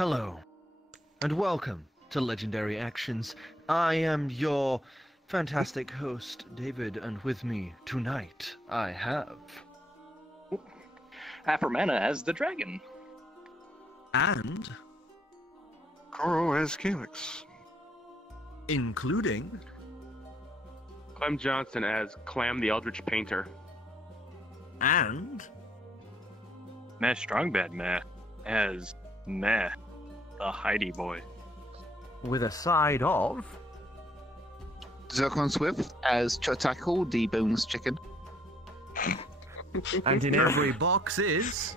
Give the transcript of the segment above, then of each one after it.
Hello, and welcome to Legendary Actions. I am your fantastic host, David, and with me tonight I have... Afromana as the dragon. And... Korro as Calix. Including... Clem Johnson as Clam the Eldritch Painter. And... MehStrongBadMeh as Meh, the Heidi boy. with a side of... Zircron Swift as Chir'takl, the boneless chicken. And in every box is...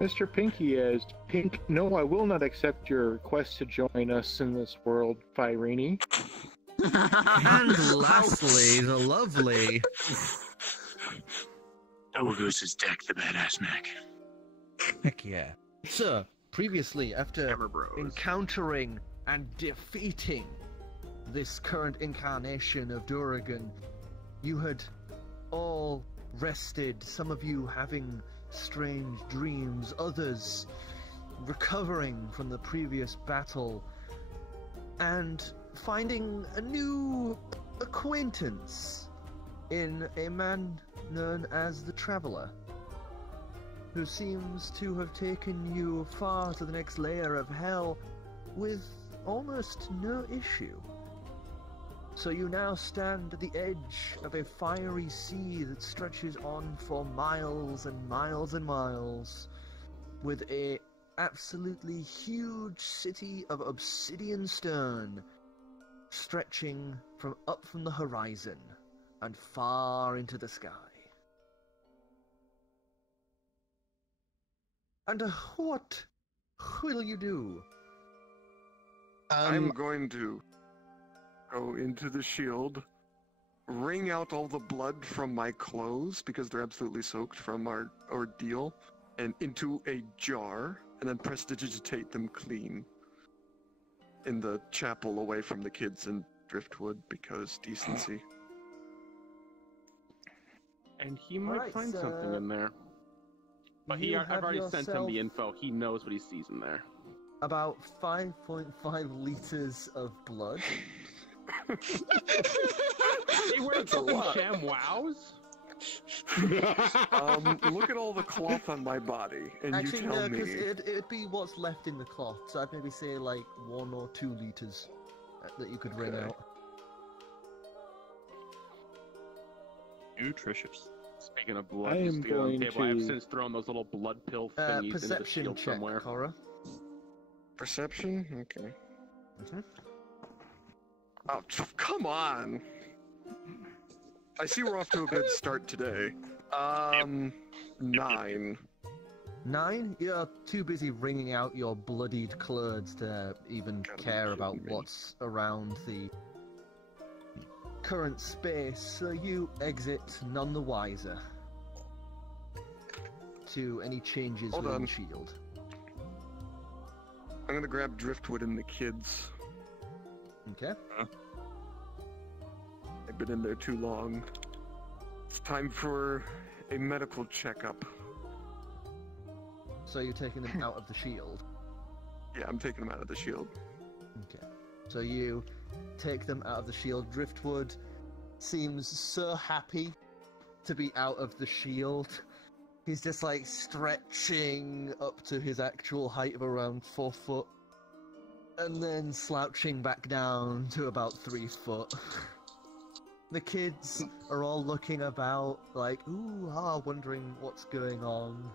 MrPinkie as Pink. No, I will not accept your request to join us in this world, Fireeny. And lastly, the lovely... Doublegoose is Deck, the badass Mac. Heck yeah. So, previously, after Hammer Bros. encountering and defeating this current incarnation of Duragan, you had all rested, some of you having strange dreams, others recovering from the previous battle, and finding a new acquaintance in a man known as the Traveller, who seems to have taken you far to the next layer of hell with almost no issue. So you now stand at the edge of a fiery sea that stretches on for miles and miles and miles, with a absolutely huge city of obsidian stone stretching up from the horizon and far into the sky. And what will you do? I'm going to go into the shield, wring out all the blood from my clothes, because they're absolutely soaked from our ordeal, and into a jar, and then prestidigitate them clean in the chapel away from the kids in Driftwood, because decency. And he might Alright, find so something in there. But I've already sent him the info. He knows what he sees in there. About 5.5 liters of blood. He wears fucking sham wows? Look at all the cloth on my body, and Actually, you tell no, me. because it'd be what's left in the cloth, so I'd maybe say like 1 or 2 liters that you could wring Okay. out. Nutritious. Speaking of blood, I am just to get on the going table, I have to- since thrown those little blood pill thingies into the Perception shield check, somewhere. Korro. Perception? Okay. Mhm. Oh, come on! I see we're off to a good start today. 9. 9? You're too busy wringing out your bloodied clothes to even Gotta be care about kidding me. what's around the current space, so you exit none the wiser to any changes Hold within on. the shield. I'm gonna grab Driftwood and the kids. Okay. They've been in there too long. It's time for a medical checkup. So you're taking them out of the shield. Yeah, I'm taking them out of the shield. Okay. So you take them out of the shield. Driftwood seems so happy to be out of the shield. He's just like stretching up to his actual height of around 4 foot. And then slouching back down to about 3 foot. The kids are all looking about like, ooh, wondering what's going on.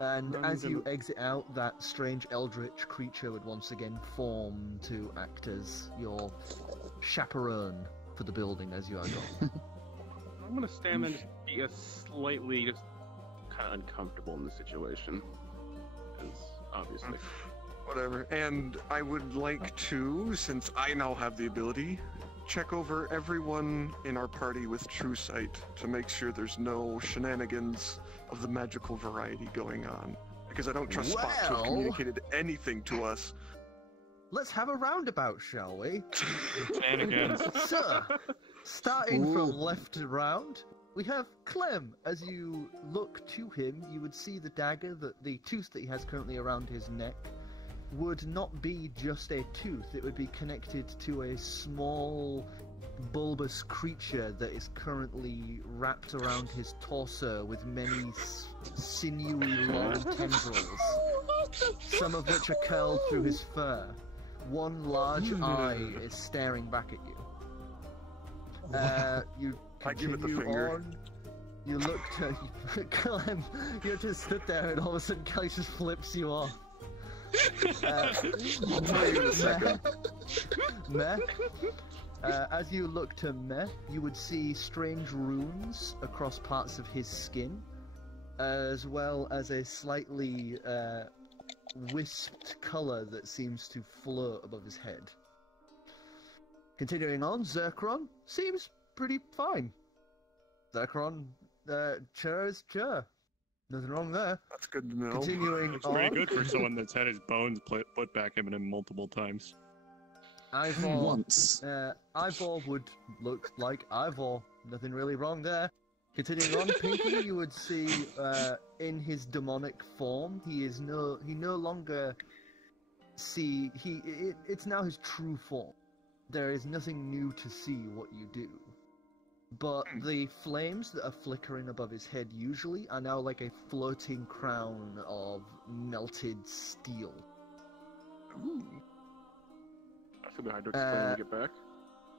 And as you exit out, that strange eldritch creature would once again form to act as your chaperone for the building as you are gone. I'm gonna stand there and just be slightly just kind of uncomfortable in the situation. Because, obviously. Whatever. And I would like to, since I now have the ability, check over everyone in our party with True Sight to make sure there's no shenanigans of the magical variety going on. Because I don't trust Spunk to have Well- communicated anything to us. Let's have a roundabout, shall we? Shenanigans. So, starting from left to round, we have Clem. As you look to him, you would see the dagger, the tooth that he has currently around his neck, would not be just a tooth. It would be connected to a small, bulbous creature that is currently wrapped around his torso with many sinewy, long tendrils, some of which are curled through his fur. One large eye is staring back at you. You I give it the continue finger. on. You look to Clem. You just stood there, and all of a sudden, Calix just flips you off. I'll tell you in a second. Meh. As you look to Meh, you would see strange runes across parts of his skin, as well as a slightly wisped colour that seems to float above his head. Continuing on, Zircron seems pretty fine. Zircron, Chir is Chir. Nothing wrong there. That's good to know. Continuing It's on, pretty good for someone that's had his bones put back in him multiple times. Ivor, Once. Ivor would look like Ivor. Nothing really wrong there. Continuing on, Pinkie, you would see in his demonic form, he no longer see it's now his true form. There is nothing new to see what you do. But the flames that are flickering above his head usually are now like a floating crown of melted steel. Ooh. That's gonna be hard to explain when we get back.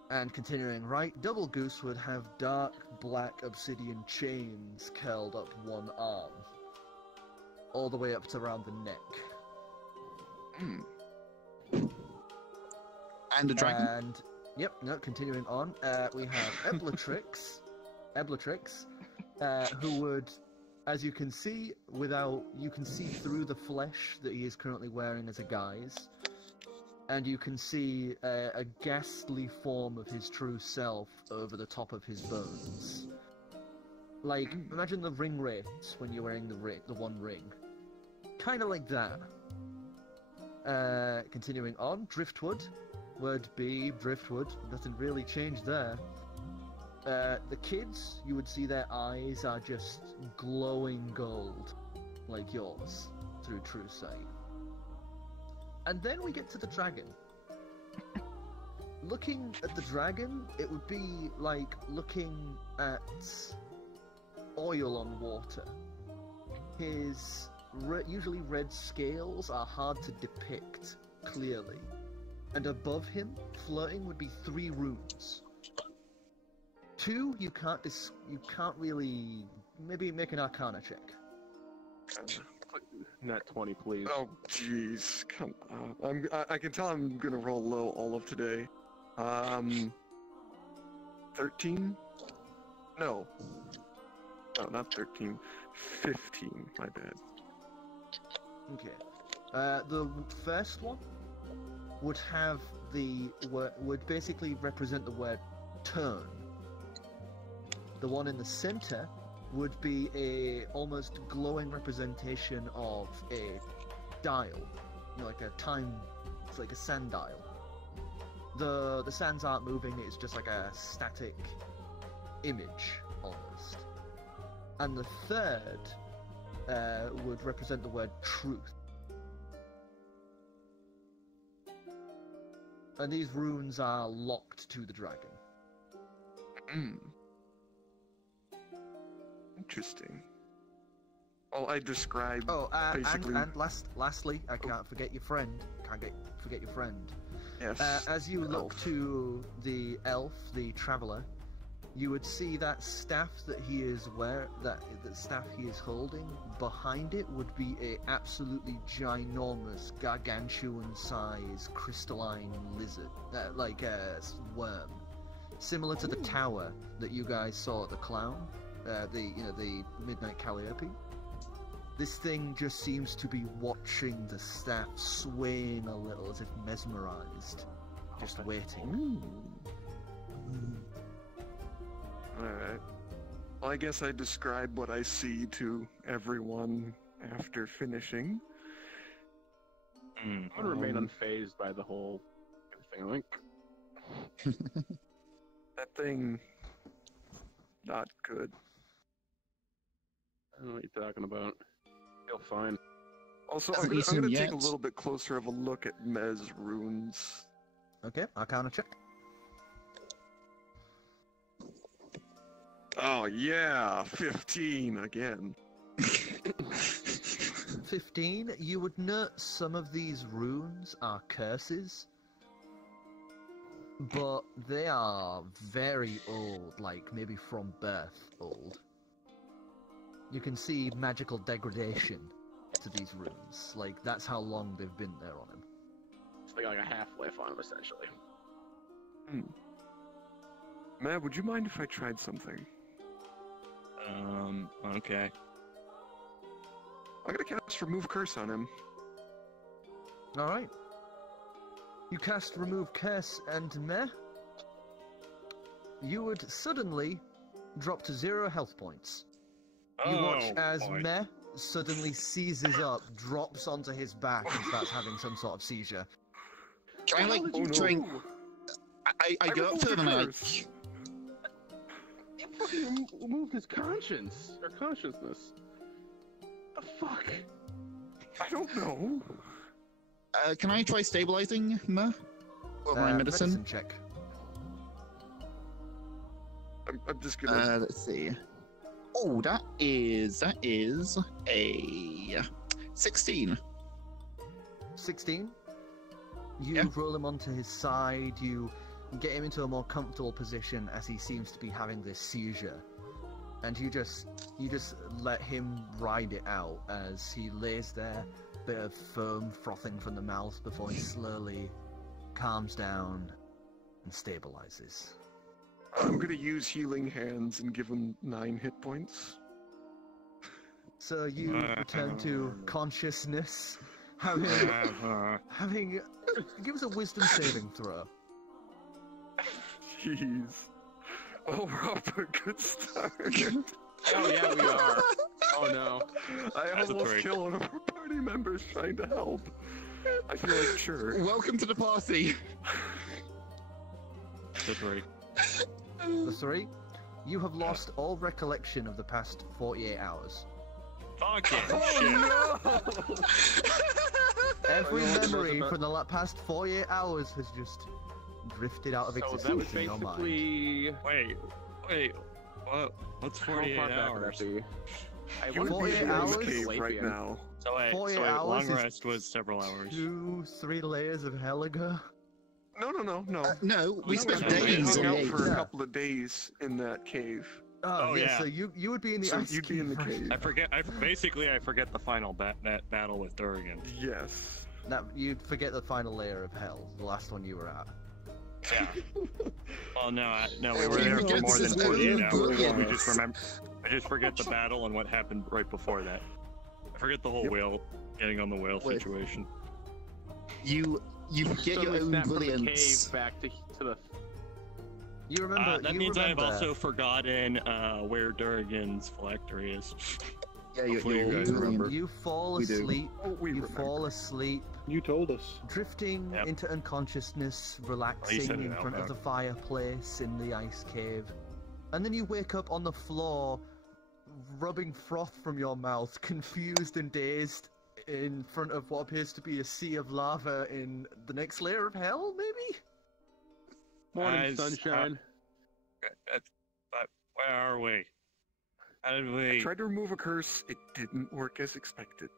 And continuing right, Doublegoose would have dark black obsidian chains curled up one arm, all the way up to around the neck. And a dragon. And continuing on, we have Eblatrix, who would, as you can see, you can see through the flesh that he is currently wearing as a guise. And you can see a ghastly form of his true self over the top of his bones. Like, imagine the ring wraiths when you're wearing the one ring. Kind of like that. Continuing on, Driftwood would be Driftwood. Nothing really changed there. The kids, you would see their eyes are just glowing gold, like yours, through true sight. And then we get to the dragon. Looking at the dragon, it would be like looking at oil on water. His usually red scales are hard to depict clearly. And above him, floating, would be 3 runes. 2, you can't really... Maybe make an Arcana check. Net 20, please. Oh, jeez. Come on. I can tell I'm gonna roll low all of today. 13? No. No, not 13. 15. My bad. Okay. The first one would have would basically represent the word turn. The one in the center would be a almost glowing representation of a dial, like a time. It's like a sand dial. The sands aren't moving; it's just like a static image almost. And the third would represent the word truth. And these runes are locked to the dragon. Interesting. Well, I described basically... and lastly, I can't forget your friend. Forget your friend. Yes. As you look to the elf, the traveler, you would see that staff that he is that staff he is holding. Behind it would be a absolutely ginormous, gargantuan-sized crystalline lizard, like a worm, similar to the tower that you guys saw at the clown, the Midnight Calliope. This thing just seems to be watching the staff swaying a little, as if mesmerized, just waiting. Alright. Well, I guess I describe what I see to everyone after finishing. I would remain unfazed by the whole thing, I think. That thing... not good. don't know what you're talking about. Feel fine. Also, Hasn't I'm eaten gonna him take a yet. little bit closer of a look at Meh's runes. Okay, Arcana check. Oh yeah, 15 again. 15. You would note some of these runes are curses, but they are very old, like maybe from birth old. You can see magical degradation to these runes. Like, that's how long they've been there on him. It's like a half-life on him, essentially. Meh, would you mind if I tried something? Okay. I'm gonna cast Remove Curse on him. Alright. You cast Remove Curse, and Meh, you would suddenly drop to 0 health points. You watch as boy. Meh suddenly seizes up, drops onto his back, and starts having some sort of seizure. Can I like Oh, no. try and... I go up to him and I like... curse. He fucking removed his conscience, or consciousness. The fuck? I don't know. Can I try stabilizing Meh? Or my medicine? check. I'm just gonna. Let's see. Oh, that is a 16. 16. You Yeah. roll him onto his side, you get him into a more comfortable position as he seems to be having this seizure. And you just let him ride it out as he lays there, bit of foam frothing from the mouth before he slowly calms down and stabilizes. I'm gonna use Healing Hands and give him 9 hit points. So you return to consciousness, having give us a wisdom saving throw. Jeez. Oh, we're off to a good start. Oh yeah, we are. Oh no. I That's a almost three. killed one of our party members trying to help. I feel like sure. Welcome to the party. The 3. The 3. You have lost all recollection of the past 48 hours. Fuck it. Oh no! Every Oh, no, memory that's from the past 48 hours has just drifted out of So that was existence in your mind. basically... Wait. What? What's How 48 far back would hours? that be? I You would be 48 in this hours? cave right Latvian. now. So wait, 48 hours long is rest was several hours. 2-3 layers of hell ago. No. No, we No, spent we days hung on out the for a Yeah. couple of days in that cave. Oh, Oh, yeah, yeah. so you would be in the So ice you'd be in the right? cave. I forget the final battle with Durgan. Yes. That, you'd forget the final layer of hell, the last one you were at. Yeah. Well, no, we He were there for forgets more than his 48 own hours. brilliance. I just forget the battle and what happened right before that. I forget the whole whale, getting on the whale Wait. situation. You forget So your we own snapped from the brilliance. cave back to the... You remember? That you means remember, I've also forgotten where Durgan's phylactery is. Yeah, Hopefully you guys remember. You fall We do. asleep. Oh, we You remember. fall asleep, You told us. drifting Yep. into unconsciousness, relaxing said it in out front of loud. the fireplace in the ice cave. And then you wake up on the floor, rubbing froth from your mouth, confused and dazed, in front of what appears to be a sea of lava in the next layer of hell, maybe? Morning, Guys, sunshine. But where are we? How did I we? tried to remove a curse. It didn't work as expected.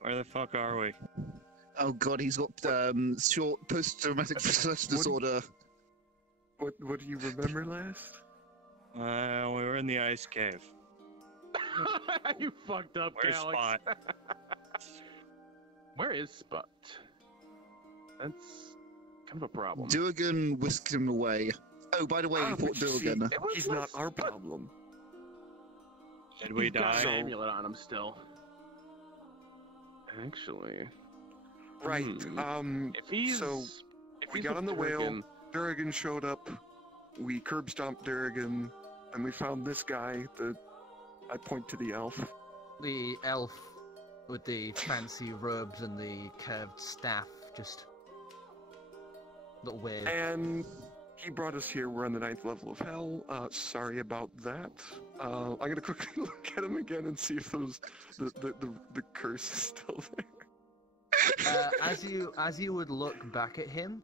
Where the fuck are we? Oh god, he's got short post-traumatic stress disorder. What do you remember last? We were in the ice cave. You fucked up, Where's Calix. Spot? Where is Spot? That's kind of a problem. Durgan whisked him away. Oh, by the way, we but fought you see, Durgan. he's not our problem. Did we He's got die? an amulet on him still. Actually, Right. if he's So, if we he's got on the with whale. Durgan, Durgan showed up. We curb stomped Durgan, and we found this guy. I point to the elf. The elf with the fancy robes and the curved staff, just little wave. And he brought us here. We're on the 9th level of hell. Sorry about that. I'm gonna quickly look at him again and see if the curse is still there. As you would look back at him,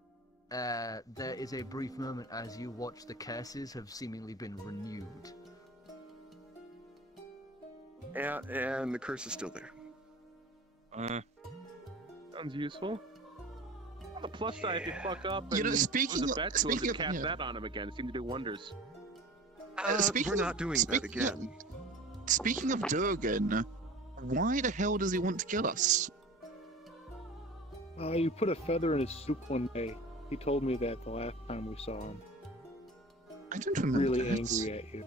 there is a brief moment as you watch the curses have seemingly been renewed. Yeah, and the curse is still there. Sounds useful. On the plus side, if you fuck up, You know, and speaking lose a of- bet, speaking we'll of- just cast yeah. that on him again. Seem to do wonders. We're not doing that again. Speaking of Durgan, why the hell does he want to kill us? You put a feather in his soup one day. He told me that the last time we saw him. I don't remember Really that. angry at you.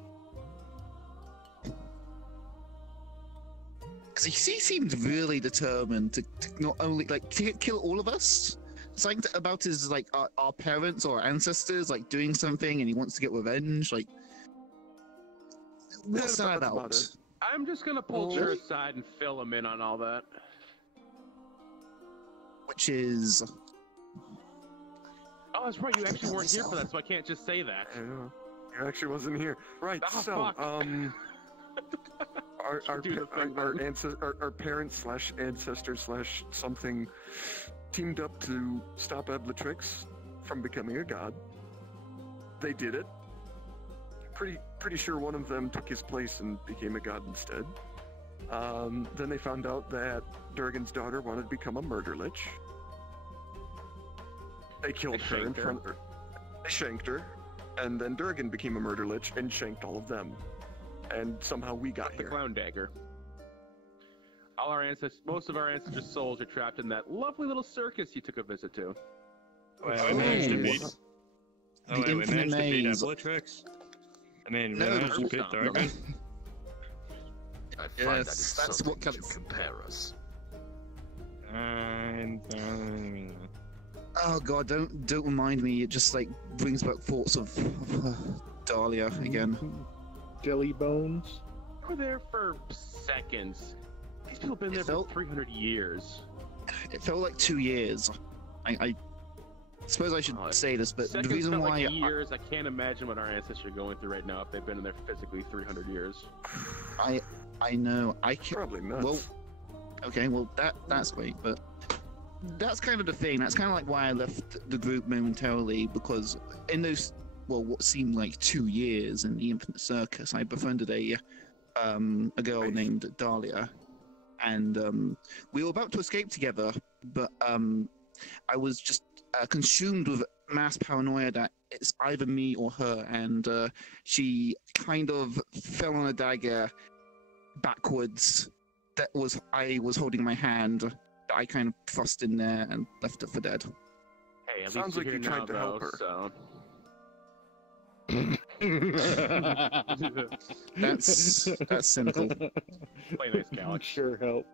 Because he seemed really determined to not only to kill all of us. Something about his our parents or ancestors doing something, and he wants to get revenge. What's that that's about? about it. I'm just gonna pull Chir aside and fill him in on all that. Which is Oh, that's right. You actually weren't here for that, so I can't just say that. I know. You actually wasn't here. Right, Oh, so, fuck. our parents / ancestors / something teamed up to stop Eblatrix from becoming a god. They did it. Pretty sure one of them took his place and became a god instead. Then they found out that Durgan's daughter wanted to become a murder lich. They killed her in front of her. They shanked her, and then Durgan became a murder lich and shanked all of them. And somehow we got The here. clown dagger. All our ancestors, most of our ancestors' souls are trapped in that lovely little circus you took a visit to. We managed to beat. The Oh, wait, we infinite managed to beat maze. Eblatrix? I mean, we No, managed to no. beat Durgan? I find Yes, that that's what insulting to Calix- compare us. oh god, don't remind me. It just brings back thoughts of Dahlia again. Jelly bones. We were there for seconds. These people have been It there felt- for 300 years. It felt like 2 years. I suppose I should Oh, say this, but Seconds the reason felt why like years. I can't imagine what our ancestors are going through right now if they've been in there physically 300 years. I know I can. Probably nuts. Well, okay, well that's great, but that's kind of the thing. That's kind of why I left the group momentarily, because in those what seemed like 2 years in the Infinite Circus, I befriended a girl Nice. named Dahlia, and we were about to escape together, but I was just consumed with mass paranoia that it's either me or her, and she kind of fell on a dagger backwards. I was holding my hand. That I kind of thrust in there and left her for dead. Hey, at Sounds least like you're you here tried now, to help though, her. so. That's cynical. Play nice, Calix. Sure help.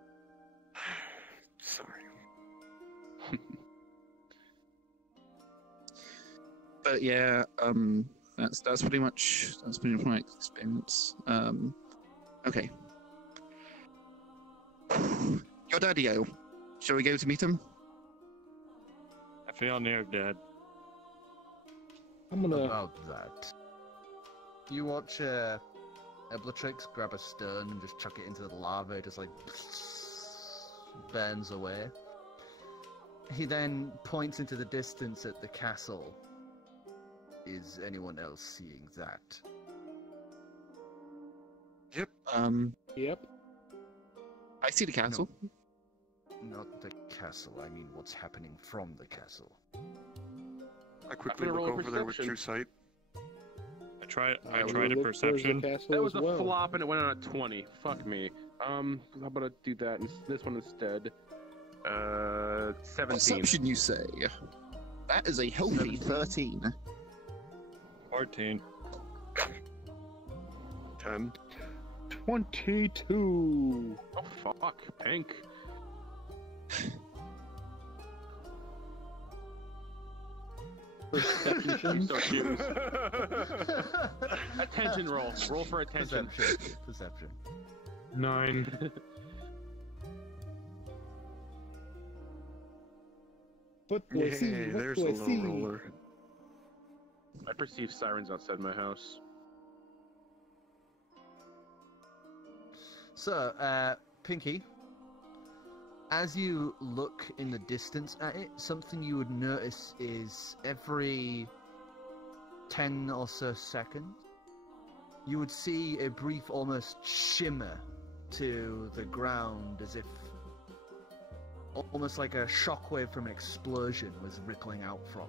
Sorry. But yeah, that's pretty much my experience. Okay. Your daddy-o. Shall we go to meet him? I feel near dead. I'm gonna. About that, you watch Eblatrix grab a stone and just chuck it into the lava. It just burns away. He then points into the distance at the castle. Is anyone else seeing that? Yep. Yep. I see the castle. Not the castle. I mean, what's happening from the castle. I quickly gonna roll look a over there with perception. true sight. I tried I a will look towards the perception. castle That was as a well. flop and it went on a 20. Fuck me. How about I do that and this one instead? 17. Perception, you say? That is a healthy 13. 14. 10. 22. Oh fuck, pink. You Perception. so cute. Attention roll. Roll for attention. Perception. 9. What do I see? Yay, What there's do a I low see? roller. I perceive sirens outside my house. So, Pinkie, as you look in the distance at it, something you would notice is every 10 or so seconds, you would see a brief almost shimmer to the ground, as if almost like a shockwave from an explosion was rippling out from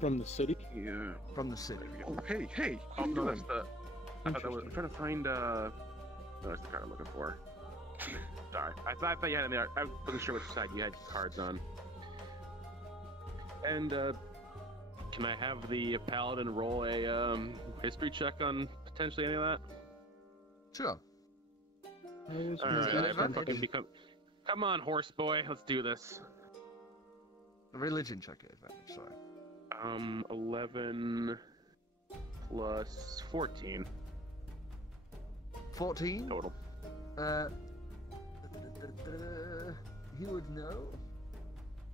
From the city? Yeah. from the city. Oh, hey, hey! Oh, How you no, doing? that's the... I thought that was... I'm trying to find, No, that's the card I'm looking for. Sorry. I thought you had it there. I wasn't sure which side you had cards on. And, can I have the paladin roll a, history check on potentially any of that? Sure. Alright, I fucking become... Come on, horse boy, let's do this. Religion check advantage, sorry. 11 plus 14 14? total. He would know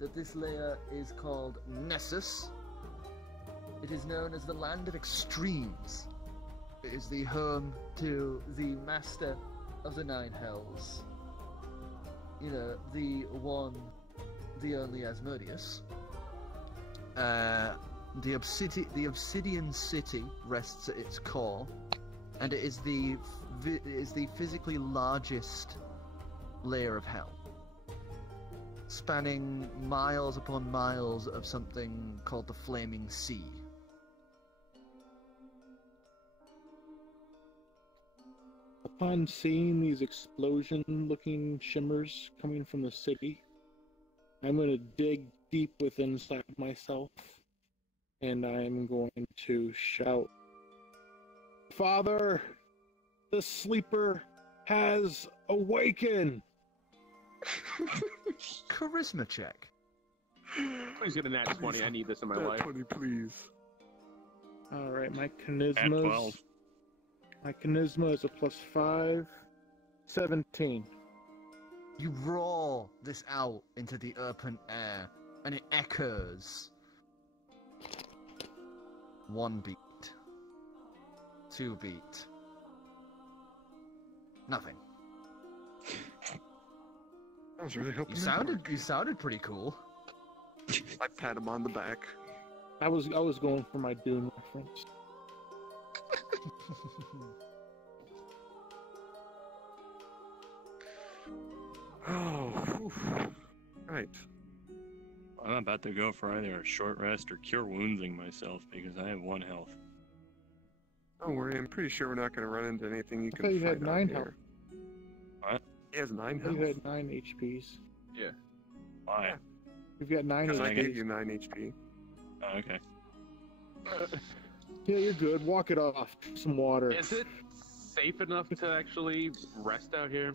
that this layer is called Nessus. It is known as the Land of Extremes. It is the home to the Master of the Nine Hells. You know, the one, the only Asmodeus. The Obsidian City rests at its core, and it is the physically largest layer of hell, spanning miles upon miles of something called the Flaming Sea. Upon seeing these explosion-looking shimmers coming from the city, I'm going to dig deep within inside myself, and I'm going to shout, "Father, the sleeper has awakened!" Charisma check. Please get a nat 20. I need this in my life. 20, please. Alright, my At charisma 12. My charisma is a +5, 17. You roar this out into the open air, and it echoes. 1 beat. 2 beat. Nothing. I was really hoping. You sounded pretty cool. I pat him on the back. I was going for my Dune reference. Oh, whew. Right. I'm about to go for either a short rest or cure woundsing myself because I have 1 health. Don't worry, I'm pretty sure we're not going to run into anything you I can thought you fight had out 9 here. health. What? He has 9 You health. had 9 HPs. Yeah. Why? You've got 9 Because I HPs. gave you 9 HP. Oh, okay. Yeah, you're good. Walk it off. Drink some water. Is it safe enough to actually rest out here?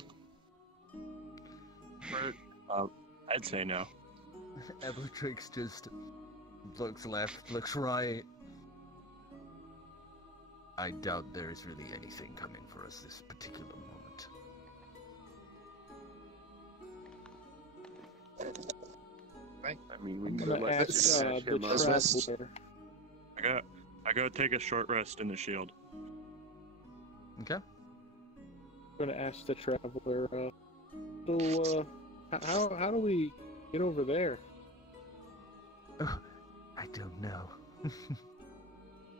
I'd say no. Evolutrix just looks left, looks right. I doubt there is really anything coming for us this particular moment. I mean, we I'm could gonna let ask this the catch him up. traveler. I gotta take a short rest in the shield. Okay. I'm gonna ask the traveler. How do we get over there? Oh, I don't know.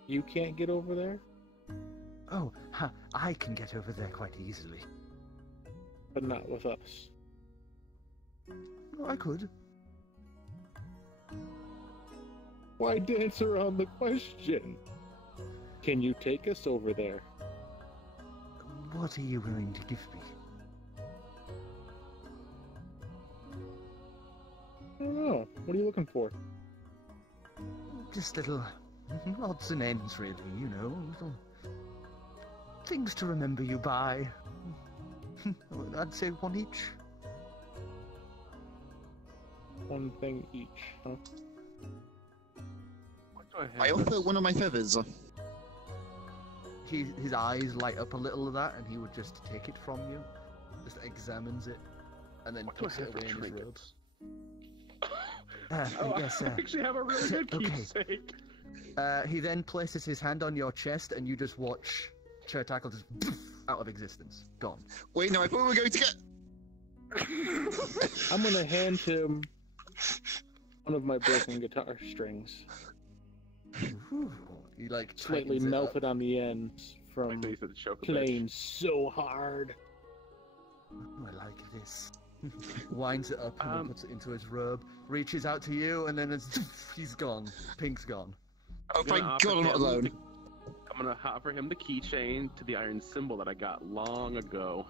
You can't get over there, Oh, I can get over there quite easily. but not with us. Oh, I could. Why dance around the question? Can you take us over there? What are you willing to give me? I don't know. What are you looking for? Just little odds and ends, really, you know. Little things to remember you by. I'd say 1 each. 1 thing each, huh? What do I have? I offer one of my feathers. His eyes light up a little of that, and he would just take it from you. Just examines it, and then What do I puts it have for away in his trinkets? robes. Oh, Yes, I actually have a really good Okay. keepsake. He then places his hand on your chest, and you just watch Chir'takl just out of existence, gone. Wait, no, I thought we were going to get. I'm gonna hand him one of my broken guitar strings. He like Slightly tightens it melted up. on the ends from Like they used to choke a playing so hard. Ooh, I like this. Winds it up and then puts it into his robe. Reaches out to you, and then he's gone. Pink's gone. Oh, thank God I'm not alone. I'm gonna offer him the keychain to the iron symbol that I got long ago.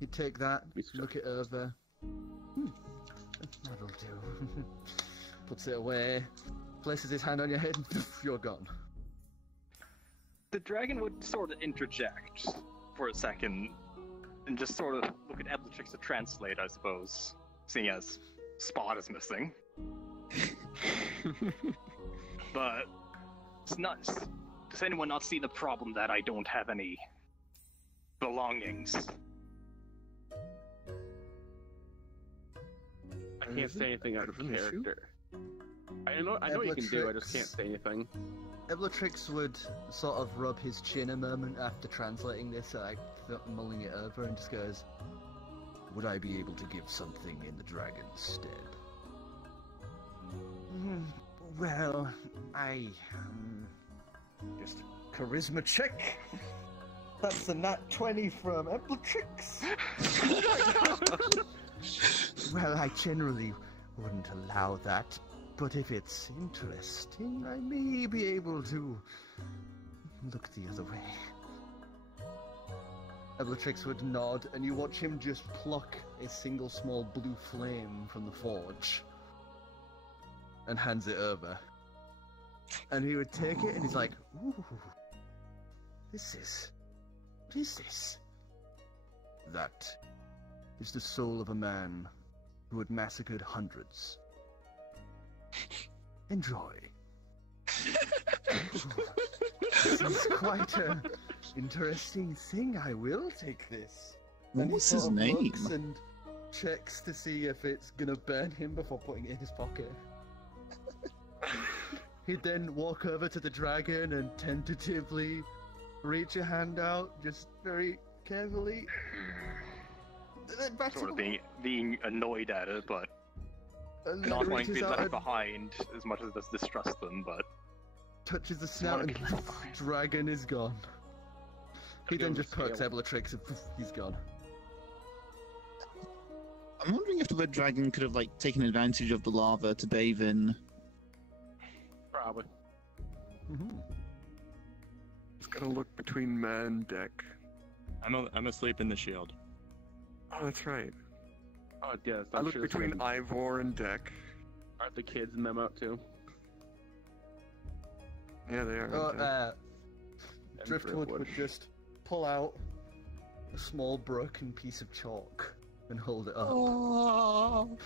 You take that, Mr. look it over. That'll do. Puts it away, places his hand on your head, and you're gone. The dragon would sort of interject for a second and just sort of look at Ebletrix to translate, I suppose, seeing as Spot is missing. But it's not. Does anyone not see the problem that I don't have any belongings? I can't say anything out of character. I know what you can do, I just can't say anything. Ebletrix would sort of rub his chin a moment after translating this, like mulling it over, and just goes, "Would I be able to give something in the dragon's stead?" Well, I just charisma check. That's the nat 20 from Ebletrix. Well, I generally wouldn't allow that, but if it's interesting, I may be able to look the other way. Ebletrix would nod, and you watch him just pluck a single small blue flame from the forge and hands it over. And he would take it, and he's like, "Ooh, what is this? That is the soul of a man who had massacred hundreds. Enjoy." This is quite an interesting thing. I will take this. And What's he his sort of name? looks and checks to see if it's gonna burn him before putting it in his pocket. He'd then walk over to the dragon and tentatively reach a hand out, just very carefully. And then back Sort to of being annoyed at it, but and then not wanting to reaches be out left and behind as much as does distrust them, but touches the snout, wanna and be left behind. dragon is gone. He Give then him just a perks scale. Ebletrix and he's gone. I'm wondering if the red dragon could have like taken advantage of the lava to bathe in. Probably. Just gotta look between man and deck. I'm asleep in the shield. Oh, that's right. Oh, yes. I I'm look sure between Ivor and deck. Aren't the kids in them out too? Yeah, they are. aren't they? And Driftwood Driftwood. would just pull out a small broken piece of chalk and hold it up. Oh.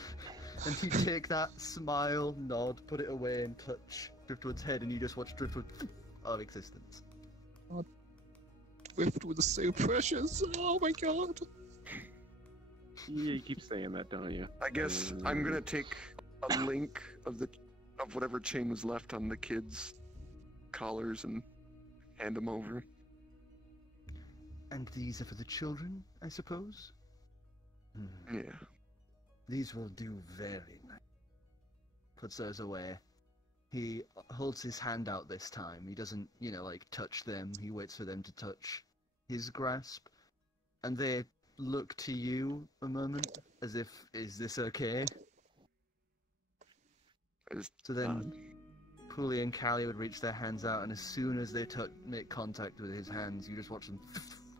And he'd take that, smile, nod, put it away, and touch Driftwood's head, and you just watch Driftwood out of existence. Driftwood is so precious. Oh my God. Yeah, you keep saying that, don't you? I guess I'm gonna take a link of whatever chain was left on the kids' collars and hand them over. And these are for the children, I suppose? Yeah. These will do very nice. Puts those away. He holds his hand out this time. He doesn't, like, touch them. He waits for them to touch his grasp. And they look to you a moment, as if, is this okay? So then, Pooley and Callie would reach their hands out, and as soon as they make contact with his hands, you just watch them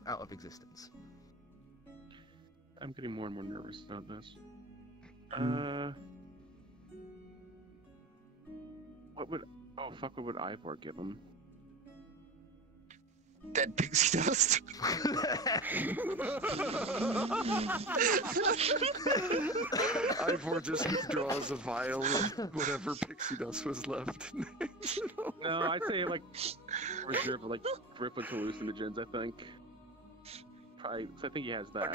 out of existence. I'm getting more and more nervous about this. What would Ivor give him? Dead pixie dust. Ivor just withdraws a vial of whatever pixie dust was left. No, I'd say like reserve like Driftwood's hallucinogens. I think. Probably, 'cause I think he has that.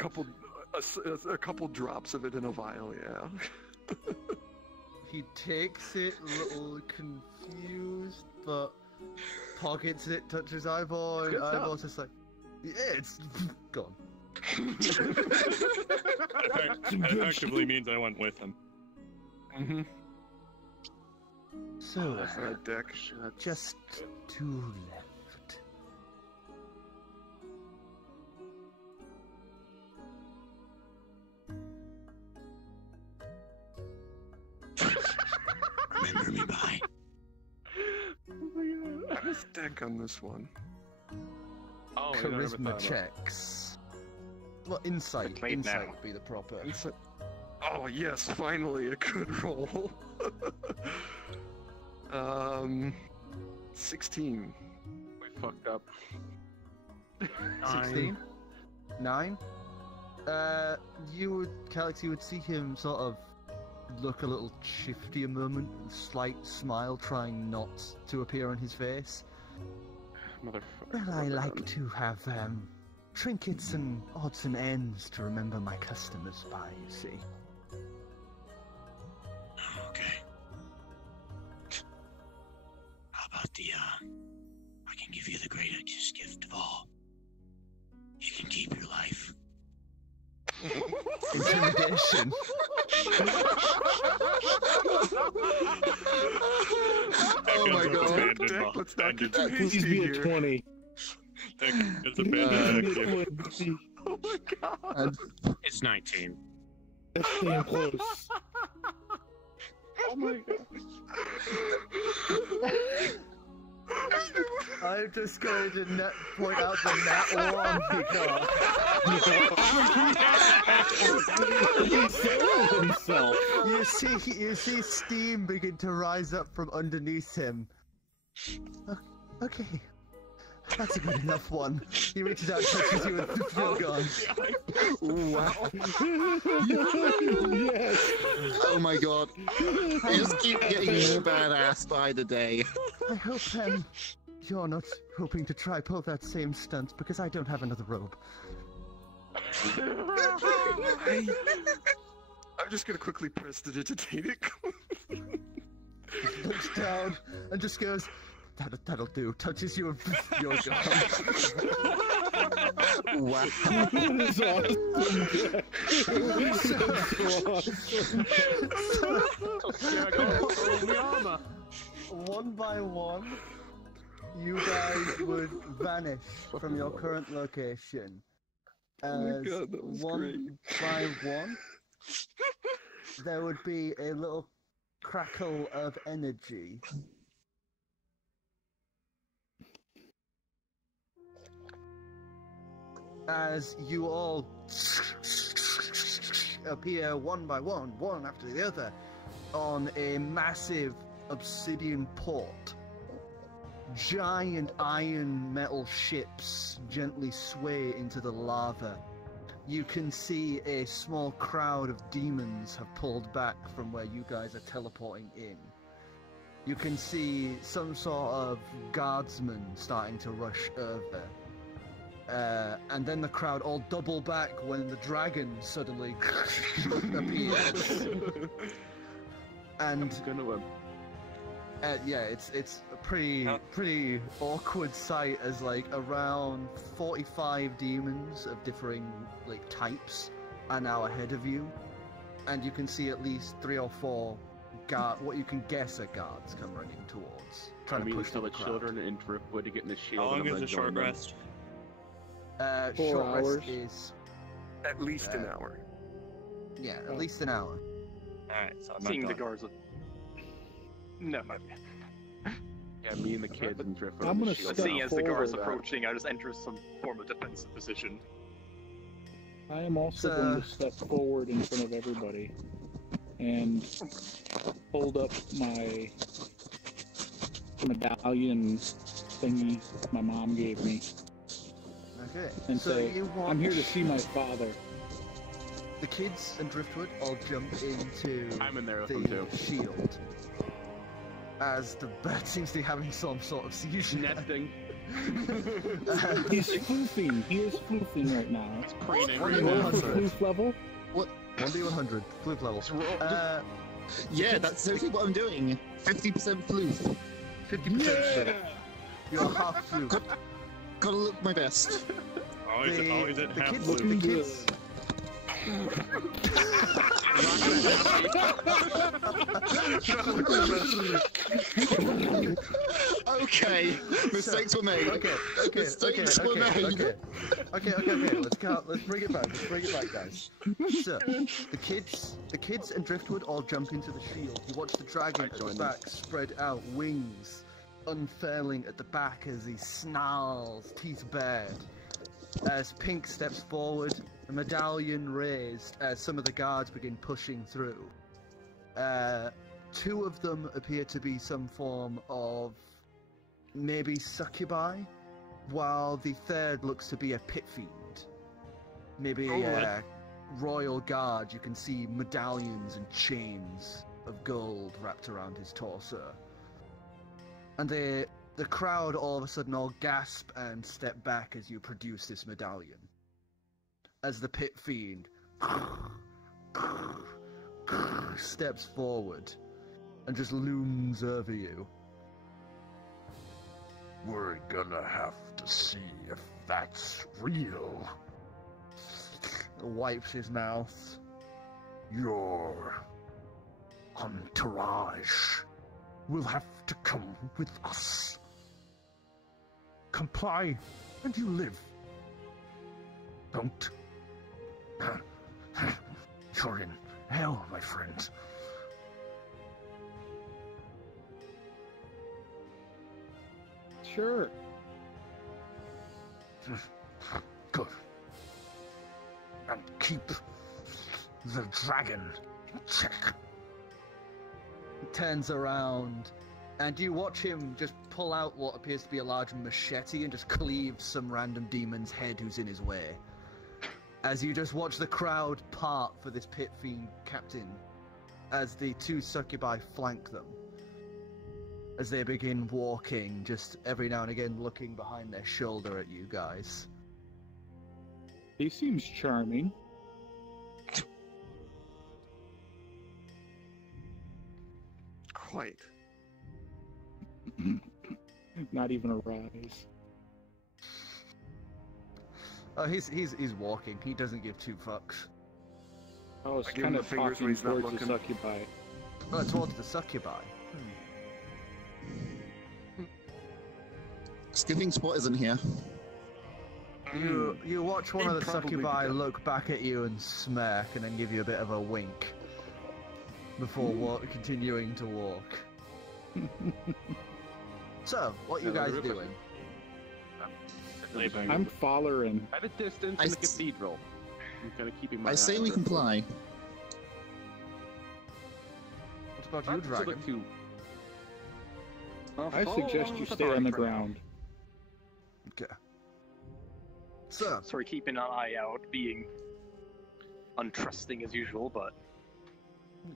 A couple drops of it in a vial, yeah. He takes it, a little confused, but pockets it, touches Ivor, and Good stuff. Ivor's just like, yeah, it's gone. That effectively means I went with him. Mm-hmm. So, That's that deck. just 2 left. Remember me by. What's deck on this one? Oh, I never thought Charisma about- checks. Well, insight. It's late Insight now. would be the proper. Oh yes, finally a good roll. 16. We fucked up. 16? 9? Calix, you would see him sort of look a little shifty a moment, a slight smile trying not to appear on his face. Motherfucker. Well, I like to have, trinkets and odds and ends to remember my customers by, you see. Okay. How about I can give you the greatest gift of all. You can keep your life. Intimidation. Oh my god, Abandoned deck, let's not get too Please hasty be a here. 20. It's abandoned Please deck be a here. 20. Oh my god. And It's 19. That's damn close. Oh my god. I'm just going to point out the nat 1 because He saved himself. you see steam begin to rise up from underneath him. Okay, that's a good enough one. He reaches out, touches you, and you're gone. Wow. Yes. Oh my god. You just keep getting more badass by the day. I hope you're not hoping to try pull that same stunt because I don't have another robe. I'm just gonna quickly press the digitated. He looks down and just goes, that'll do. Touches you and you're gone. Wow. That is awesome. So, one by one, you guys would vanish from your current location. Oh my As God, that was one great. by one, there would be a little crackle of energy. As you all appear one by one, one after the other, on a massive obsidian port. Giant iron metal ships gently sway into the lava. You can see a small crowd of demons have pulled back from where you guys are teleporting in. You can see some sort of guardsmen starting to rush over. And then the crowd all double back when the dragon suddenly appears. And yeah, it's a pretty awkward sight as like around 45 demons of differing like types are now ahead of you, and you can see at least 3 or 4 what you can guess are guards come running towards, trying to push tell the crowd. children in Driftwood to get in the shield. How long and I'm is the gonna short join them. rest? 4 Short hours. rest is At least an hour. yeah, at least an hour. Alright, so I'm Seeing not the done. guards. No, my bad. Yeah, me and the kids in Driftwood. I'm on the gonna shield. step Seeing as the guards forward, approaching, I just enter some form of defensive position. I am also going to step forward in front of everybody and hold up my medallion thingy my mom gave me Okay, and so say, you want I'm here to see my father. the kids and Driftwood all jump into I'm in there with them too. the shield. As the bat seems to be having some sort of seizure. Nesting. He's floofing. He is floofing right now. It's preening What right do you Roll now. want? for floof level. 1d100, flip level. Yeah, that's exactly what I'm doing. 50% floof. 50% Yeah! You're half flute. Gotta look my best. Always at the half kids, loop. the kids. Okay, mistakes were made. Okay. Mistakes were made. Okay. Let's bring it back, guys. So, the kids and Driftwood all jump into the shield. You watch the dragon at the back spread out, wings unfurling at the back as he snarls, teeth bared. As Pink steps forward, a medallion raised as some of the guards begin pushing through. Two of them appear to be some form of maybe succubi, while the third looks to be a pit fiend. Maybe a royal guard. You can see medallions and chains of gold wrapped around his torso. And the crowd all of a sudden all gasp and step back as you produce this medallion. As the pit fiend steps forward and just looms over you. We're gonna have to see if that's real. Wipes his mouth. Your entourage will have to come with us. Comply, and you live. Don't. You're in hell, my friend. Sure. Good. And keep the dragon in check. He turns around, and you watch him just pull out what appears to be a large machete and just cleave some random demon's head who's in his way. As you just watch the crowd part for this pit fiend captain, as the two succubi flank them. As they begin walking, just every now and again looking behind their shoulder at you guys. He seems charming. Quite. Not even a rise. Oh, he's walking. He doesn't give two fucks. I was I give him kind the of fingers talking when he's not towards the looking. succubi. Oh, towards the succubi. Skipping spot isn't here. You watch one He'd of the probably succubi be done. look back at you and smirk, and then give you a bit of a wink before continuing to walk. So, what you guys doing? I'm following. At a distance I in the s- cathedral. I'm kind of keeping my I eye say on we her. comply. What about you, That's dragon? two. I suggest you stay on the ground. Okay. So, Sorry, keeping an eye out, being untrusting as usual, but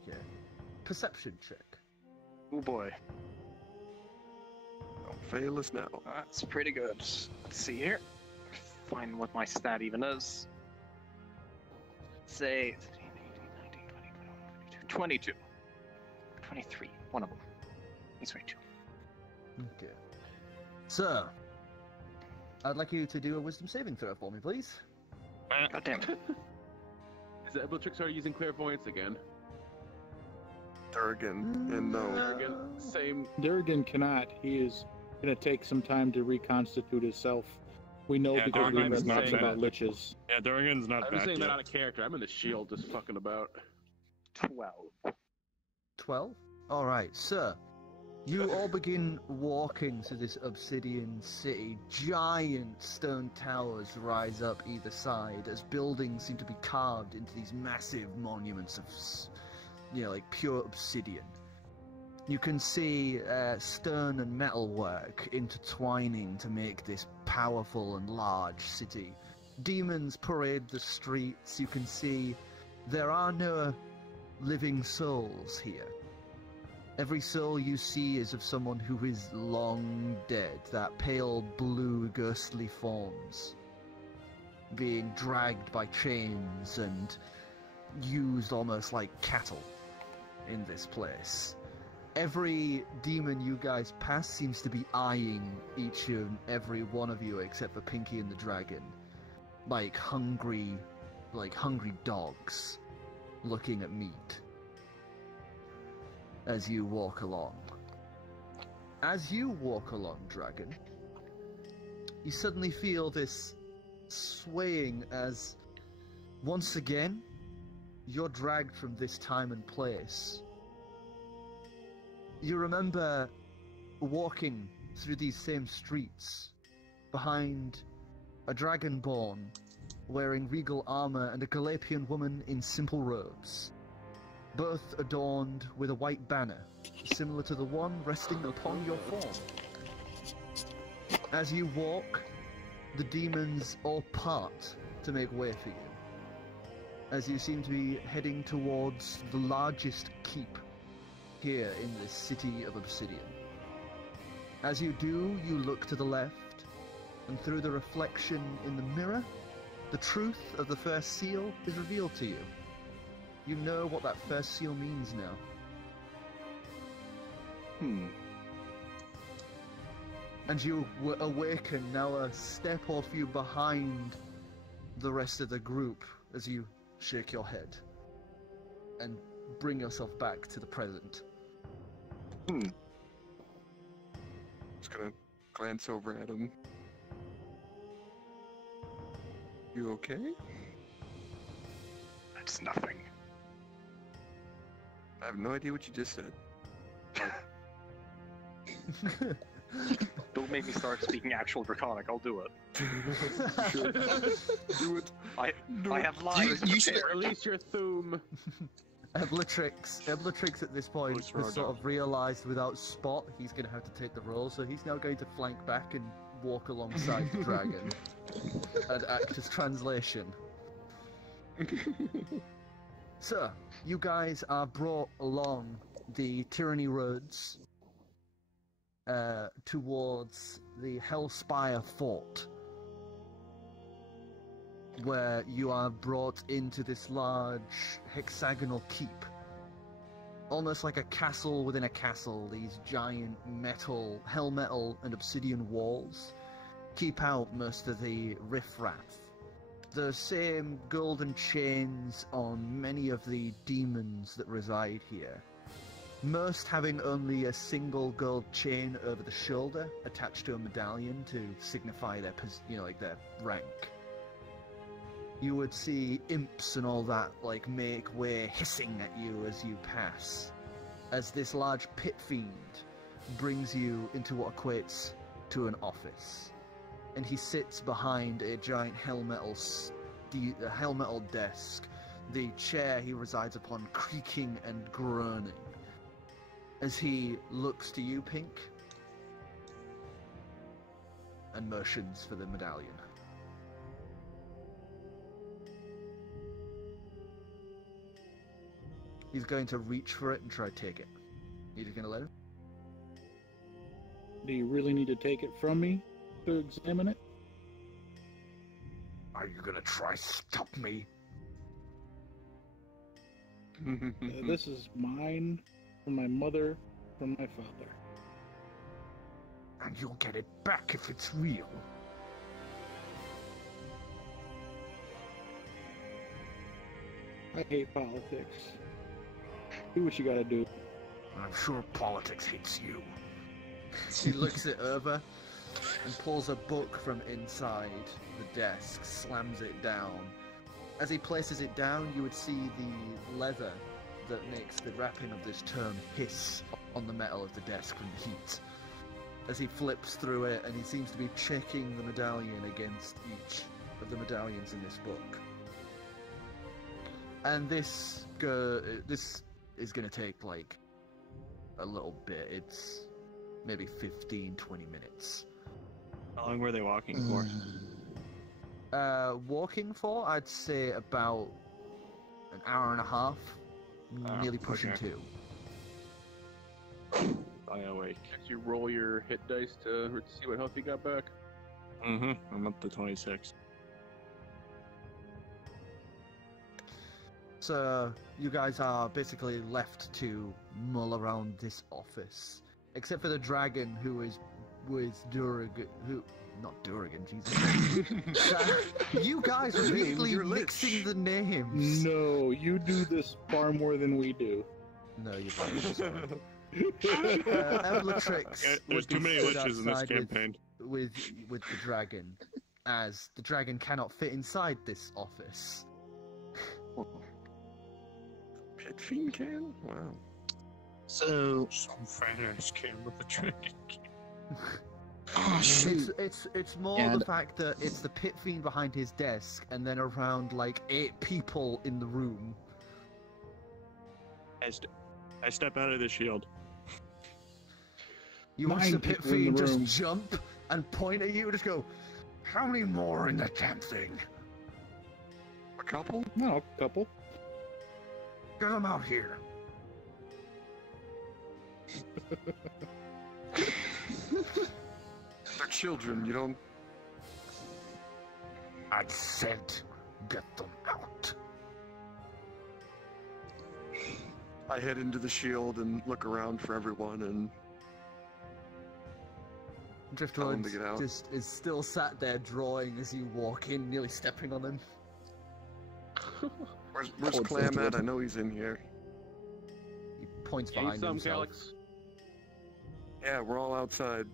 okay. Perception check. oh boy, Don't fail us now. that's pretty good. Let's see here. Find what my stat even is. Say 22. 23. One of them. He's right, 2. Okay. So, I'd like you to do a wisdom saving throw for me, please. God damn it. Is the Ebeltrix are using clairvoyance again? Durgan, and no. Again, same. Durgan cannot. He is going to take some time to reconstitute himself. We know Yeah, because we Durgan's read not much bad. about liches. Yeah, Durgan's not I'm back saying yet. that out of character. I'm in the shield just fucking about. 12. 12? Alright, so, you all begin walking through this obsidian city. Giant stone towers rise up either side as buildings seem to be carved into these massive monuments of, like pure obsidian. You can see stone and metalwork intertwining to make this powerful and large city. Demons parade the streets. You can see there are no living souls here. Every soul you see is of someone who is long dead, that pale blue ghostly forms, being dragged by chains and used almost like cattle. in this place. Every demon you guys pass seems to be eyeing each and every one of you except for Pinkie and the dragon. Like hungry dogs looking at meat as you walk along. As you walk along, dragon, you suddenly feel this swaying as once again you're dragged from this time and place. You remember walking through these same streets behind a dragonborn wearing regal armor and a Galapian woman in simple robes, both adorned with a white banner, similar to the one resting upon your form. As you walk, the demons all part to make way for you, as you seem to be heading towards the largest keep here in this city of Obsidian. As you do, you look to the left, and through the reflection in the mirror, the truth of the first seal is revealed to you. You know what that first seal means now. And you awaken now a step or few behind the rest of the group as you shake your head and bring yourself back to the present. Just gonna glance over at him. You okay? That's nothing. I have no idea what you just said. Don't make me start speaking actual Draconic, I'll do it. Do it. I have lies. You should Release your Thum. Eblatrix at this point Voice has sort Roger. of realised without Spot he's going to have to take the role, so he's now going to flank back and walk alongside the dragon and act as translation. So, you guys are brought along the Tyranny roads towards the Hellspire Fort, where you are brought into this large hexagonal keep. Almost like a castle within a castle, these giant hell metal and obsidian walls keep out most of the riffraff. The same golden chains on many of the demons that reside here, most having only a single gold chain over the shoulder attached to a medallion to signify their, their rank. You would see imps and all that, make way hissing at you as you pass, as this large pit fiend brings you into what equates to an office. And he sits behind a giant hell metal desk, the chair he resides upon creaking and groaning, as he looks to you, Pink, and motions for the medallion. He's going to reach for it and try to take it. You just gonna let him? Do you really need to take it from me to examine it? Are you gonna try stop me? This is mine, from my mother, from my father. And you'll get it back if it's real. I hate politics. Do what you gotta do. I'm sure politics hates you. He looks it over and pulls a book from inside the desk, slams it down. As he places it down, you would see the leather that makes the wrapping of this tome hiss on the metal of the desk from the heat. As he flips through it, and he seems to be checking the medallion against each of the medallions in this book. And this is going to take a little bit. It's maybe 15-20 minutes. How long were they walking for? Walking for, I'd say about an hour and a half, nearly pushing okay. 2. I awake. As you roll your hit dice to see what health you got back. I'm up to 26. So you guys are basically left to mull around this office, except for the dragon who is with Duragan, not Duragan, Jesus. You guys are basically mixing the names. No, you do this far more than we do. No, you don't. Eblatrix There's too many liches in this campaign. With the dragon, as the dragon cannot fit inside this office. Pit fiend can? Wow. So, Some fat-ass can with a dragon. oh shoot. It's more Yeah, the fact that it's the pit fiend behind his desk, and then around like 8 people in the room. I step out of the shield. You watch 9 the pit people in fiend the just room. jump and point at you and just go, How many more in that damn thing? A couple? No, a couple. Get them out here. They're children, you don't... I said, get them out. I head into the shield and look around for everyone and... Tell him to get out. Driftwood just is still sat there drawing as you walk in, nearly stepping on him. Where's Poor Clam at? Driftwood. I know he's in here. He points Eat behind some, himself. Calix. Yeah, we're all outside.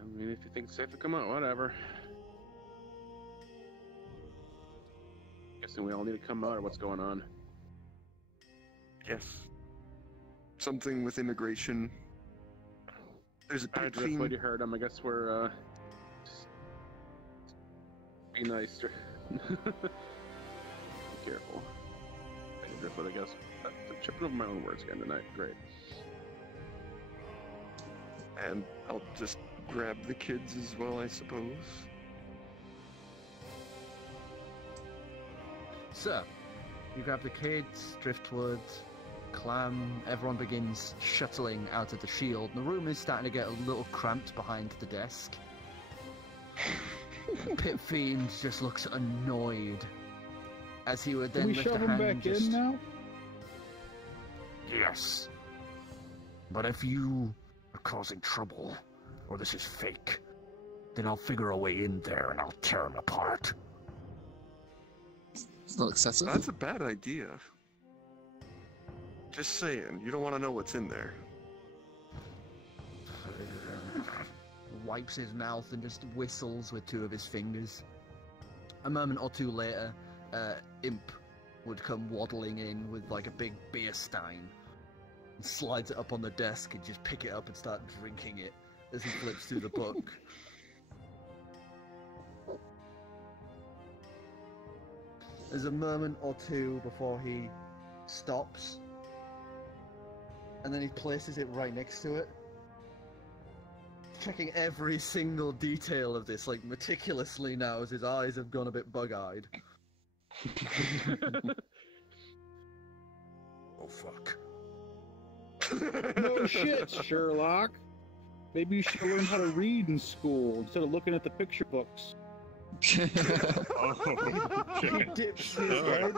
I mean, if you think it's safe to come out, whatever. Guessing we all need to come out, or what's going on? Yes. Something with immigration. There's a Alright, pit Driftwood, you fiend. heard him. I guess we're, just be nice. Be careful. Hey, Driftwood, I guess. I'm tripping over my own words again tonight. Great. And I'll just grab the kids as well, I suppose. So, you grab the kids, Driftwood, Clam, everyone begins shuttling out of the shield. The room is starting to get a little cramped behind the desk. Pit Fiend just looks annoyed as he would then Can we lift a shove him hand back and just... in now? Yes. But if you are causing trouble, or this is fake, then I'll figure a way in there and I'll tear them apart. It's not excessive. That's a bad idea. Just saying, you don't want to know what's in there. Wipes his mouth and just whistles with 2 of his fingers. A moment or 2 later, Imp would come waddling in with like a big beer stein and slides it up on the desk and just pick it up and start drinking it as he flips through the book. There's a moment or 2 before he stops, and then he places it right next to it, checking every single detail of this, like, meticulously now as his eyes have gone a bit bug-eyed. Oh fuck. No shit, Sherlock. Maybe you should learn how to read in school instead of looking at the picture books. Oh, He shit. dips his head,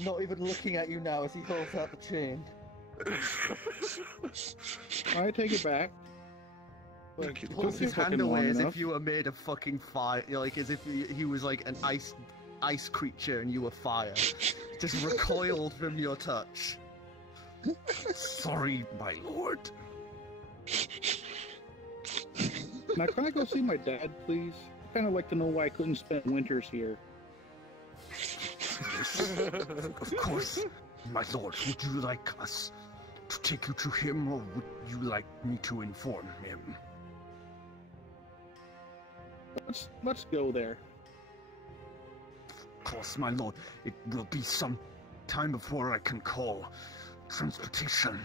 not even looking at you now as he holds out the chain. I take it back. Like, He it pulls took his you hand fucking away long as enough. if you were made of fucking fire, like as if he was like an ice creature and you were fire. Just recoiled from your touch. Sorry, my lord. Now, can I go see my dad, please? I kind of like to know why I couldn't spend winters here. Of course, my lord. Would you like us to take you to him, or would you like me to inform him? Let's go there. Of course, my lord. It will be some time before I can call transportation.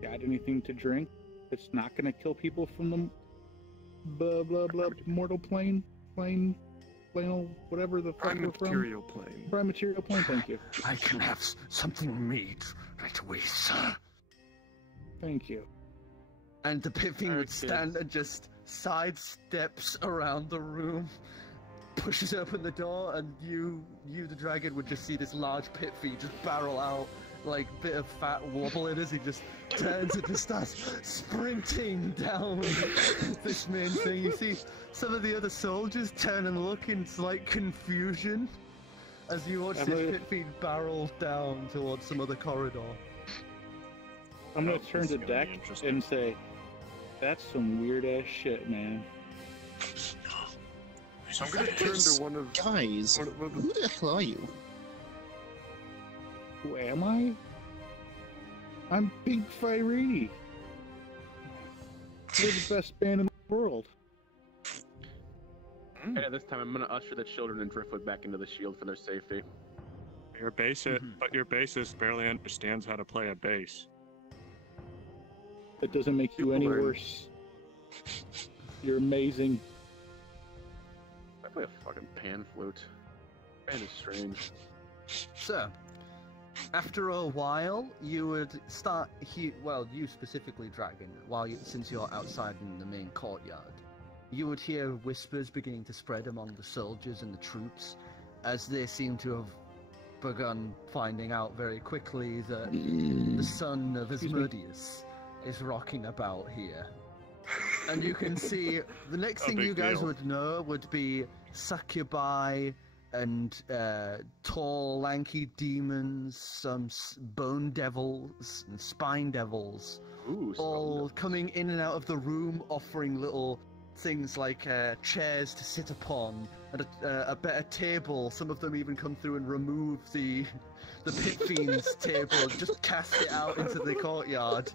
Got anything to drink? It's not gonna kill people from the blah blah blah mortal plane, whatever the fuck Prime we're from. material plane. Prime material plane. Thank you. I can have something made right away, sir. Thank you. And the Pit Fiend Alright, would stand and just sidesteps around the room pushes open the door, and you, the dragon, would just see this large pit feed just barrel out, like bit of fat wobbling as he just turns and just starts sprinting down this main thing. You see some of the other soldiers turn and look in slight confusion as you watch this pit feed barrel down towards some other corridor. I'm gonna turn to Deck and say, "That's some weird ass shit, man." I'm gonna turn to one of guys. Who the hell are you? Who am I? I'm Big Fireeny. We're the best band in the world. And at this time, I'm gonna usher the children and Driftwood back into the shield for their safety. But your bassist barely understands how to play a bass. That doesn't make you any worse. You're amazing. I play a fucking pan flute. Pan is strange. So, after a while, you would start. You specifically, Dragon. Since you're outside in the main courtyard, you would hear whispers beginning to spread among the soldiers and the troops, as they seem to have begun finding out very quickly that the son of Asmodeus is rocking about here. And you can see the next thing you guys would know would be succubi and tall, lanky demons, some bone devils and spine devils, all coming in and out of the room, offering little things like chairs to sit upon and a better table. Some of them even come through and remove the pit fiend's table and just cast it out into the courtyard.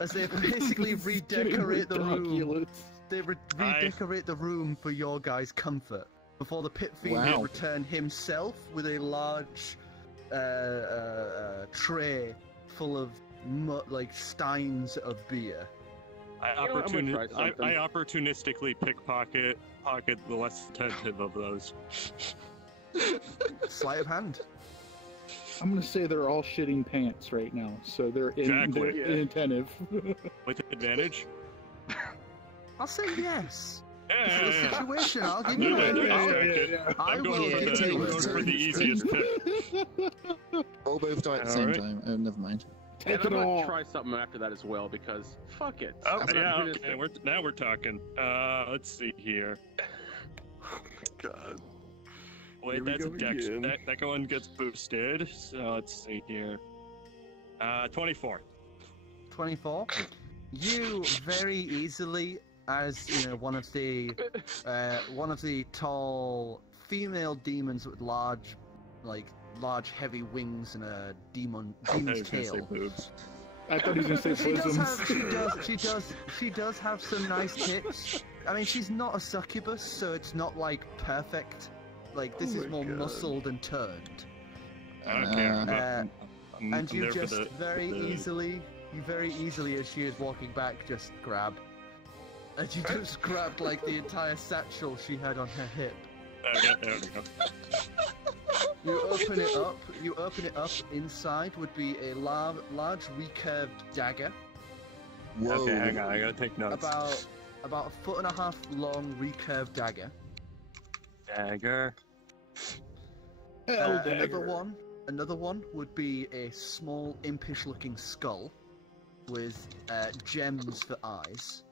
As they basically redecorate the room. They redecorate the room for your guys' comfort before the pit fiend will return himself with a large tray full of steins of beer. I opportunistically pocket the less attentive of those. Sleight of hand. I'm gonna say they're all shitting pants right now, so they're inattentive. With advantage? I'll say yes. Yeah, This is the situation. I'll give you it. I'm going for the easiest pick. All both die at the same time. Oh, never mind. And I'm gonna try something after that as well, because fuck it. Oh, yeah, okay. Now we're talking. Let's see here. Oh my god. Wait, that's a dex. That one gets boosted. So let's see here. 24. 24. You very easily, as you know, one of the tall female demons with large, heavy wings and a demon's tail. I thought he was gonna say bosoms. She does have some nice tits. I mean, she's not a succubus, so it's not perfect. This is more muscled and turned. Okay. And you just very easily, as she is walking back, just grab. And you just grabbed the entire satchel she had on her hip. Okay, there we go. You open it up. Inside would be a large recurved dagger. Whoa. Okay, hang on. I gotta take notes. About 1.5 foot long recurved dagger. Dagger. Another one would be a small, impish-looking skull with gems for eyes.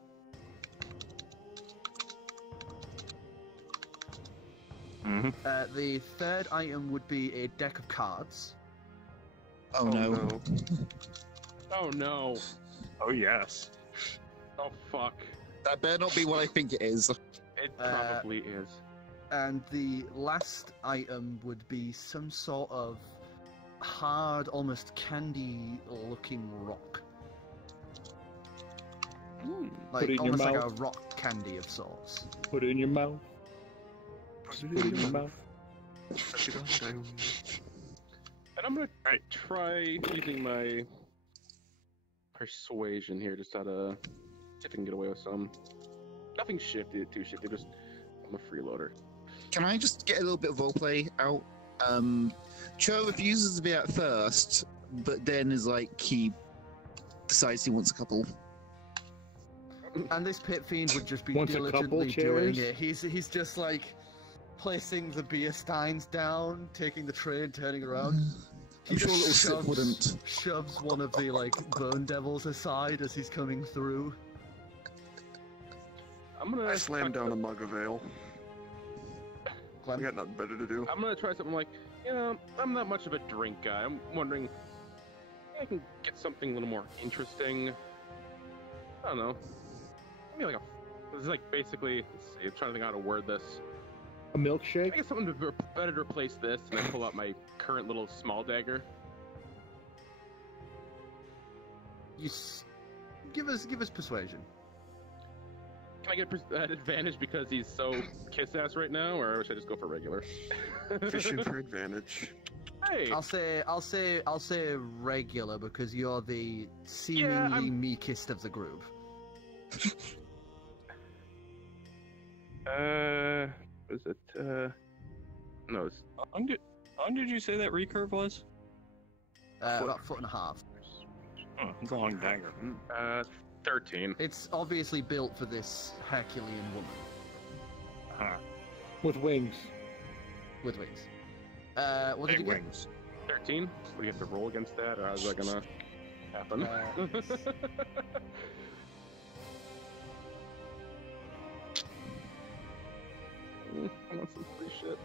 Mm-hmm. The third item would be a deck of cards. Oh no. Oh no. Oh yes. Oh fuck. That better not be what I think it is. It probably is. And the last item would be some sort of hard, almost candy-looking rock. Almost like a rock candy of sorts. Put it in your mouth. Put it in your mouth. And I'm gonna try using my persuasion here, just out of see if I can get away with some. Nothing too shifty. Just I'm a freeloader. Can I just get a little bit of roleplay out? Cho refuses to be at first, but then is he decides he wants a couple. And this pit fiend would just be Wants a couple diligently doing chairs? it. He's just like placing the beer steins down, taking the tray and turning around. He I'm sure just little Sip wouldn't. shoves one of the like bone devils aside as he's coming through. I slam down a mug of ale. Clem? I got nothing better to do. I'm gonna try something like, you know, I'm not much of a drink guy. I'm wondering, I can get something a little more interesting. I don't know. Maybe like this is like basically, let's see, I'm trying to think how to word this. A milkshake? I guess something better to replace this, and I pull out my current little small dagger. Give us persuasion. Can I get that advantage because he's so kiss-ass right now, or should I just go for regular? Fishing for advantage. Hey! I'll say regular because you're the seemingly meekest of the group. Was it, no, it's... How long did you say that recurve was? About 1.5 feet. Oh, it's a long dagger. 13. It's obviously built for this Herculean woman. Huh. With wings. With wings. What did Big you get? wings. 13? Do you have to roll against that, or how's that gonna happen? I want some free shit.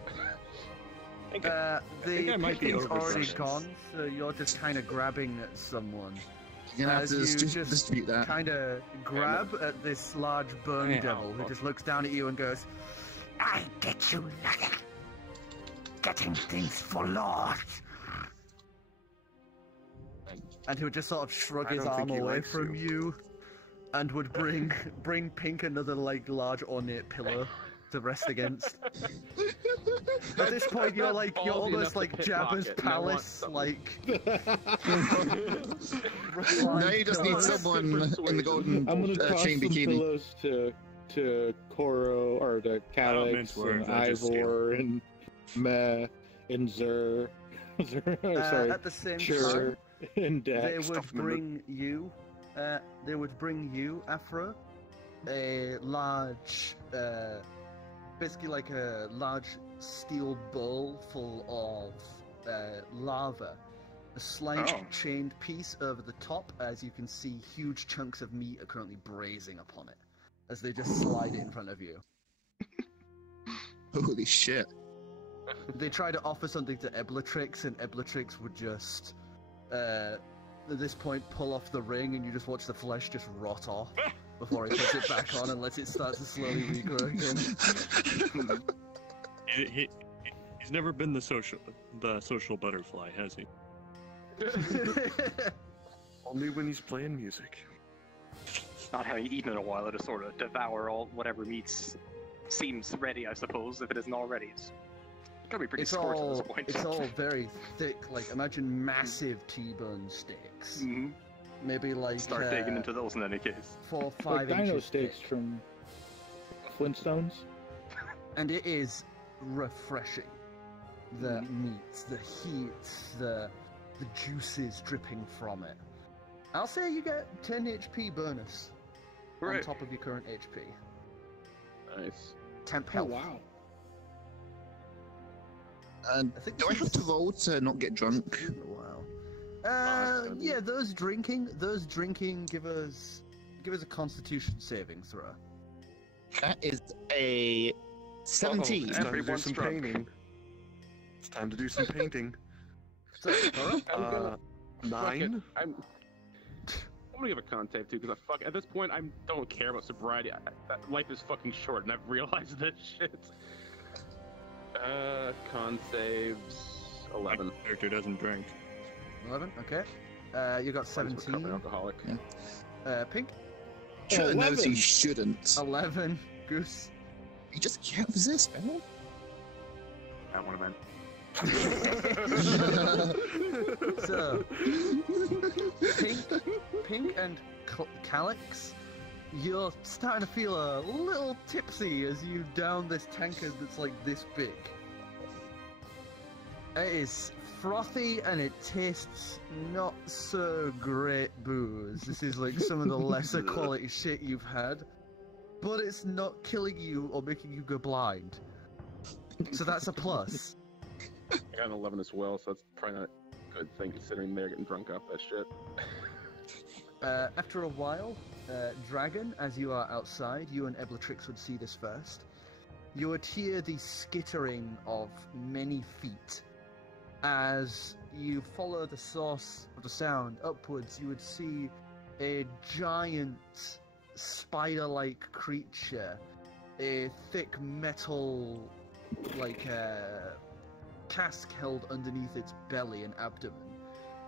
The think I might be picking's already overzealous. gone, so you're just kind of grabbing at someone. You're gonna have As to you just just distribute that. kind of grab at this large bone Yeah. devil who just looks down at you and goes, I get you nothing. Getting things for Lord. and he would just sort of shrug I his don't arm think he away likes from you, and would bring Pink another like large ornate pillow to rest against. At this point, you're almost like Jabba's palace, like. Now you just need someone in the golden I'm gonna toss chain some bikini. pillows to Korro or to Calix and I just Ivor and Meh and sorry, At the same Chir time, and they Dex. would bring you, Afro, a large, basically like a large steel bowl full of lava. A slight chained piece over the top, as you can see huge chunks of meat are currently braising upon it, as they just slide it in front of you. Holy shit. They try to offer something to Eblatrix, and Eblatrix would just, at this point, pull off the ring, and you just watch the flesh just rot off before he puts it back on and lets it start to slowly regrow again. He's never been the social butterfly, has he? Only when he's playing music. Not having eaten in a while, to sort of devour all whatever meats seems ready, I suppose, if it isn't already. It's gotta be pretty scorched at this point. It's all very thick, like imagine massive T-bone steaks. Mhm. Maybe like Start digging into those in any case. 4 or 5 Like inches dino steaks thick. from Flintstones. And it is refreshing. The meat, the heat, the juices dripping from it. I'll say you get 10 HP bonus on Right. top of your current HP. Nice. Temp Oh health. wow. And I think do I have to roll to not get drunk? Wow. Awesome. Yeah, those drinking, give us a Constitution saving throw. That is a 17. It's time to do Everyone's some drunk. painting. It's time to do some painting. So, Korro? I'm gonna, 9. I'm gonna give a con save too, because at this point I don't care about sobriety. Life is fucking short, and I've realized this shit. Con saves 11. My character doesn't drink. 11, okay. You got I'm just a 17. alcoholic. Pink? Sure knows 11. he shouldn't. 11. Goose? You just can't resist, man. That one event. So, Pink and Calix, you're starting to feel a little tipsy as you down this tankard that's like this big. It is frothy and it tastes not so great booze. This is like some of the lesser quality shit you've had, but it's not killing you or making you go blind. So that's a plus. I got an 11 as well, so that's probably not a good thing considering they're getting drunk off that shit. After a while, Dragon, as you are outside, you and Eblatrix would see this first. You would hear the skittering of many feet. As you follow the source of the sound upwards, you would see a giant spider-like creature, a thick metal, like cask held underneath its belly and abdomen,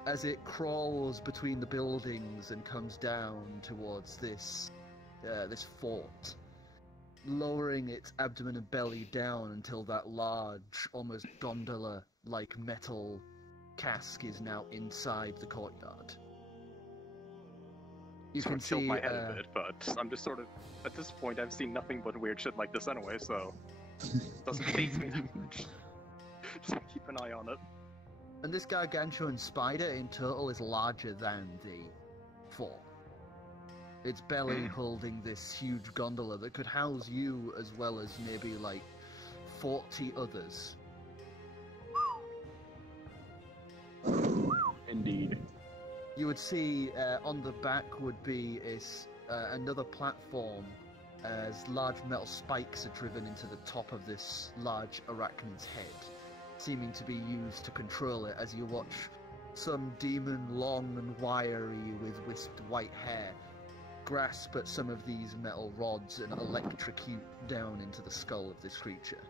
as it crawls between the buildings and comes down towards this fort, lowering its abdomen and belly down until that large, almost gondola-like metal cask is now inside the courtyard. You can see my head a bit, but I'm just sort of, at this point, I've seen nothing but weird shit like this anyway, so it doesn't faze me that much. Just keep an eye on it. And this gargantuan spider in total is larger than the fort. Its belly holding this huge gondola that could house you as well as maybe like 40 others. Indeed. You would see on the back would be another platform as large metal spikes are driven into the top of this large arachnid's head, seeming to be used to control it as you watch some demon long and wiry with wisped white hair grasp at some of these metal rods and electrocute down into the skull of this creature.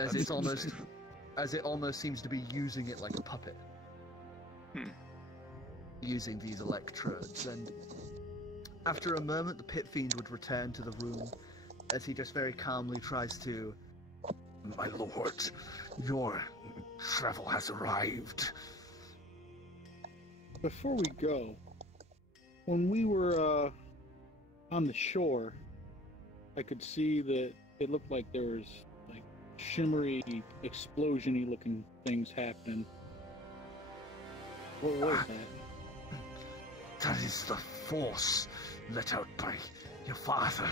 As it almost seems to be using it like a puppet. Using these electrodes, and after a moment the pit fiend would return to the room as he just very calmly tries to... My lord, your travel has arrived. Before we go, when we were on the shore, I could see that it looked like there was like shimmery, explosion-y looking things happening. What was that? That is the force let out by your father.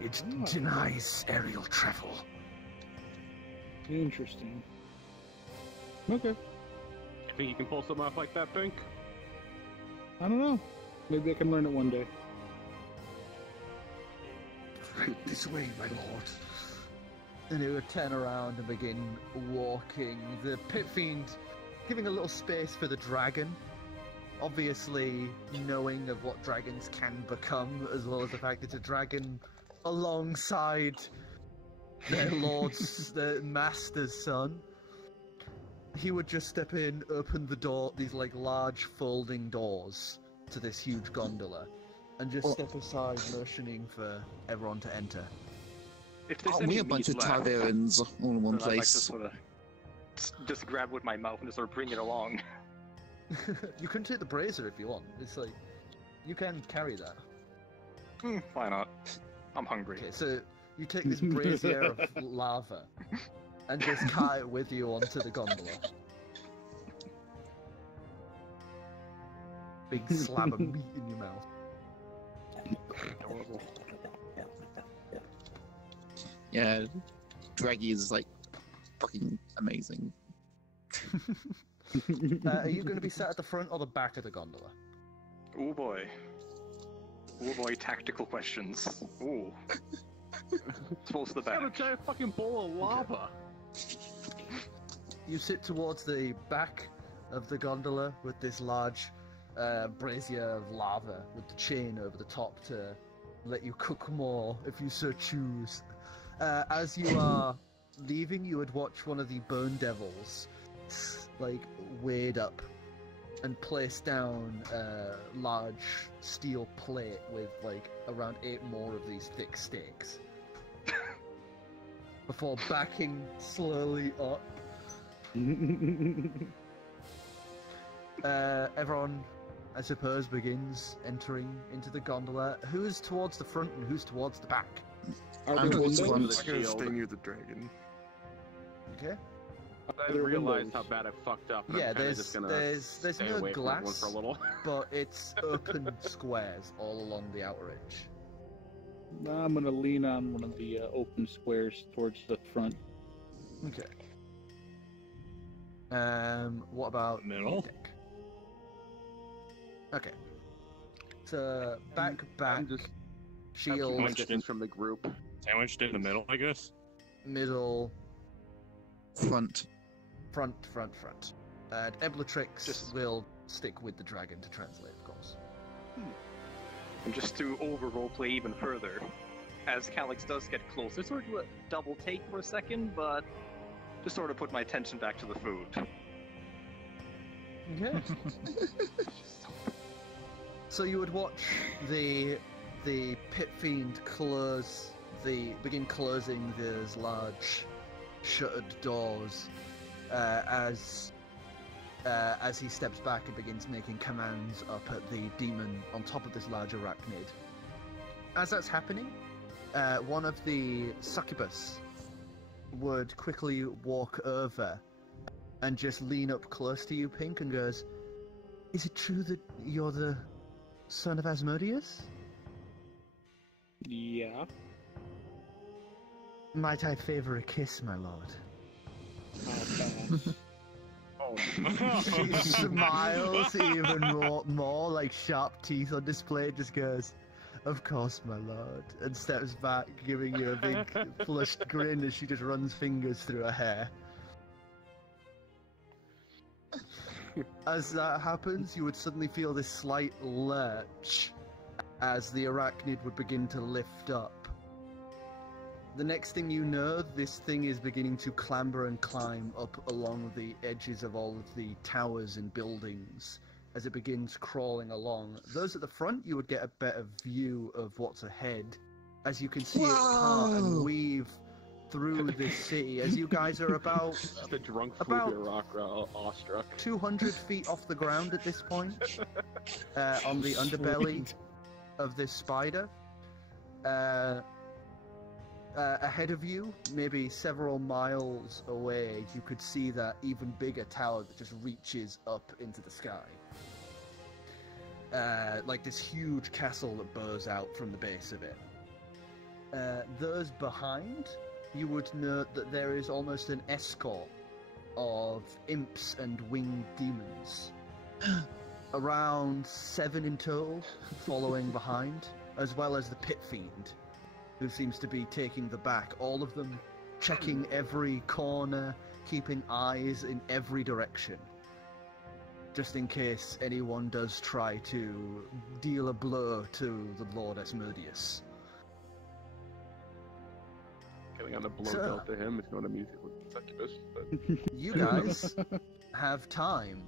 It denies aerial travel. Interesting. Okay. You think you can pull something off like that, Pink? I don't know. Maybe I can learn it one day. Right this way, my lord. And it would turn around and begin walking. The pit fiend giving a little space for the dragon, obviously knowing of what dragons can become, as well as the fact it's a dragon alongside their lord's, their master's son. He would just step in, open the door, these like large folding doors to this huge gondola, and just step aside, motioning for everyone to enter. If there's Aren't any we a bunch of meat left, Targaryens all in one then I'd like to place? sort of just grab with my mouth and just sort of bring it along. You can take the brazier if you want. It's like, you can carry that. Why not? I'm hungry. Okay, so you take this brazier of lava and just cart it with you onto the gondola. Big slab of meat in your mouth. Yeah, Draggy is like fucking amazing. Are you going to be sat at the front or the back of the gondola? Oh boy. Oh boy, tactical questions. Ooh. Towards the I have a back. giant fucking bowl of lava. You sit towards the back of the gondola with this large brazier of lava with the chain over the top to let you cook more if you so choose. As you are leaving, you would watch one of the bone devils like wade up and place down a large steel plate with like around 8 more of these thick stakes before backing slowly up. Everyone, I suppose, begins entering into the gondola. Who's towards the front and who's towards the back? Are I'm there towards the windows? front. I'm gonna stay near the dragon. Okay. I realized how bad I fucked up. And Yeah, I'm kinda there's just gonna there's stay no away from that one glass, for a little. but it's open squares all along the outer edge. I'm gonna lean on one of the open squares towards the front. Okay. What about Middle? deck? Okay. So back, I'm just shield, keeping my distance from the group. Sandwiched in the middle, I guess. middle, Front. front. And Eblatrix will stick with the dragon to translate, of course. And just to over roleplay even further, as Calix does get closer, sort of do a double take for a second, but just sort of put my attention back to the food. Okay. So you would watch the pit fiend begin closing those large shuttered doors as he steps back and begins making commands up at the demon on top of this large arachnid. As that's happening, one of the succubus would quickly walk over and just lean up close to you, Pink, and goes, "Is it true that you're the son of Asmodeus?" Yeah. "Might I favor a kiss, my lord?" Oh, She smiles even more, like sharp teeth on display, just goes, "Of course, my lord," and steps back, giving you a big flushed grin as she just runs fingers through her hair. As that happens, you would suddenly feel this slight lurch as the arachnid would begin to lift up. The next thing you know, this thing is beginning to clamber and climb up along the edges of all of the towers and buildings as it begins crawling along. Those at the front, you would get a better view of what's ahead, as you can see it part and weave through this city, as you guys are about The drunk About- food rock awestruck. 200 feet off the ground at this point, on the underbelly of this spider. Ahead of you, maybe several miles away, you could see that even bigger tower that just reaches up into the sky. Like this huge castle that bows out from the base of it. Those behind, you would note that there is almost an escort of imps and winged demons. Around 7 in total, following behind, as well as the pit fiend, who seems to be taking the back. All of them checking every corner, keeping eyes in every direction, just in case anyone does try to deal a blow to the Lord Asmodeus. Getting on a blow So- belt to him if you want to music with succubus, but You guys have time,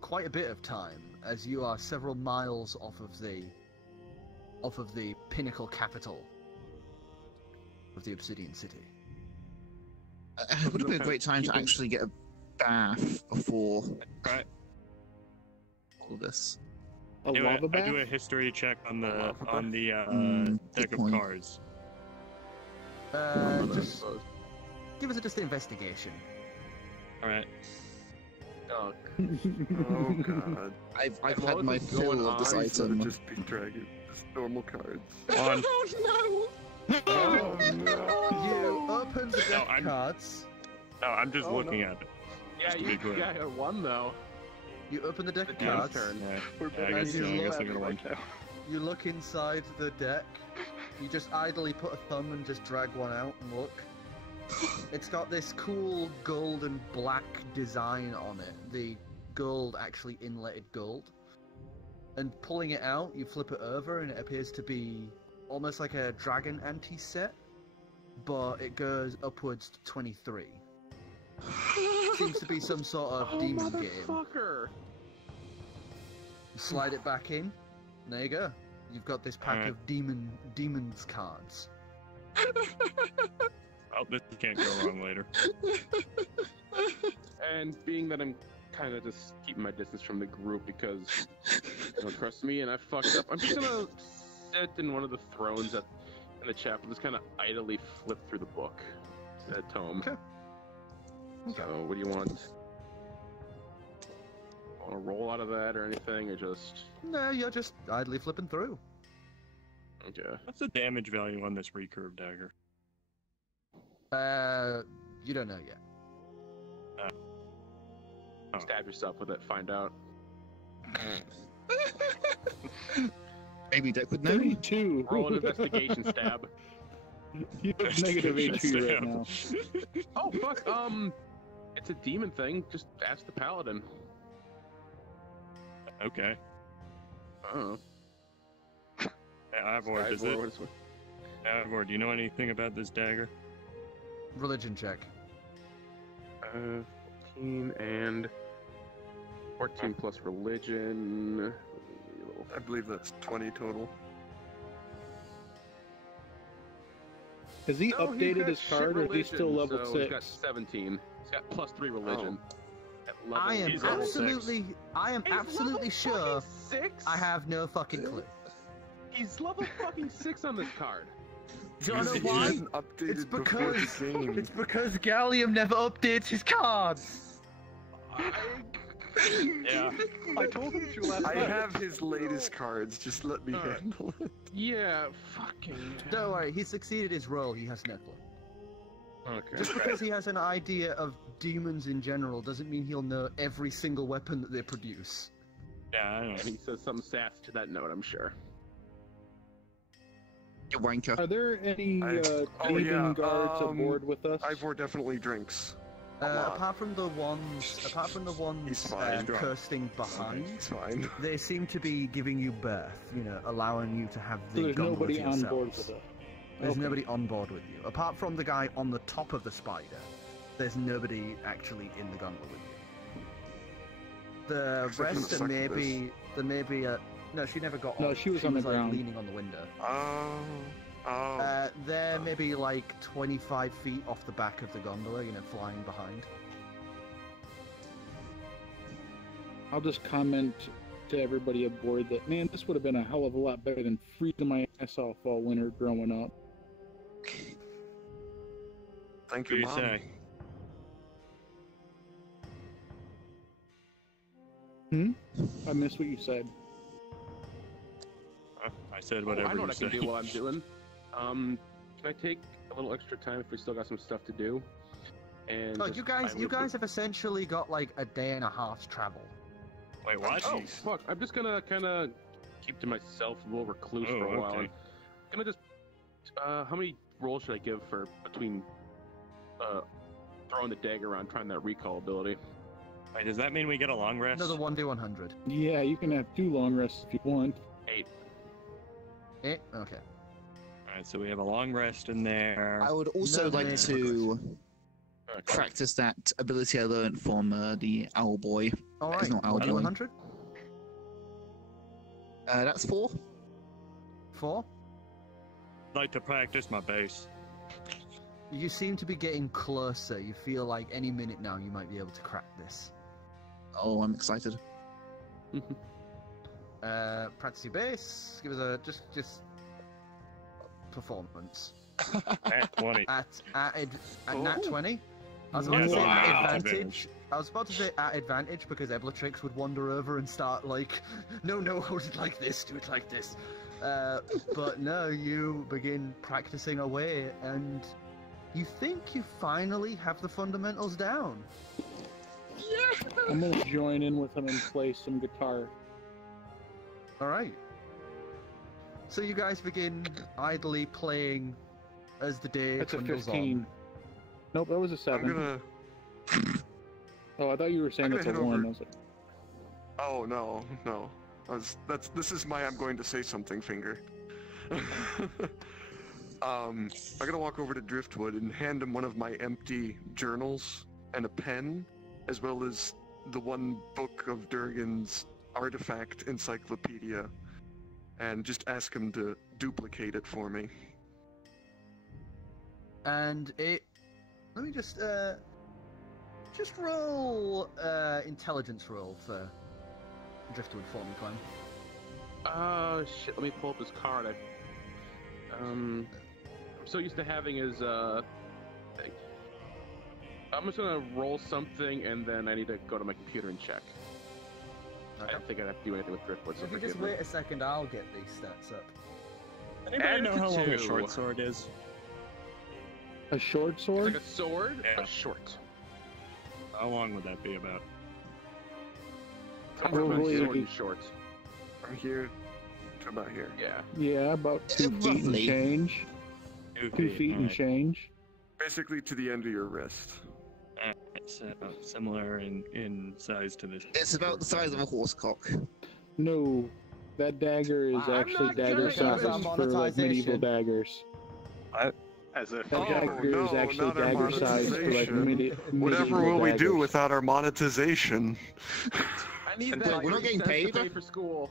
quite a bit of time, as you are several miles off of the pinnacle capital of the Obsidian City. It would have been a great time to actually get a bath before Right. all this. a lava I bath? do a history check on the deck good of point. cards. Just give us just an investigation. All right. Oh, Oh god. I've What had my is fill going of this on? These are item. just be dragon. Just normal cards. One. Oh You open the deck No, of I'm- cards. No, I'm just Oh, looking no. at it. yeah, Just to you be clear. got one though. You open the deck of The game's cards. turn. Yeah. We're Yeah, I guess, you I guess look I'm gonna win. now. You look inside the deck. You just idly put a thumb and just drag one out and look. It's got this cool gold and black design on it. The gold actually inletted gold. And pulling it out, you flip it over and it appears to be almost like a dragon anti-set, but it goes upwards to 23. Seems to be some sort of Oh, demon game. motherfucker! Slide it back in. There you go. You've got this pack Alright. of demons cards. Oh, this can't go wrong later. And being that I'm kind of just keeping my distance from the group because they don't trust me and I fucked up, I'm just gonna sit in one of the thrones in the chapel, just kind of idly flip through the book, that tome. Okay. So, what do you want? Want to roll out of that or anything, or just? No, you're just idly flipping through. Okay. What's the damage value on this recurve dagger? You don't know yet. Stab yourself with it, find out. Maybe Deck would know. 32. Roll an investigation stab. You have negative HP right Stab. now. Oh fuck! It's a demon thing. Just ask the paladin. Okay. Oh. Ivor, Ivor, do you know anything about this dagger? Religion check. 14 and 14 plus religion. I believe that's 20 total. Has he No, he's updated got his card, shit or is he still religion, level so 6? He's got 17. He's got plus 3 religion. At level I am He's level absolutely, I am He's absolutely level sure. fucking 6? I have no fucking clue. He's level fucking 6 on this card. Do you know He why? hasn't updated It's before because the game. it's because Gallium never updates his cards. Yeah. I told him to last I night. have his latest cards, just let me handle it. Yeah, fucking. Don't worry, he succeeded his role. He has no clue. Okay. Just because he has an idea of demons in general doesn't mean he'll know every single weapon that they produce. Yeah, I And know. he says something sassy to that note, I'm sure. You wanker. Are there any oh, demon yeah, guards aboard with us? Ivor definitely drinks. A lot. Apart from the ones He's fine. cursing behind, He's fine. they seem to be giving you birth. You know, allowing you to have So the there's gondola nobody to on yourselves. board with us. There's Okay. nobody on board with you. Apart from the guy on the top of the spider, there's nobody actually in the gondola with you. The Except for rest the are maybe... There may be a... No, she never got No, on. she was on the like, ground. leaning on the window. Oh. They're maybe like 25 feet off the back of the gondola, you know, flying behind. I'll just comment to everybody aboard that, man, this would have been a hell of a lot better than freezing my ass off all winter growing up. Thank What do you, you Mom. say? I missed what you said. I said Oh, whatever I know what I you can say. do while I'm doing. Can I take a little extra time if we still got some stuff to do? And Oh, just you guys finally put- have essentially got like a day and a half's travel. Wait, what? Oh fuck! I'm just gonna kind of keep to myself, a little recluse Oh, for a while. okay. And gonna just how many rolls should I give for between throwing the dagger around, trying that recall ability? Wait, does that mean we get a long rest? Another 1d100. Yeah, you can have 2 long rests if you want. 8. Eh? Okay. Alright, so we have a long rest in there. I would also No like need to Okay. practice that ability I learned from the owl boy. Alright, It's not Albion. 1d100? That's 4. 4? I'd like to practice my bass. You seem to be getting closer. You feel like any minute now you might be able to crack this. Oh, I'm excited. Practice your bass. Give us a just performance. At 20. At nat 20. I was Oh. about to Yeah, say so at wow. advantage. I was about to say at advantage because Eblatrix would wander over and start like, no, hold it like this, do it like this. But no, you begin practicing away, and you think you finally have the fundamentals down. I'm gonna join in with him and play some guitar. All right. So you guys begin idly playing as the day That's a dwindles 15. on. Nope, that was a I'm 7. gonna. Oh, I thought you were saying I'm that's a gonna head 1. over- I was like, Oh no. This is my I'm going to say something finger. I'm gonna walk over to Driftwood and hand him one of my empty journals and a pen, as well as the one book of Durgan's artifact encyclopedia, and just ask him to duplicate it for me. And it. Let me just roll intelligence roll for Driftwood for me, Clem. Shit, let me pull up his card. I'm so used to having his thing. I'm just gonna roll something, and then I need to go to my computer and check. I don't think I'd have to do anything with Driftwood. So If you just wait a second, I'll get these stats up. Anybody know how long a 2. short sword is? A short It's sword? like a sword, Yeah. but short. How long would that be about? Probably- Sword and short. From here to about here. Yeah. Yeah, about 2 feet and Roughly. change. 2 feet and alright. change. Basically to the end of your wrist. It's similar in size to this. It's about the size of a horse cock. No, that dagger is I'm actually not dagger gonna size use our for like medieval monetization. daggers. As if That dagger is no, actually not our dagger size for like monetization. Whatever medieval will we do daggers. without our monetization? I need And that. we're not getting paid? to pay for school.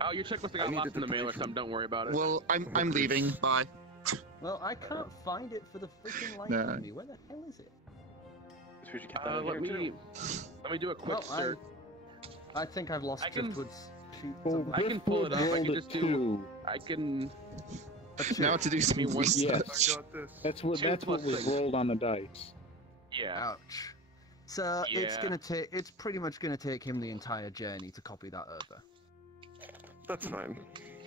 Oh, your check must have I got lost needed in the to mail pay or for- something. Don't worry about it. Well, I'm leaving. Bye. Well, I can't find it for the freaking life No. of me. Where the hell is it? we should get that in let here, me too. do a quick Well, search. I think I've lost I can- Driftwood's sheet. Well, somewhere. I can pull it up, I Driftwood can rolled just a do- 2. I can. Now to do some me one- research. Yes. got this. That's what 2 was plus 6. rolled on the dice. Yeah. Ouch. So it's Yeah. gonna take. It's pretty much gonna take him the entire journey to copy that over. That's fine.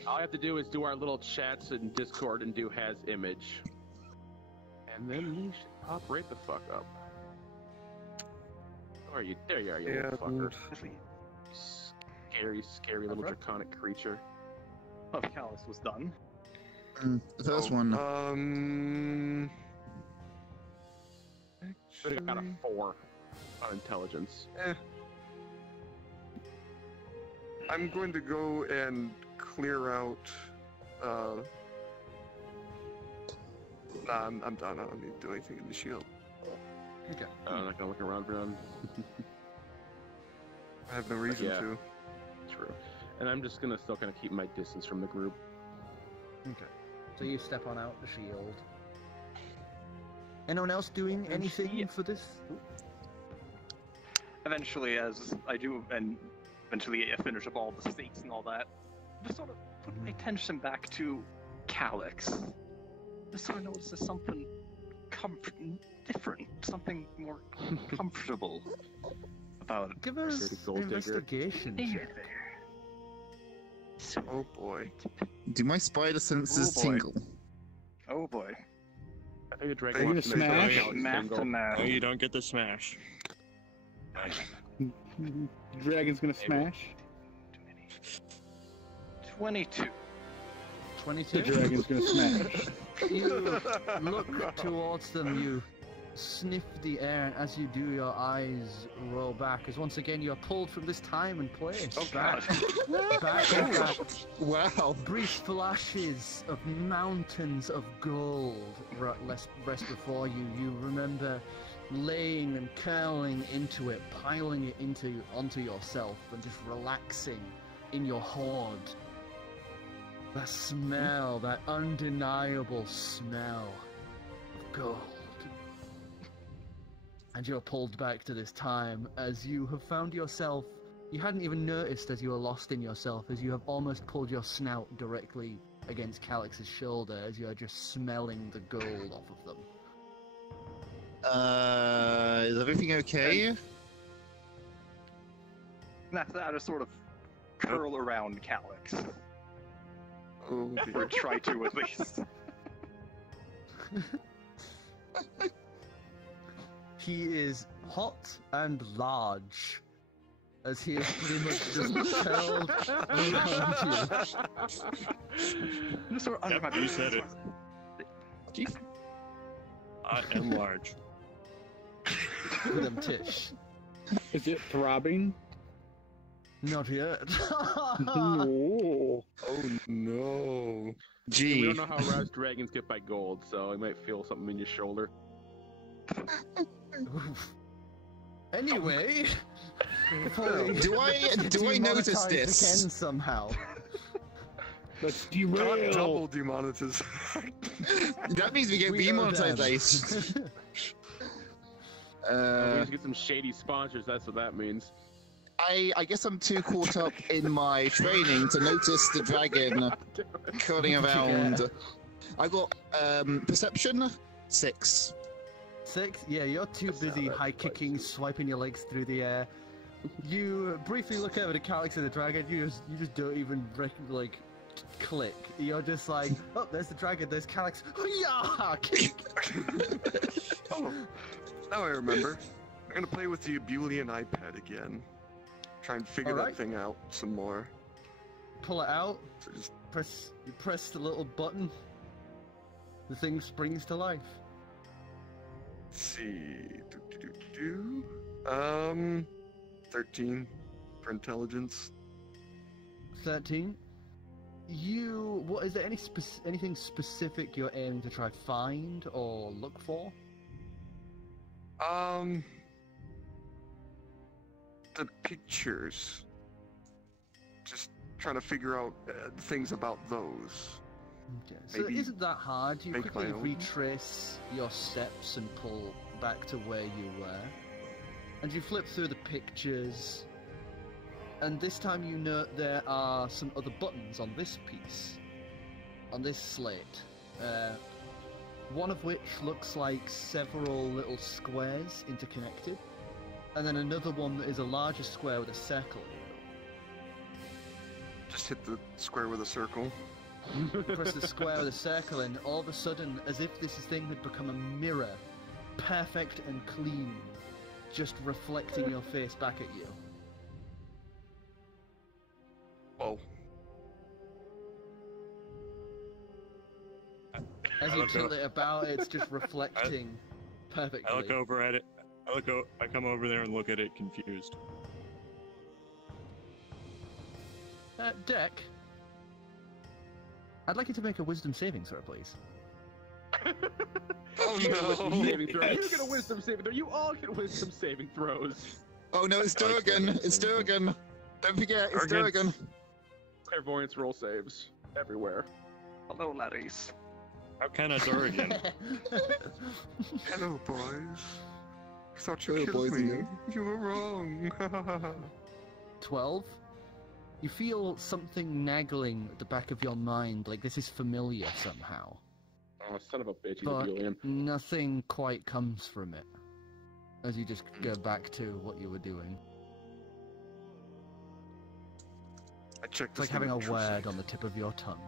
All I have to do is do our little chats in Discord and do has image. And then we should pop right the fuck up. Where are you? There you are, you little fucker. Scary little Afro? draconic creature. Oh, Calix was done. The first one. Should have got a Actually, 4 on intelligence. I'm going to go and clear out. Nah, I'm done. I don't need to do anything in the shield. Okay. I'm not gonna look around for none. I have no reason Yeah. to. True. And I'm just gonna still kind of keep my distance from the group. Okay. So you step on out the shield. Anyone else doing anything Yeah. for this? Ooh. Eventually, as I do, and eventually I finish up all the states and all that, just sort of put my attention back to Calix. Just sort of notice there's something different, something more comfortable about it. Give us Dirty gold digger. investigation There, check. there. So, Oh boy. Do my spider senses Oh, boy. tingle? oh boy. I think the dragon Are you wants to make gonna the smash? Calix Math single. to math. No, you don't get the smash. Dragon's gonna smash. 22. The 22. dragon's gonna smash. You look towards them, you sniff the air, and as you do, your eyes roll back, as once again you are pulled from this time and place. Oh, back, God. back, back. Wow. Brief flashes of mountains of gold rest before you. You remember laying and curling into it, piling it onto yourself, and just relaxing in your hoard. That smell, that undeniable smell of gold. And you're pulled back to this time as you have found yourself. You hadn't even noticed as you were lost in yourself, as you have almost pulled your snout directly against Calix's shoulder as you are just smelling the gold off of them. Is everything okay? And after that, I just sort of curl around Calix. Oh Or dear. try to, at least. He is hot and large, as he is pretty much just curled around Just sort of under Yep, my you said it. I am large. you. Look at him, Tish. Is it throbbing? Not yet. No. Oh no. We Gee. don't know how aroused dragons get by gold, so you might feel something in your shoulder. Anyway, Do I notice demonetized this? again somehow. Let's Not derail. double demonetized. That means we get We owe them. demonetized. We need to get some shady sponsors, that's what that means. I guess I'm too caught up in my training to notice the dragon curling around. I got perception 6. 6? Yeah, you're too busy high kicking, swiping your legs through the air. You briefly look over to Calix and the dragon. You just don't even like click. You're just like, oh, there's the dragon. There's Calix. Yeah, kick. Oh, now I remember. I'm gonna play with the Abulian iPad again. Try and figure that thing out some more. Pull it out. So just press the little button. The thing springs to life. let's see. 13 for intelligence. 13. Is there anything specific you're aiming to try find or look for? The pictures. Just trying to figure out things about those. Okay, so it isn't that hard. You quickly retrace your steps and pull back to where you were. And you flip through the pictures. And this time you note there are some other buttons on this piece. On this slate. One of which looks like several little squares interconnected. And then another one that is a larger square with a circle in it. Just hit the square with a circle. You press the square with a circle and all of a sudden, as if this thing had become a mirror, perfect and clean, just reflecting your face back at you. Whoa. As you tilt it about, it's just reflecting perfectly. I look over at it. I come over there and look at it confused. Deck, I'd like you to make a wisdom saving throw, please. Oh no! Saving throw. You get a wisdom saving throw. You all get wisdom saving throws. Oh no, it's Durgan. It's Durgan. Don't forget, it's Durgan. Clairvoyance roll saves everywhere. Hello, laddies. How can I Durgan? Hello, boys. I thought you Hello, killed boys me. again. You were wrong. 12. You feel something nagging at the back of your mind, like this is familiar somehow. Oh, son of a bitch, he's a But Julian. nothing quite comes from it. As you just go back to what you were doing. I checked It's like having a word on the tip of your tongue.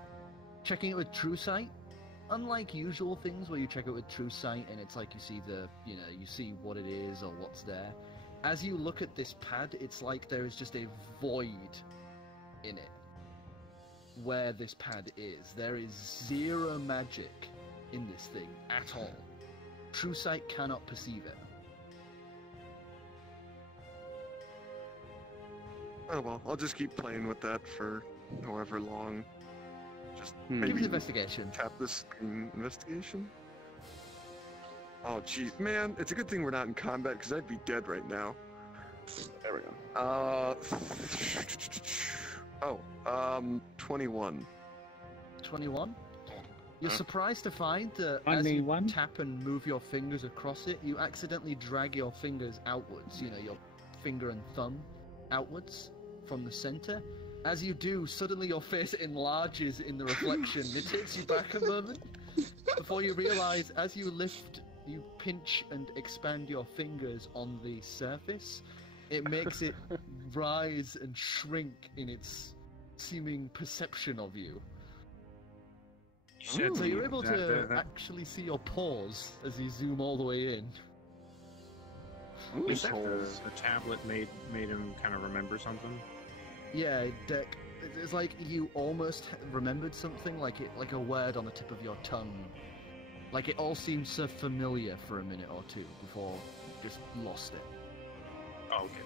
Checking it with True Sight, unlike usual things where you check it with True Sight and it's like you see you see what it is or what's there. As you look at this pad, it's like there is just a void in it. Where this pad is. There is zero magic in this thing at all. True Sight cannot perceive it. Oh well, I'll just keep playing with that for however long. Just Give maybe me investigation. tap this screen. Investigation? Oh jeez, man, it's a good thing we're not in combat because I'd be dead right now. There we go. 21. 21? You're surprised to find that as you 21? tap and move your fingers across it, you accidentally drag your fingers outwards, your finger and thumb outwards from the center. As you do, suddenly your face enlarges in the reflection. It takes you back a moment before you realize as you pinch and expand your fingers on the surface, it makes it rise and shrink in its seeming perception of you. So you're able to actually see your paws as you zoom all the way in. This The whole tablet made him kind of remember something. Yeah, Deck. It's like you almost remembered something, like a word on the tip of your tongue. Like it all seemed so familiar for a minute or two before you just lost it. Oh, okay.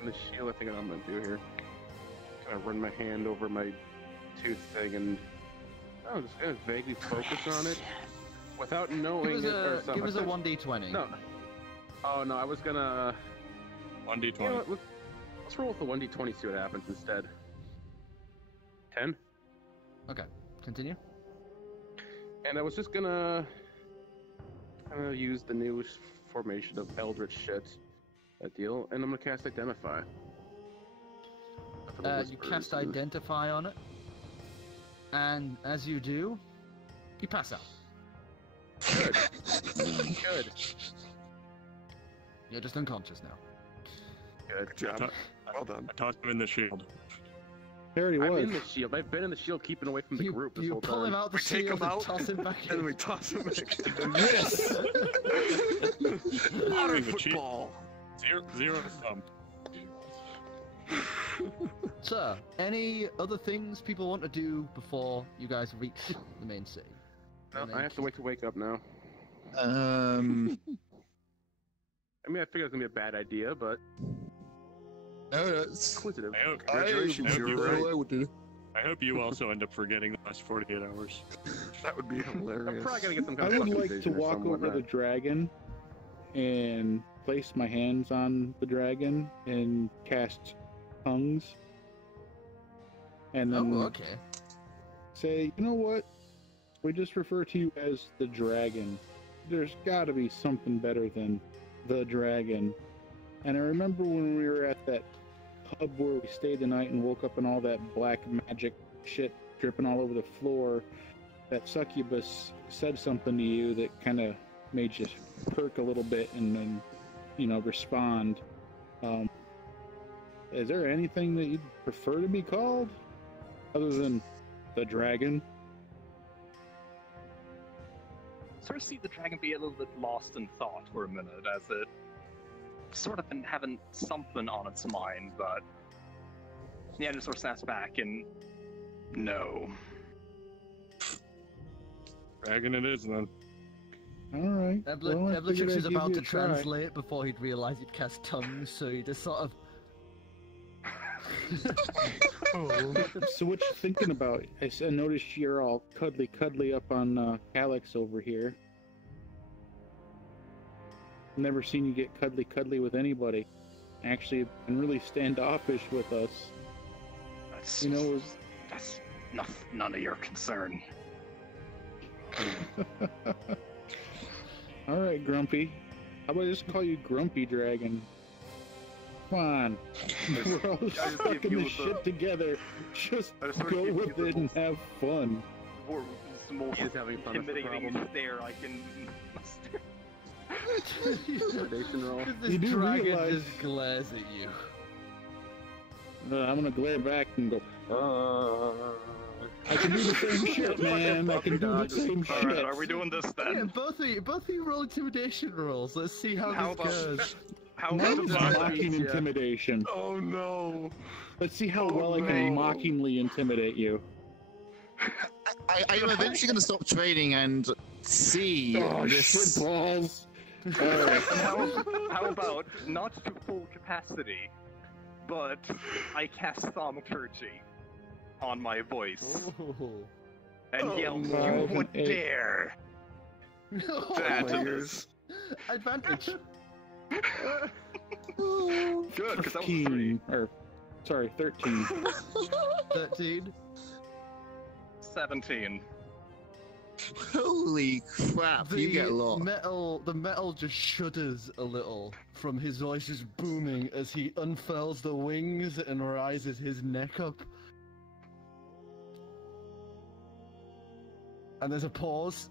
In the shield, I think what I'm gonna do here. Kind of run my hand over my tooth thing and I'm just gonna vaguely focus on it without knowing Give it or us something. a 1d20. No. Oh no, I was gonna. 1d20. You know what, let's roll with the 1d20, see what happens instead. 10. Okay, continue. And I was just gonna use the new formation of Eldritch shit, that deal, and I'm gonna cast Identify. You cast Identify on it, and as you do, you pass out. Good. Good. You're just unconscious now. Good. Good job. Well done. I tossed him in the shield. There he I'm was. in the shield. I've been in the shield, keeping away from the group this You whole pull time. him out the We take shield him and out, toss him back and in. we toss him back. Yes! Water Doing a cheat. football. Zero sum. So, any other things people want to do before you guys reach the main city? No, And I then have to wait to wake up now. Um, I mean, I figured it was gonna be a bad idea, but no, that's. coincidence. I hope, Congratulations, I hope you're you- right. I would do. I hope you also end up forgetting the last 48 hours. That would be I'm hilarious. probably gonna get some I kind of would fucking like to vision or walk some over whatnot. the dragon and place my hands on the dragon and cast tongues. And then Oh, okay. say, you know what? We just refer to you as the dragon. There's gotta be something better than the dragon. And I remember when we were at that pub where we stayed the night and woke up and all that black magic shit dripping all over the floor, that succubus said something to you that kind of made you perk a little bit and then, respond. Is there anything that you'd prefer to be called other than the dragon? Sort of see the dragon be a little bit lost in thought for a minute, as it sort of been having something on its mind, but yeah, just sort of snaps back and no. Dragon it is then. Alright. Well, I Evelyn figured was I'd about give to you a try. translate before he'd realised he'd cast tongues, so he just sort of... So what you thinking about? I noticed you're all cuddly up on Calix over here. Never seen you get cuddly with anybody. Actually, been really standoffish with us. That's, that's none of your concern. All right, Grumpy. How about I just call you Grumpy Dragon? Come on. We're all stuck in this shit together. Just go with it and have fun. Or the most He is having fun, that's the intimidating problem. stare I can muster. Predation roll. This You do dragon realize- just glares at you. I'm gonna glare back and go, I can do the same shit, man. I can do the same Alright, shit. are we doing this then? Yeah, both of you roll intimidation rolls. Let's see how How this goes. How Mine about is the mocking intimidation. Oh no. Let's see how Oh, well I can no. mockingly intimidate you. I am eventually going to stop training and see Oh, this. shit balls. Alright. How about not to full capacity, but I cast thaumaturgy on my voice Oh. and yell, no. "You would 5 and 8. dare!" No. That my is ears. Advantage. good, because that was a 3. 15, or, sorry, 13. 13. 17. Holy crap! You get a lot. The metal just shudders a little from his voice just booming as he unfurls the wings and rises his neck up. And there's a pause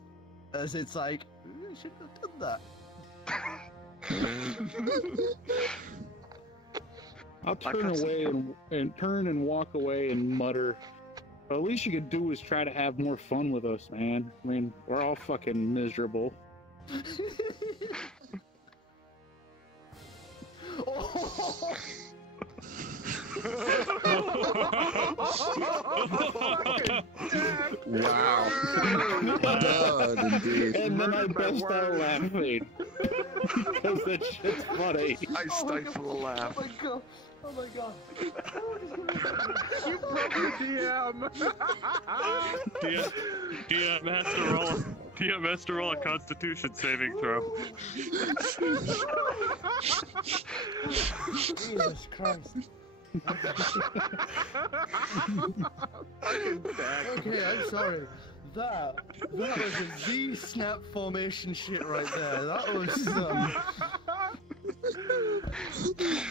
as it's like, "I shouldn't have done that." I'll turn got some- away and turn and walk away and mutter. Well, the least you could do is try to have more fun with us, man. I mean, we're all fucking miserable. Oh! Wow. God, indeed. And then I bust out laughing. Because that shit's funny. I stifle a laugh. Oh my god! Oh my god! You broke your DM! DM has to roll a Constitution saving throw. Jesus Christ! Okay, I'm sorry. That was a Z snap formation shit right there. That was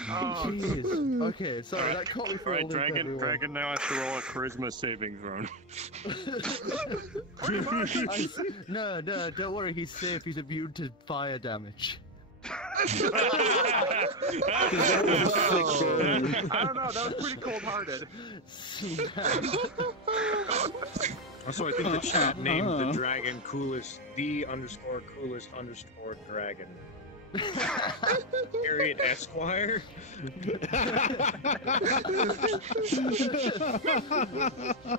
Oh, jeez. Okay, sorry, that caught me for a Alright, loop, everyone. Dragon now has to roll a charisma saving throw. No, don't worry, he's safe. He's immune to fire damage. I don't know, that was pretty cold-hearted. Also, I think the chat named the dragon coolest_coolest_dragon. Period Esquire.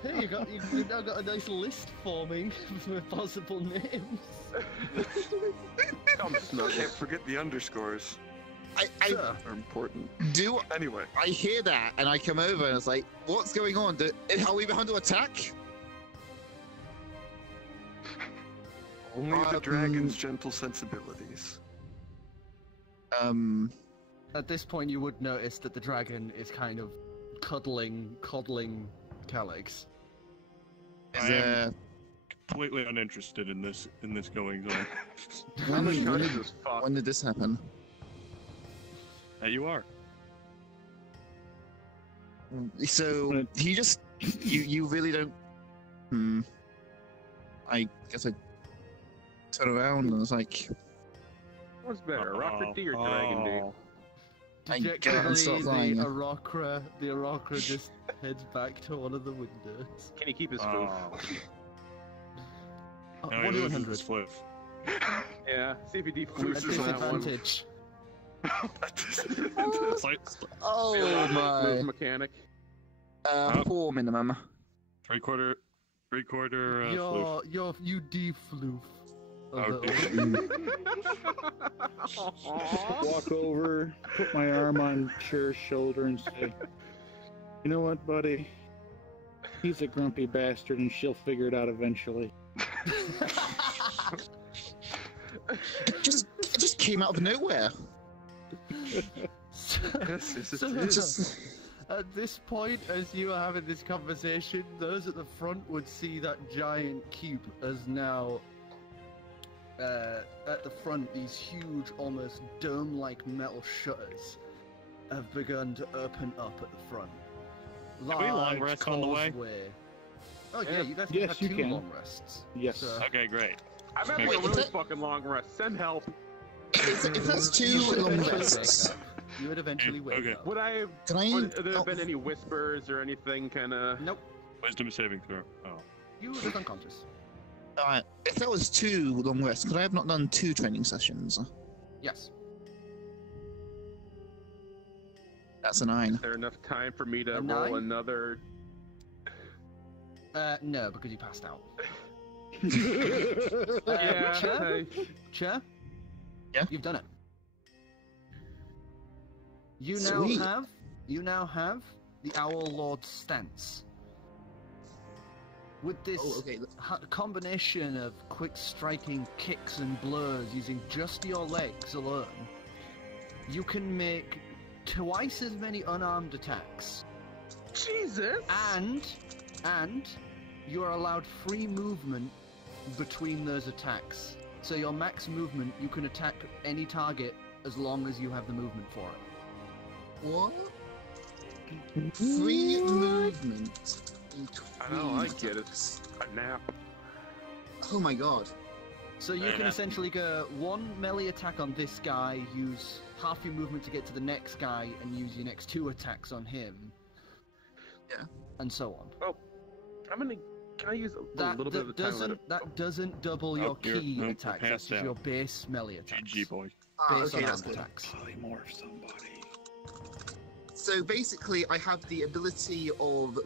Hey, you've now got a nice list forming with possible names. Can't forget the underscores. I Are important. do. Anyway, I hear that, and I come over, and it's like, what's going on? Are we under attack? only the dragon's gentle sensibilities. At this point, you would notice that the dragon is kind of coddling Calix. Is I am completely uninterested in this goings on. when did this happen? You are. So he just you really don't. I guess I turn around and it's like, What's better, Rocket D or Dragon D? I get and start flying. The Arachra just heads back to one of the windows. Can he keep his floof? No, 1,100. Floof. Yeah, see if he At defloofs on that one. disadvantage. Oh Move my! mechanic. 4 minimum. Three quarter floof. You defloof. Walk over, put my arm on Cher's shoulder and say, "You know what, buddy? He's a grumpy bastard and she'll figure it out eventually." just came out of nowhere. At this point, as you are having this conversation, those at the front would see that giant cube as now at the front, these huge, almost dome-like metal shutters have begun to open up at the front. Have we long rest on the way? Oh yeah, you guys can Yes, have you 2 can. long rests. Yes. So, Okay, great. I'm having Wait, a is really that- fucking long rest. Send help. If that's 2 you would long eventually rests, wake up. You would eventually wake Okay. up. Would I? can I? Would there oh, have been any whispers or anything kind of? Nope. Wisdom saving throw. Oh. You were just unconscious. Alright, if that was 2 long rests, could I have not done 2 training sessions? Yes. That's a 9. Is there enough time for me to A roll 9? another? No, because you passed out. Yeah. Chair? Yeah? You've done it. You Sweet. now have the Owl Lord's stance. With this Oh, okay. combination of quick striking kicks and blows using just your legs alone, you can make twice as many unarmed attacks. Jesus. And you are allowed free movement between those attacks. So your max movement, you can attack any target as long as you have the movement for it. What? Free movement. I know. I get it. A nap. Oh my god. So you can essentially go 1 melee attack on this guy, use half your movement to get to the next guy, and use your next 2 attacks on him. Yeah. And so on. Oh, Can I use a little bit of the time? That doesn't double your key attacks. That's just your base melee attacks. GG boy. Base Okay, that's unarmed good. attacks. Polymorph somebody. So basically, I have the ability of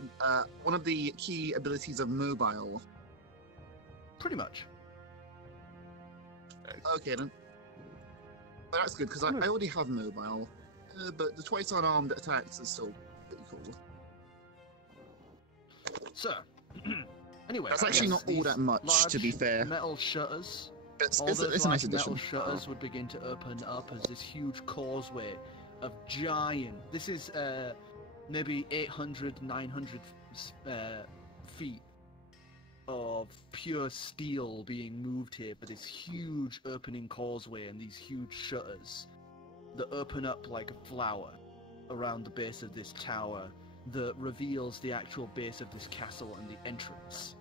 one of the key abilities of mobile. Pretty much. Okay then. Well, that's good because I already have mobile, but the twice unarmed attacks is still pretty cool. So, anyway, That's actually not all that much, to be fair. Metal shutters. It's All a those nice large metal addition. shutters would begin to open up as this huge causeway of giant. This is maybe 800, 900 feet of pure steel being moved here for this huge opening causeway and these huge shutters. that open up like a flower around the base of this tower that reveals the actual base of this castle and the entrance.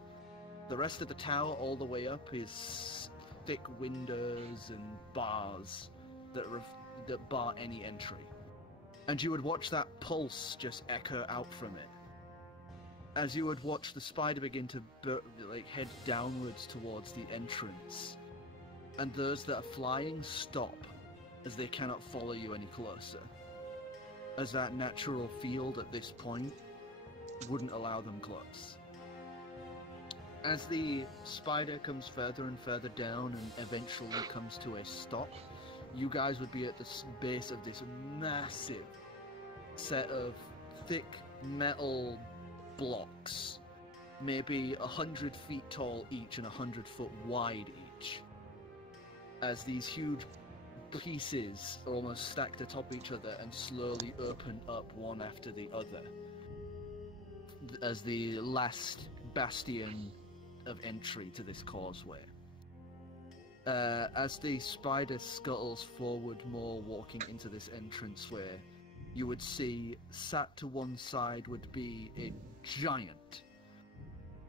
The rest of the tower all the way up is thick windows and bars that bar any entry. And you would watch that pulse just echo out from it. As you would watch the spider begin to head downwards towards the entrance. And those that are flying stop, as they cannot follow you any closer. As that natural field at this point wouldn't allow them close. As the spider comes further and further down and eventually comes to a stop, you guys would be at the base of this massive set of thick metal blocks, maybe 100 feet tall each and 100 foot wide each. As these huge pieces are almost stacked atop each other and slowly open up one after the other, as the last bastion of entry to this causeway. As the spider scuttles forward more, walking into this entranceway, you would see, sat to one side would be a giant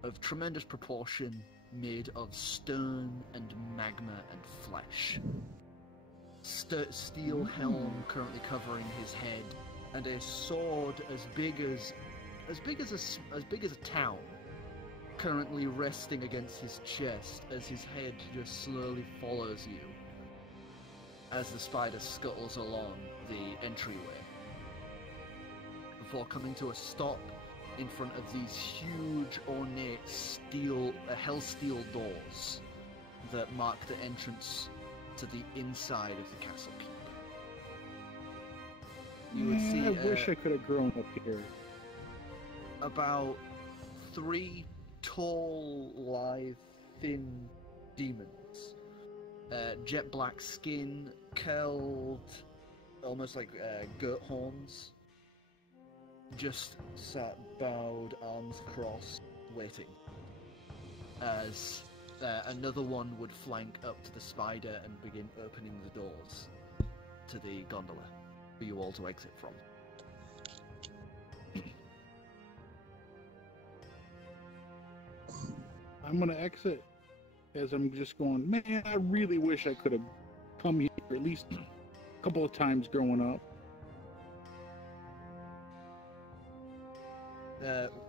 of tremendous proportion, made of stone and magma and flesh. Steel helm currently covering his head, and a sword as big as a town currently resting against his chest, as his head just slowly follows you as the spider scuttles along the entryway, before coming to a stop in front of these huge ornate hell steel doors that mark the entrance to the inside of the castle keep. You would see I wish I could have grown up here. About 3 tall, lithe, thin demons. Jet black skin, curled, almost like goat horns. Just sat bowed, arms crossed, waiting. As another one would flank up to the spider and begin opening the doors to the gondola for you all to exit from. I'm gonna exit as I'm just going, man, I really wish I could have come here at least a couple of times growing up.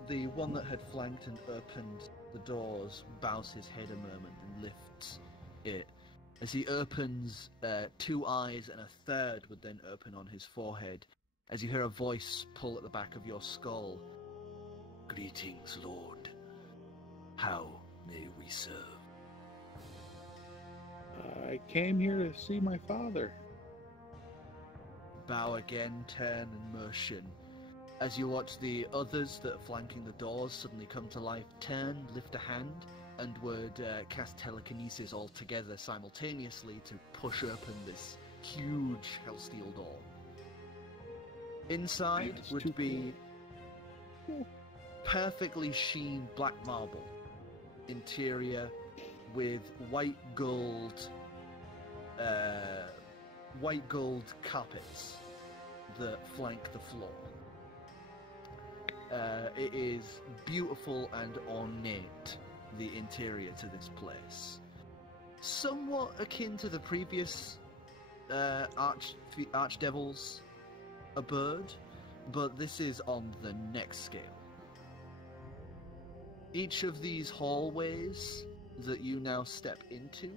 The one that had flanked and opened the doors bows his head a moment and lifts it. As he opens, 2 eyes and a third would then open on his forehead, as you hear a voice pull at the back of your skull. "Greetings, Lord. How may we serve?" I came here to see my father. Bow again, turn and motion. As you watch the others that are flanking the doors suddenly come to life, turn, lift a hand, and would cast telekinesis all together simultaneously to push open this huge hellsteel door. Inside would be perfectly sheen black marble interior with white gold carpets that flank the floor. It is beautiful and ornate, the interior to this place. Somewhat akin to the previous Archdevil's abode, but this is on the next scale. Each of these hallways that you now step into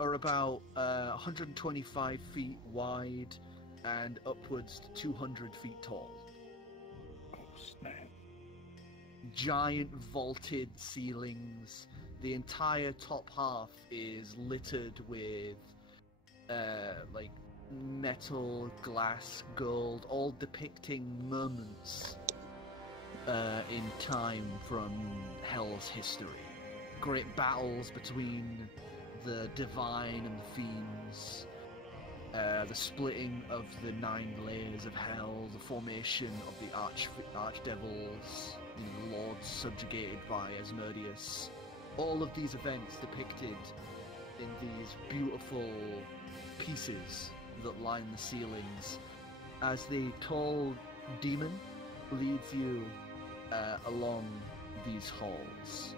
are about 125 feet wide and upwards to 200 feet tall. Oh, snap. Giant vaulted ceilings. The entire top half is littered with like metal, glass, gold, all depicting moments in time from Hell's history. Great battles between the divine and the fiends, the splitting of the 9 layers of hell, the formation of the archdevils, the lords subjugated by Asmodeus. All of these events depicted in these beautiful pieces that line the ceilings as the tall demon leads you along these halls.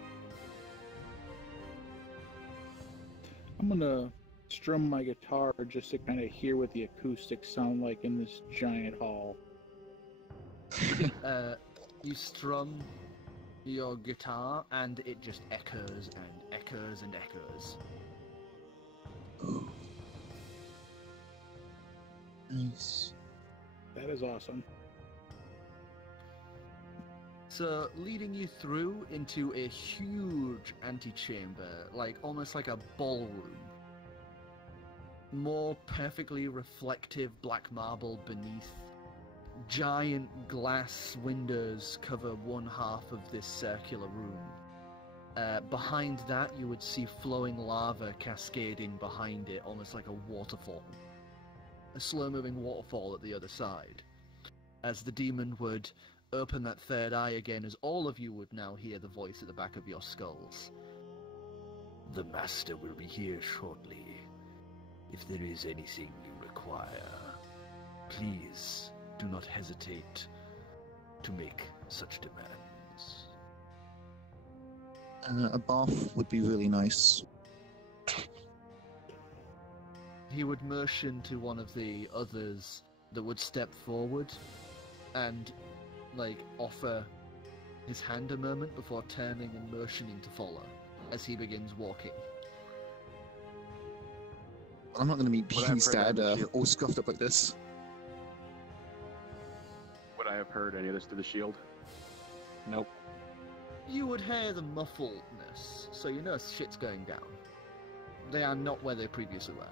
I'm gonna strum my guitar just to kind of hear what the acoustics sound like in this giant hall. You strum your guitar and it just echoes and echoes and echoes. Nice. That is awesome. So, leading you through into a huge antechamber, like almost like a ballroom. More perfectly reflective black marble beneath. Giant glass windows cover one half of this circular room. Behind that, you would see flowing lava cascading behind it, almost like a waterfall. A slow-moving waterfall at the other side. As the demon would open that third eye again, as all of you would now hear the voice at the back of your skulls. The Master will be here shortly. If there is anything you require, please do not hesitate to make such demands. A bath would be really nice. He would motion to one of the others that would step forward and, like, offer his hand a moment before turning and motioning to follow as he begins walking. I'm not going to be peased at all scuffed up like this. Would I have heard any of this to the shield? Nope. You would hear the muffledness, so you know shit's going down. They are not where they previously were.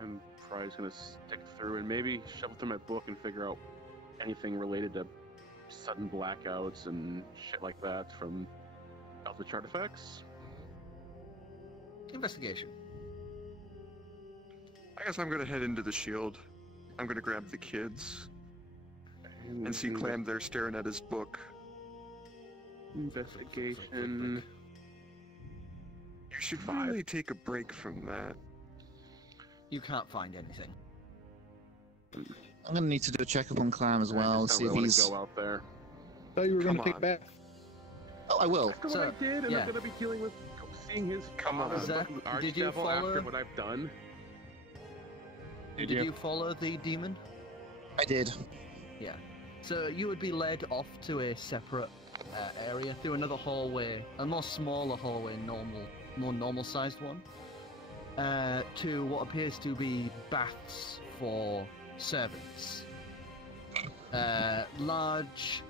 I'm probably just going to stick through and maybe shuffle through my book and figure out anything related to sudden blackouts and shit like that from Alpha Chart effects. Investigation. I guess I'm gonna head into the shield. I'm gonna grab the kids and see Clam there staring at his book. Investigation. You should really take a break from that. You can't find anything. I'm going to need to do a checkup on Clam as well, see if he's... go out there. I thought you were going to take a bath. Oh, I will. After what I did, and I'm going to be dealing with seeing his did you follow? After what I've done. Did you follow the demon? I did. Yeah. So you would be led off to a separate area through another hallway, a more smaller hallway, more normal-sized one, to what appears to be baths for servants. Large.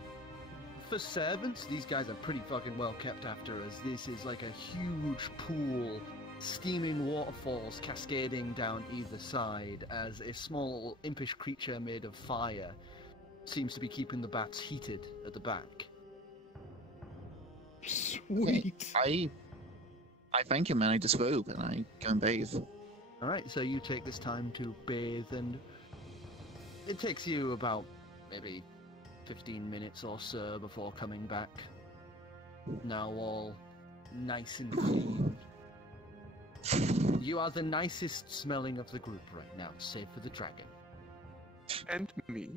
For servants, these guys are pretty fucking well kept after, as this is like a huge pool, steaming waterfalls cascading down either side, as a small impish creature made of fire seems to be keeping the baths heated at the back. Sweet. I thank you, man. I disrobe and I go and bathe. Alright, so you take this time to bathe, and it takes you about maybe 15 minutes or so before coming back. Now all nice and clean. You are the nicest smelling of the group right now, save for the dragon. And me.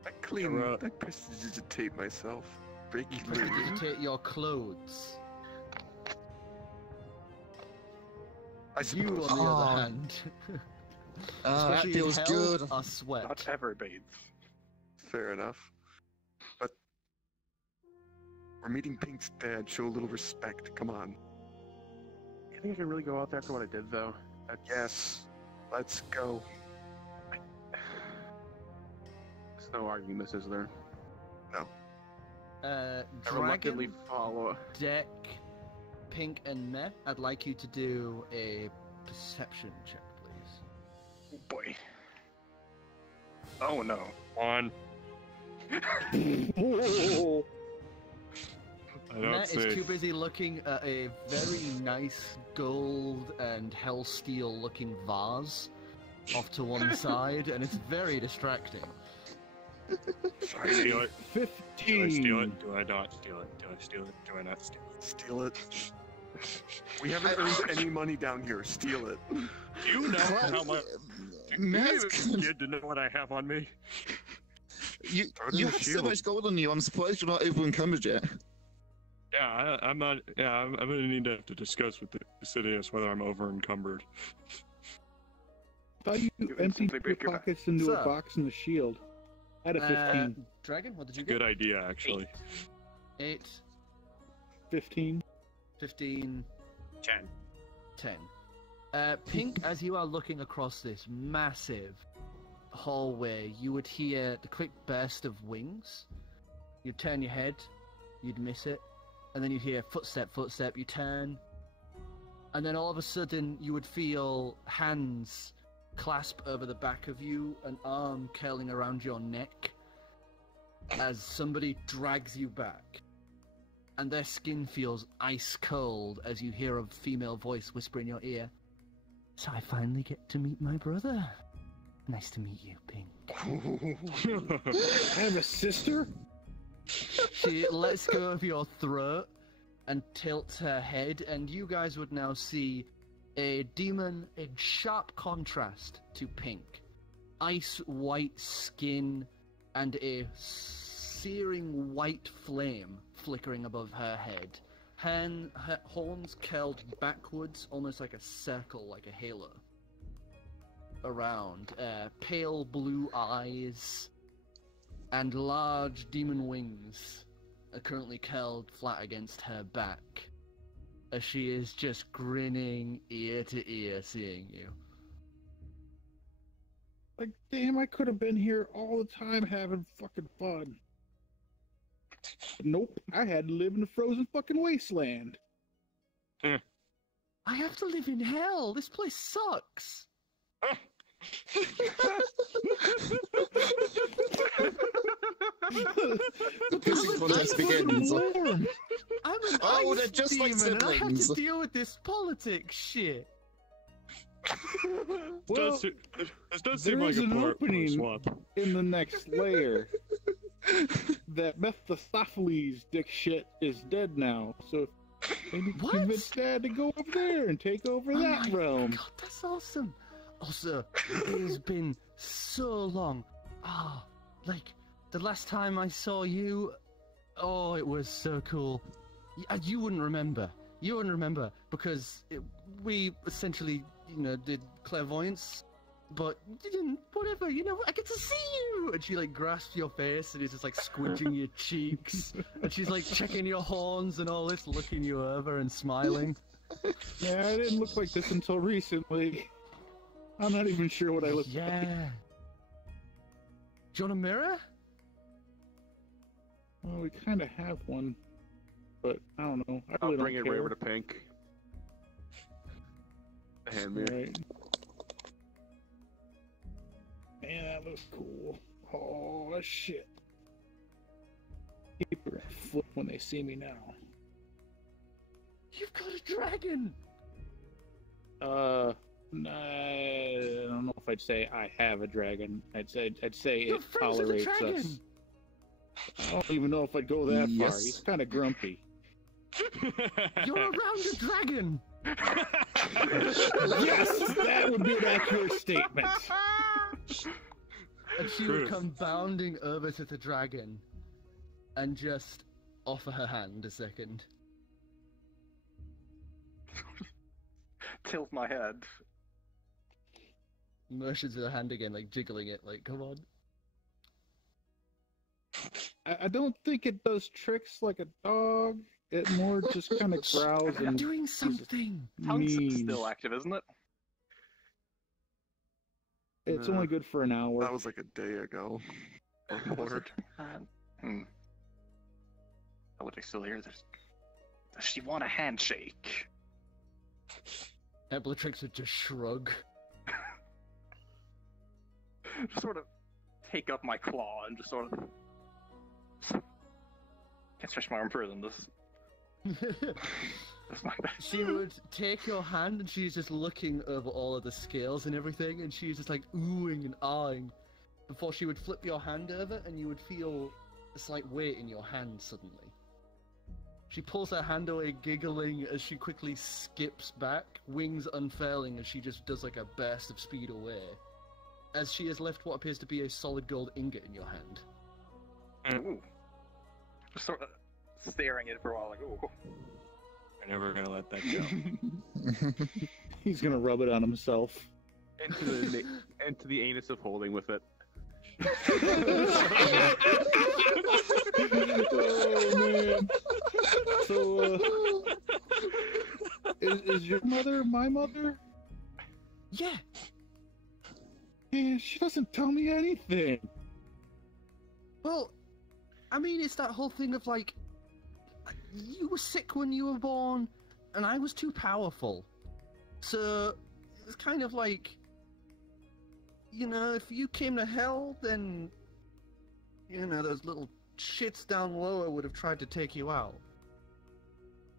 I prestidigitate myself. Prestidigitate your clothes. I suppose. You, on the other hand, that feels hell good. Are sweat. Not ever bathe. Fair enough. But we're meeting Pink's dad. Show a little respect. Come on. You think I can really go out there after what I did, though? Yes. Let's go. There's no arguing this, is there? No. I reluctantly Dragon, follow. Deck, Pink, and Meh, I'd like you to do a perception check, please. Oh boy. Oh no. 1. Matt is too busy looking at a very nice gold and hell steel looking vase off to one side, and it's very distracting. Steal it. 15. Do I steal it? Do I not steal it? Do I steal it? Do I not steal it? Steal it. We haven't earned any money down here. Steal it. Do you know how much? Matt's Scared to know what I have on me. You have so much gold on you. I'm surprised you're not over encumbered yet. Yeah, I'm not. Yeah, I'm gonna need to have to discuss with the Sidious whether I'm over encumbered. I thought you emptied your pockets into a box in the shield. I had a 15. Dragon, what did you get? Good idea, actually. 8. 15. 15. 10. Pink, as you are looking across this massive hallway, you would hear the quick burst of wings. You'd turn your head, you'd miss it, and then you'd hear footstep, you turn, and then all of a sudden you would feel hands clasp over the back of you, an arm curling around your neck, as somebody drags you back. And their skin feels ice cold as you hear a female voice whisper in your ear, "So I finally get to meet my brother. Nice to meet you, Pink." I have a sister? She lets go of your throat and tilts her head, and you guys would now see a demon in sharp contrast to Pink. Ice white skin and a searing white flame flickering above her head. Her horns curled backwards, almost like a circle, like a halo. Around, pale blue eyes and large demon wings are currently curled flat against her back, as she is just grinning ear to ear seeing you. Like, damn, I could have been here all the time having fucking fun. But nope, I had to live in the frozen fucking wasteland. I have to live in hell. This place sucks. The pissing contest begins. I'm an they're ice just demon, like and I have siblings. to deal with this politics shit. Well, This does there seem like is a an poor opening swap. in the next layer. That Mephistopheles dick shit is dead now, so maybe What? convince Dad to go up there and take over Oh that my realm. God, that's awesome. Also, it has been so long. Like, the last time I saw you, it was so cool. You wouldn't remember. You wouldn't remember, because we essentially, did clairvoyance, but you didn't, whatever, I get to see you! And she, like, grasps your face and is just, like, squidging your cheeks. And she's, like, checking your horns and all this, looking you over and smiling. Yeah, I didn't look like this until recently. I'm not even sure what I look like. Yeah. Do you want a mirror? Well, we kind of have one, but I don't know. I I'll really bring don't it care. over to Pink. Hand me. Right. Man, that looks cool. Oh, shit. People are flip when they see me now. You've got a dragon! Nah, I don't know if I'd say I have a dragon. I'd say You're it friends with the tolerates us. dragon! I don't even know if I'd go that far. Yes. He's kind of grumpy. You're around a dragon! Yes, that would be an accurate statement. And she would come bounding over to the dragon and just offer her hand a second. Tilt my head. Motions her hand again, like jiggling it, like, come on. I don't think it does tricks like a dog. It more just kind of growls I'm and doing something! Tongue's means. still active, isn't it? It's only good for an hour. That was like a day ago. Or more. Oh, what I still hear? Does she want a handshake? Eblatrix would just shrug. Just sort of take up my claw and just sort of... Can't stretch my arm further than this. That's my bad. She would take your hand and she's just looking over all of the scales and everything, and she's just like oohing and ahhing before she would flip your hand over, and you would feel a slight weight in your hand suddenly. She pulls her hand away, giggling as she quickly skips back, wings unfurling as she just does like a burst of speed away, as she has left what appears to be a solid gold ingot in your hand. Ooh. Just sort of staring at it for a while, like, ooh. We're never gonna let that go. He's gonna rub it on himself. Into the anus of holding with it. Oh man. So, is your mother my mother? Yeah. Yeah, she doesn't tell me anything. Well, I mean, it's that whole thing of like, you were sick when you were born, and I was too powerful. So, it's kind of like, you know, if you came to hell, then, you know, those little shits down lower would have tried to take you out.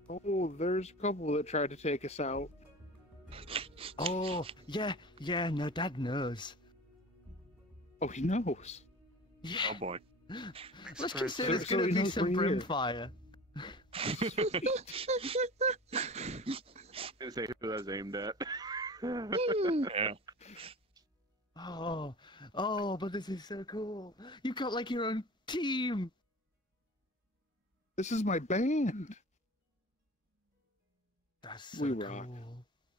Oh, there's a couple that tried to take us out. Oh, yeah, no, Dad knows. Oh, he knows. Yeah. Oh boy. Let's just say So- there's so gonna he be knows some we're here. brimfire. Didn't say who that was aimed at. Yeah. Oh, but this is so cool. You've got like your own team. This is my band. That's so We cool. rock.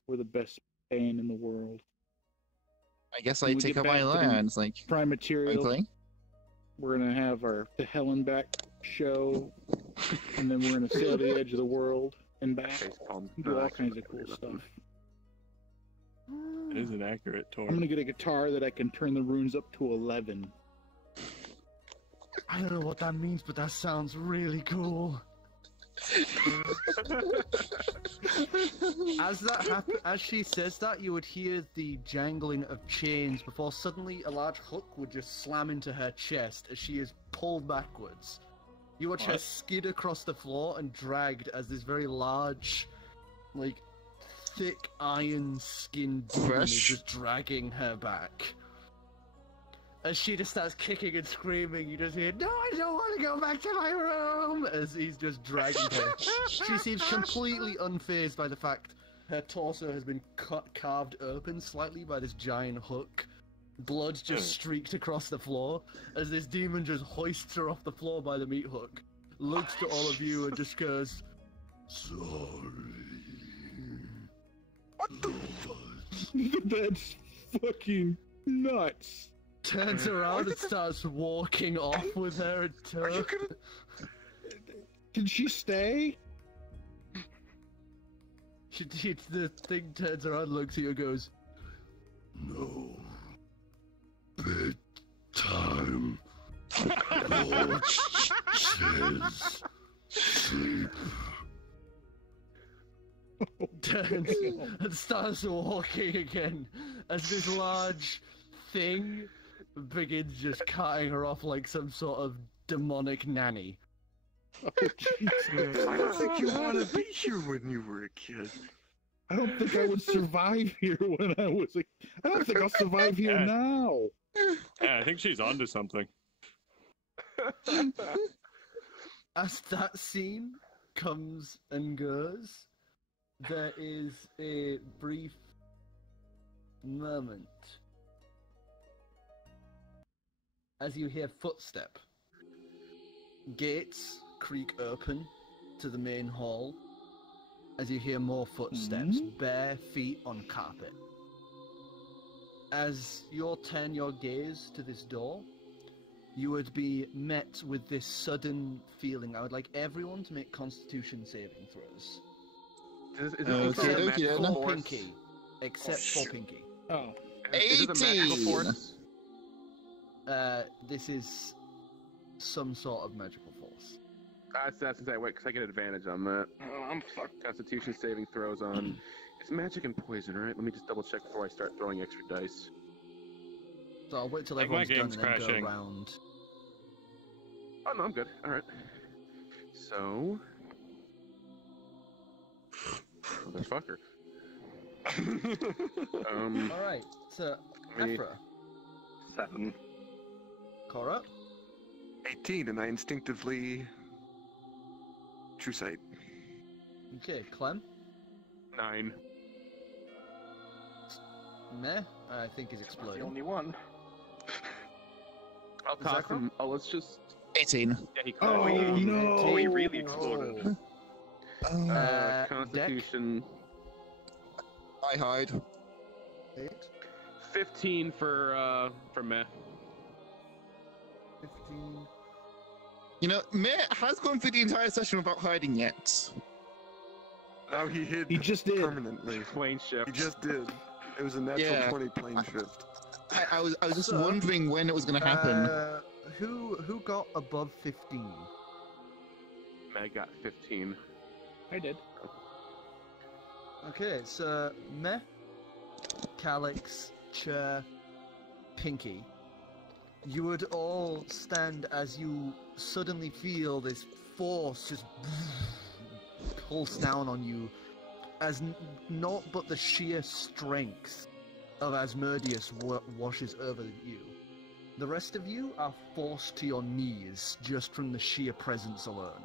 We're the best band in the world. I guess When I we take get up my back to the lands, like, Prime are material. you playing? We're gonna have our to Hell and Back show, and then we're gonna sail to the edge of the world and back. Facepalm. Do all kinds of cool stuff. It is an accurate tour. I'm gonna get a guitar that I can turn the runes up to 11. I don't know what that means, but that sounds really cool. As she says that, you would hear the jangling of chains before suddenly a large hook would just slam into her chest as she is pulled backwards. You watch her skid across the floor and dragged as this very large, like, thick iron-skinned demon is just dragging her back. As she just starts kicking and screaming, you just hear, "No, I don't want to go back to my room!" as he's just dragging her. She seems completely unfazed by the fact her torso has been carved open slightly by this giant hook. Blood just streaked across the floor as this demon just hoists her off the floor by the meat hook, looks to all of you and just goes, "Sorry." What the That's fucking nuts. Turns around and starts walking off with her in tow. Are you gonna... Can she stay? The thing turns around, looks at you and goes, "No. Bedtime. Lord says sleep." Turns and starts walking again as this large thing begins just cutting her off like some sort of demonic nanny. Oh, Jesus. I don't think you want to be here when you were a kid. I don't think I would survive here when I was a... I don't think I'll survive here now. Yeah, I think she's onto something. As that scene comes and goes, there is a brief moment as you hear footstep. Gates creak open to the main hall as you hear more footsteps, bare feet on carpet. As you turn your gaze to this door, you would be met with this sudden feeling. I would like everyone to make Constitution saving throws. Is it Okay, a okay, magical no. force? Pinkie, except for Pinkie. Oh. Is it a magical 18. force? This is some sort of magical force. That's that way, because I get advantage on that. Oh, I'm fucked. Constitution saving throws on. It's magic and poison, right? Let me just double check before I start throwing extra dice. So I'll wait till Like my everyone's done game's and then crashing. go around. Oh no, I'm good. All right. So, motherfucker. Alright, so Me. Afra, 7. Korro, 18, and I instinctively True sight. Okay, Clem? 9. Meh, I think is The exploding. only one. I'll toss Zircron? him. Oh, let's just. 18. Yeah, he Oh, no! Oh, he really exploded. Deck? Constitution. I hide. 8, 15 for Meh. 15. You know, Meh has gone through the entire session without hiding yet. Now he hid He just did. permanently. Plane shift. He just did. It was a natural Yeah. 20 plane shift. I was just So, wondering when it was going to happen. Who got above 15? Meh got 15. I did. Okay, so Meh, Calix, Pinkie, you would all stand as you suddenly feel this force just pulse down on you, as not but the sheer strength of Asmodeus washes over you. The rest of you are forced to your knees just from the sheer presence alone.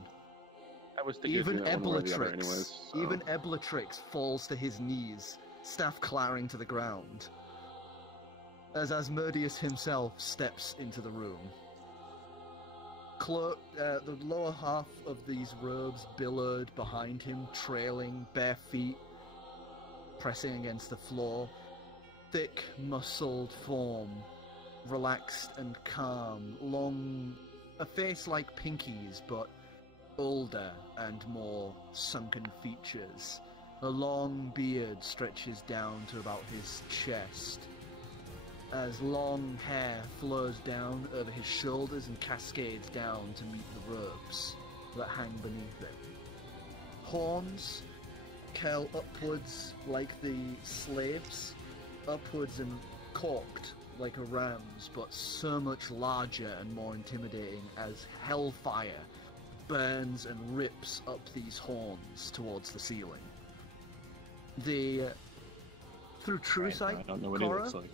I was thinking Even of doing that one way or the other Eblatrix, anyways, so. even Eblatrix falls to his knees, staff clattering to the ground, as Asmodeus himself steps into the room. The lower half of these robes billowed behind him, trailing, bare feet, pressing against the floor. Thick, muscled form, relaxed and calm, long, a face like Pinkie's, but older and more sunken features. A long beard stretches down to about his chest, as long hair flows down over his shoulders and cascades down to meet the robes that hang beneath it. Horns curl upwards like the slaves, upwards and corked like a ram's, but so much larger and more intimidating as hellfire burns and rips up these horns towards the ceiling. Through true sight, I don't know what he Korro, looks like.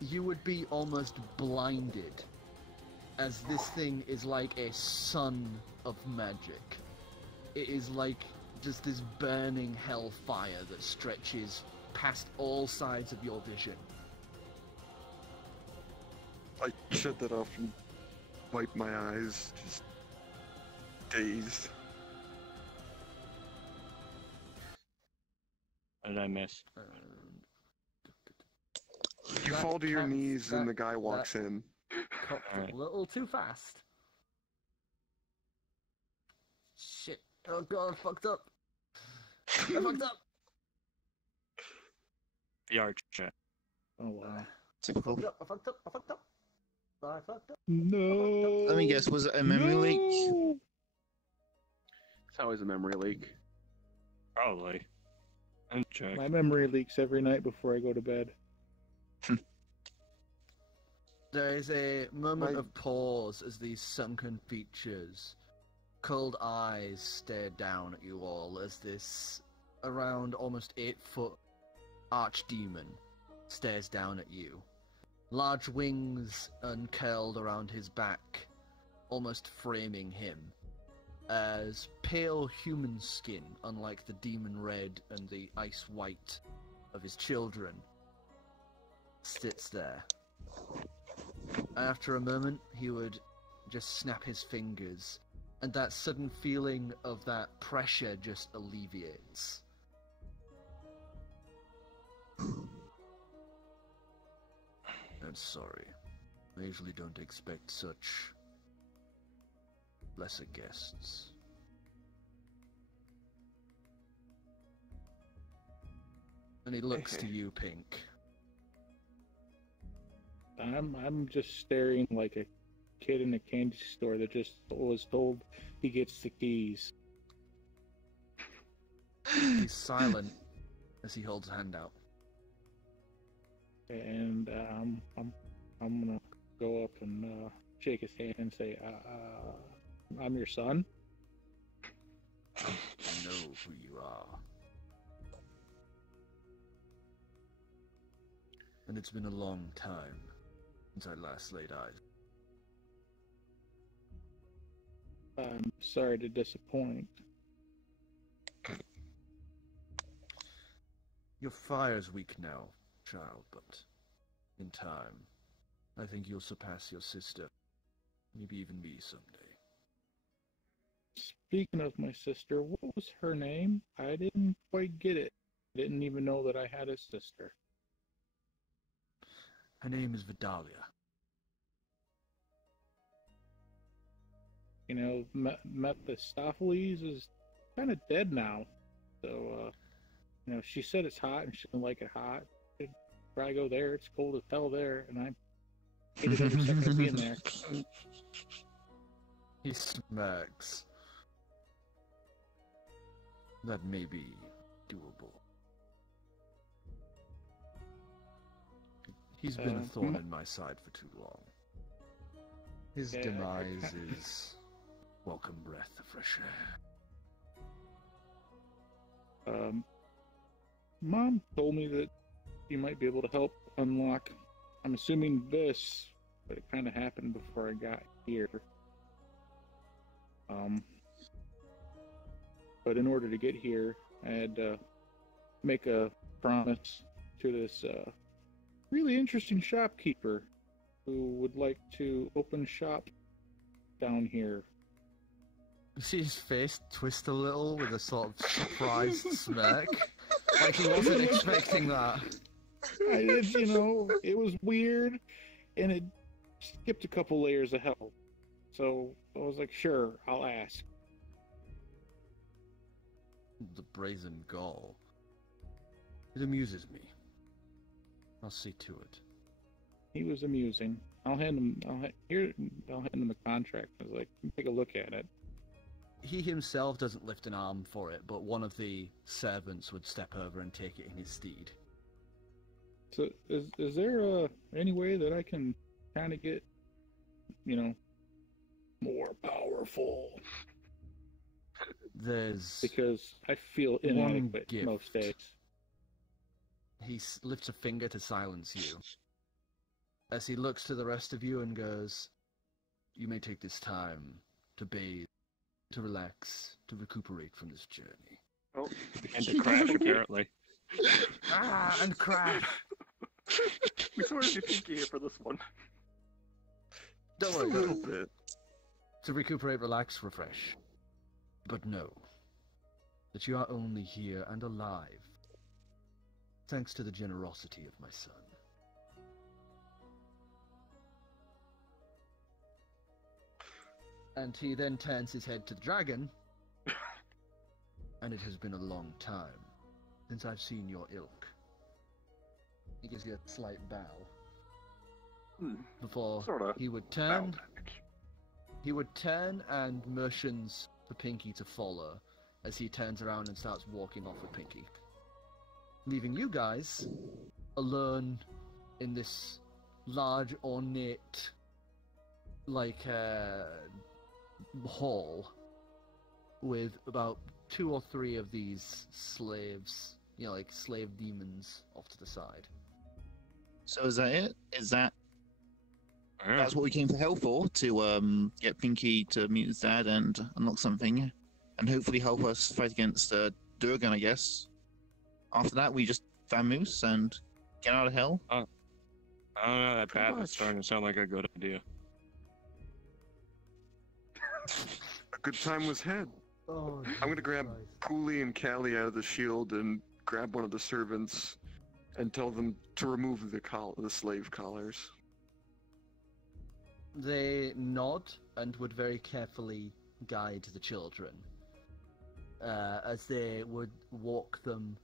you would be almost blinded, as this thing is like a sun of magic. It is like just this burning hellfire that stretches past all sides of your vision. I shut that off and wipe my eyes, just dazed. What did I miss? You That fall to your cat- knees and that- the guy walks in. Cocked Alright. a little too fast. Shit. Oh god, I fucked up. I fucked up. VR chat. Oh wow. Typical. I fucked up. No. Let me guess, was it a memory leak? No. It's always a memory leak. Probably. And check. My memory leaks every night before I go to bed. There is a moment My- of pause as these sunken features, cold eyes stare down at you all as this around almost 8-foot archdemon stares down at you. Large wings uncurled around his back, almost framing him, as pale human skin, unlike the demon red and the ice white of his children, sits there. After a moment, he would just snap his fingers, and that sudden feeling of that pressure just alleviates. I'm sorry. I usually don't expect such lesser guests. And he looks to you, Pink. I'm just staring like a kid in a candy store that just was told he gets the keys. He's silent as he holds a hand out. And I'm gonna go up and shake his hand and say, I'm your son. I know who you are. And it's been a long time since I last laid eyes. I'm sorry to disappoint. Your fire's weak now, child, but in time, I think you'll surpass your sister. Maybe even me someday. Speaking of my sister, what was her name? I didn't quite get it. Didn't even know that I had a sister. Her name is Vidalia. You know, Mephistopheles is kind of dead now. So, you know, she said it's hot and she didn't like it hot. I'd probably go there. It's cold as hell there, and I hated every second of being there. He smacks. That may be doable. He's been a thorn in my side for too long. His demise is welcome breath of fresh air. Mom told me that you might be able to help unlock, I'm assuming this, but it kind of happened before I got here. But in order to get here, I had to make a promise to this really interesting shopkeeper who would like to open shop down here. You see his face twist a little with a sort of surprised smirk. Like he wasn't expecting that. I did, you know, it was weird, and it skipped a couple layers of hell. So I was like, sure, I'll ask. The brazen gall. It amuses me. I'll see to it. He was amusing. I'll hand him a contract. I was like, take a look at it. He himself doesn't lift an arm for it, but one of the servants would step over and take it in his steed. So, is there any way that I can kind of get, you know, more powerful? Because I feel inadequate most days. He lifts a finger to silence you. As he looks to the rest of you and goes, "You may take this time to bathe, to relax, to recuperate from this journey." Oh, and to crash, apparently. And crash! We sort of Pinkie here for this one. Don't worry, a little bit. To recuperate, relax, refresh. But know that you are only here and alive thanks to the generosity of my son. And he then turns his head to the dragon, and it has been a long time since I've seen your ilk. He gives you a slight bow. Before he would turn, and motions for Pinkie to follow as he turns around and starts walking off with Pinkie, leaving you guys alone in this large, ornate, hall with about 2 or 3 of these slaves, you know, like slave demons off to the side. So is that it? That's what we came to hell for, to get Pinkie to meet his dad and unlock something, and hopefully help us fight against Durgan, I guess. After that, we just vamoose and get out of hell. I don't know, that path is starting to sound like a good idea. A good time was had. Oh, I'm gonna grab Cooley and Callie out of the shield and grab one of the servants and tell them to remove the slave collars. They nod and would very carefully guide the children as they would walk them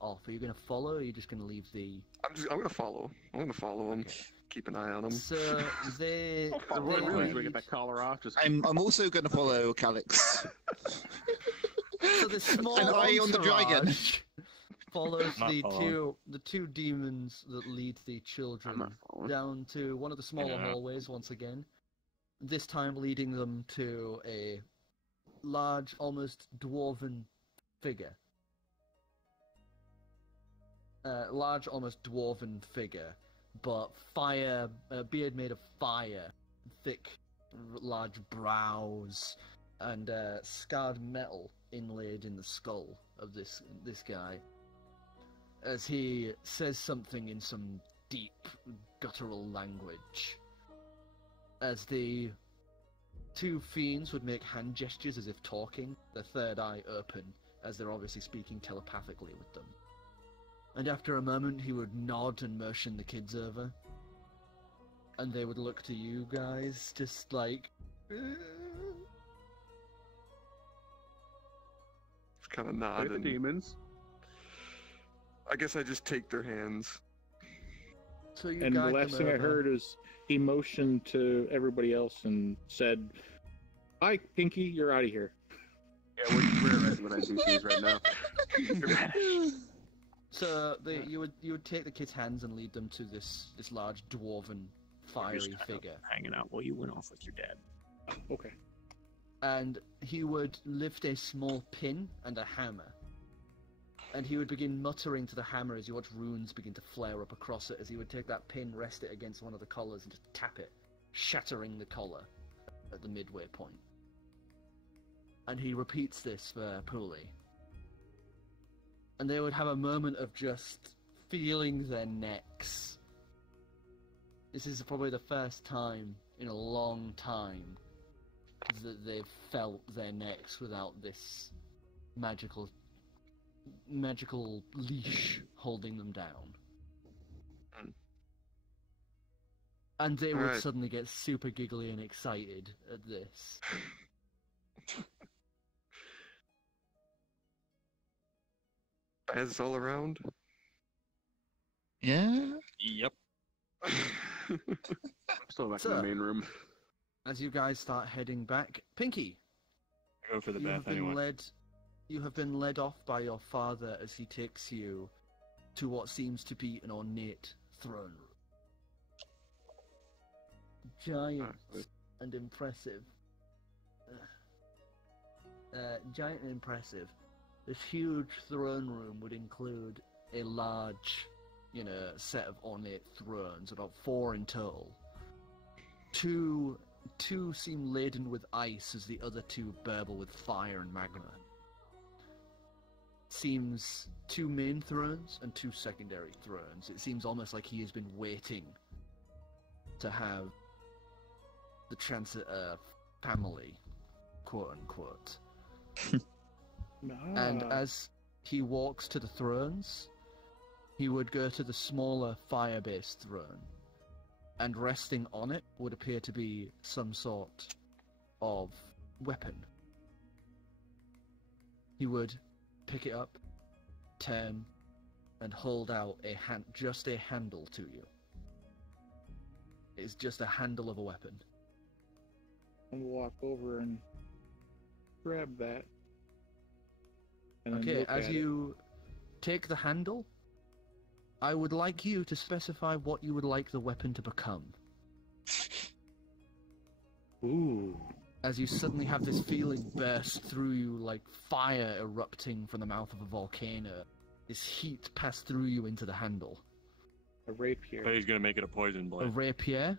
off. Are you going to follow, or are you just going to leave the... I'm going to follow. I'm going to follow them. Keep an eye on them. So they... Really, we get that collar off. I'm also going to follow Calix. So the small an eye on the dragon follows the two demons that lead the children down to one of the smaller hallways once again. This time leading them to a large, almost dwarven figure. Large, almost dwarven figure, but fire, beard made of fire, thick large brows, and scarred metal inlaid in the skull of this guy, as he says something in some deep, guttural language. As the two fiends would make hand gestures as if talking, their third eye open, as they're obviously speaking telepathically with them. And after a moment, he would nod and motion the kids over. And they would look to you guys, just like... Just kind of nod. Play the demons. I guess I just take their hands. So you And the guide last them thing I over. heard is he motioned to everybody else and said, "Bye, Pinky, you're out of here." Yeah, we're at what NPCs right now. So you would take the kids' hands and lead them to this large dwarven fiery Just kind of figure. hanging out while you went off with your dad. Okay. And he would lift a small pin and a hammer. And he would begin muttering to the hammer as you watch runes begin to flare up across it, as he would take that pin, rest it against one of the collars, and just tap it, shattering the collar at the midway point. And he repeats this for Pooley. And they would have a moment of just feeling their necks. This is probably the first time in a long time that they've felt their necks without this magical leash holding them down. And they would Alright. suddenly get super giggly and excited at this. As all around. Yeah. Yep. I'm still back in So- the main room. As you guys start heading back, Pinky, I go for the you bath have been anyway. led off by your father as he takes you to what seems to be an ornate throne room. Giant and impressive. Giant and impressive. This huge throne room would include a large, set of ornate thrones, about 4 in total. Two seem laden with ice, as the other 2 burble with fire and magma. Seems 2 main thrones and 2 secondary thrones. It seems almost like he has been waiting to have the Transit family, quote unquote. And as he walks to the thrones, he would go to the smaller fire-based throne, and resting on it would appear to be some sort of weapon. He would pick it up, turn, and hold out just a handle to you. It's just a handle of a weapon. I'll walk over and grab that. And then Okay, look as at you take the handle, I would like you to specify what you would like the weapon to become. it. Ooh. As you suddenly have this feeling burst through you like fire erupting from the mouth of a volcano. This heat passed through you into the handle. A rapier. But he's gonna make it a poison A blade. rapier.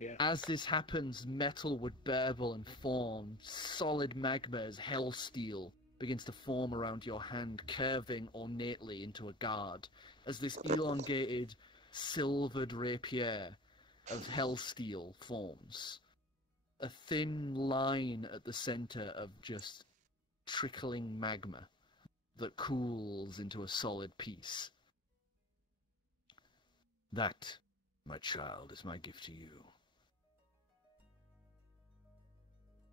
Yeah. As this happens, metal would burble and form. Solid magma as hell steel begins to form around your hand, curving ornately into a guard. As this elongated, silvered rapier of hell steel forms. A thin line at the center of just trickling magma that cools into a solid piece. That, my child, is my gift to you.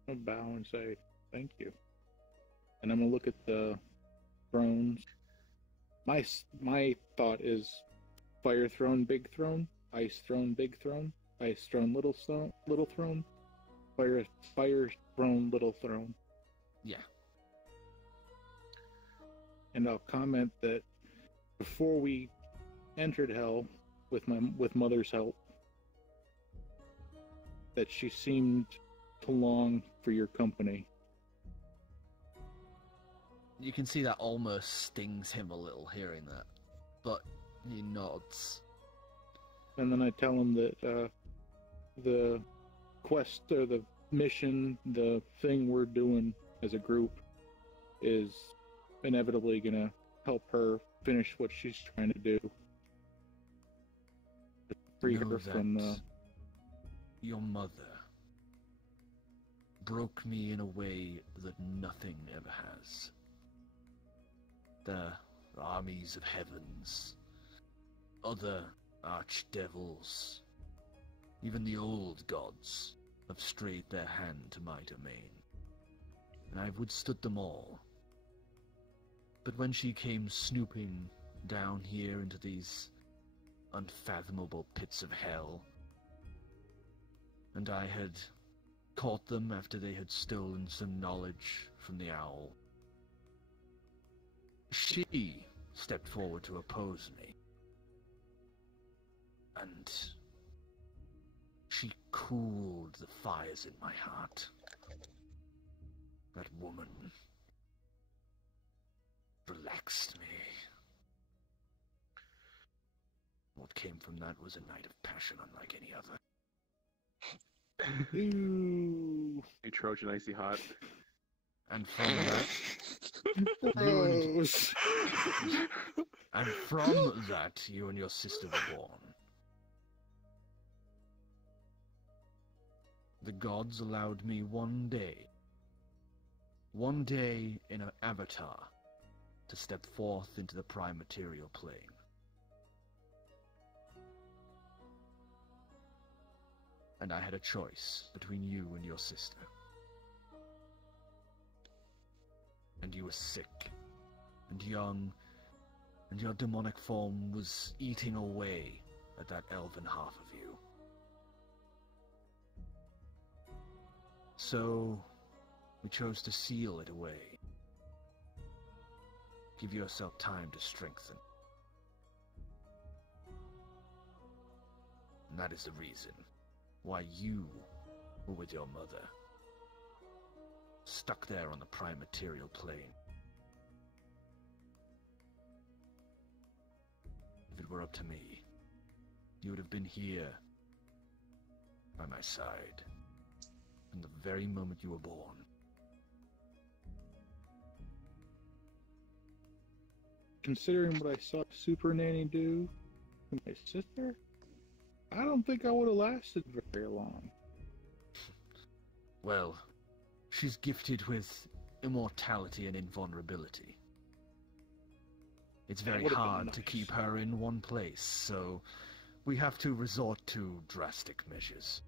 I'll bow and say thank you. And I'm gonna look at the thrones. My thought is fire throne, big throne, ice throne, big throne, ice throne, little throne, fire throne, little throne. Yeah. And I'll comment that before we entered hell with Mother's help, that she seemed to long for your company. You can see that almost stings him a little hearing that, but he nods. And then I tell him that the quest or the mission, the thing we're doing as a group is inevitably gonna help her finish what she's trying to do. To free Know her from that your mother broke me in a way that nothing ever has. The armies of heavens, other archdevils, even the old gods have strayed their hand to my domain, and I've withstood them all. But when she came snooping down here into these unfathomable pits of hell, and I had caught them after they had stolen some knowledge from the owl, she stepped forward to oppose me. And she cooled the fires in my heart. That woman relaxed me. What came from that was a night of passion unlike any other. Ooh. Hey, Trojan Icy Hot. And from that, Gross. and from that, you and your sister were born. The gods allowed me one day in an avatar, to step forth into the prime material plane. And I had a choice between you and your sister. And you were sick, and young, and your demonic form was eating away at that elven half of you. So, we chose to seal it away. Give yourself time to strengthen. And that is the reason why you were with your mother, stuck there on the prime material plane. If it were up to me, you would have been here, by my side, from the very moment you were born. Considering what I saw Super Nanny do to my sister, I don't think I would have lasted very long. Well, she's gifted with immortality and invulnerability. It's very hard to keep her in one place, so we have to resort to drastic measures.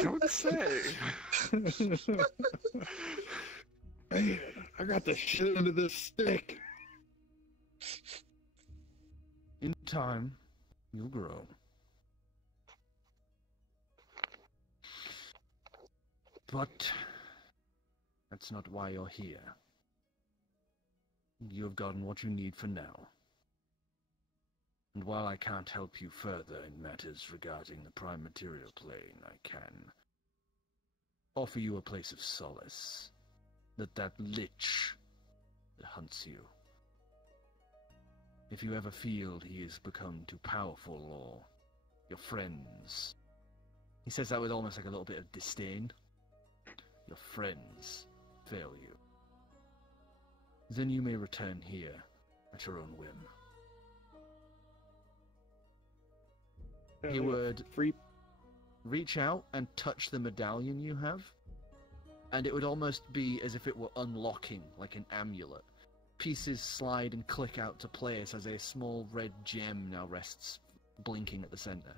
Don't say. Hey, I got the shit under this stick. In time, you'll grow. But that's not why you're here. You have gotten what you need for now. And while I can't help you further in matters regarding the prime material plane, I can offer you a place of solace. That lich that hunts you, if you ever feel he has become too powerful, or your friends, he says that with almost like a little bit of disdain, your friends fail you, then you may return here at your own whim. He would reach out and touch the medallion you have, and it would almost be as if it were unlocking, like an amulet. Pieces slide and click out to place as a small red gem now rests, blinking at the center.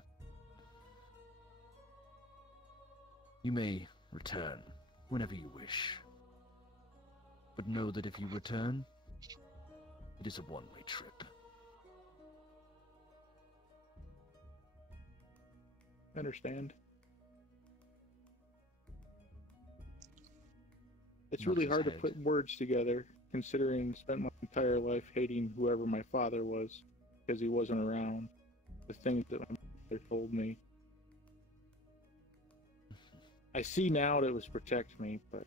You may return whenever you wish, but know that if you return, it is a one-way trip. Understand. It's really hard to put words together, considering I spent my entire life hating whoever my father was, because he wasn't around. The things that my mother told me. I see now that it was protect me, but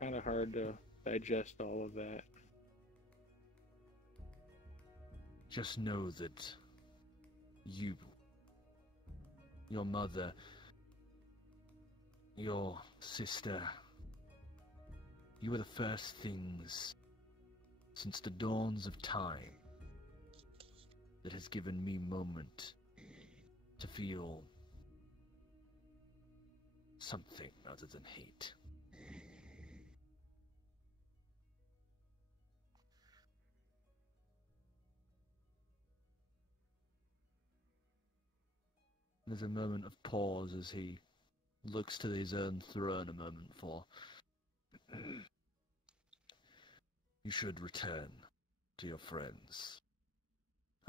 kind of hard to digest all of that. Just know that you, your mother, your sister, you were the first things since the dawns of time that has given me moment to feel something other than hate. There's a moment of pause as he looks to his own throne a moment for. You should return to your friends.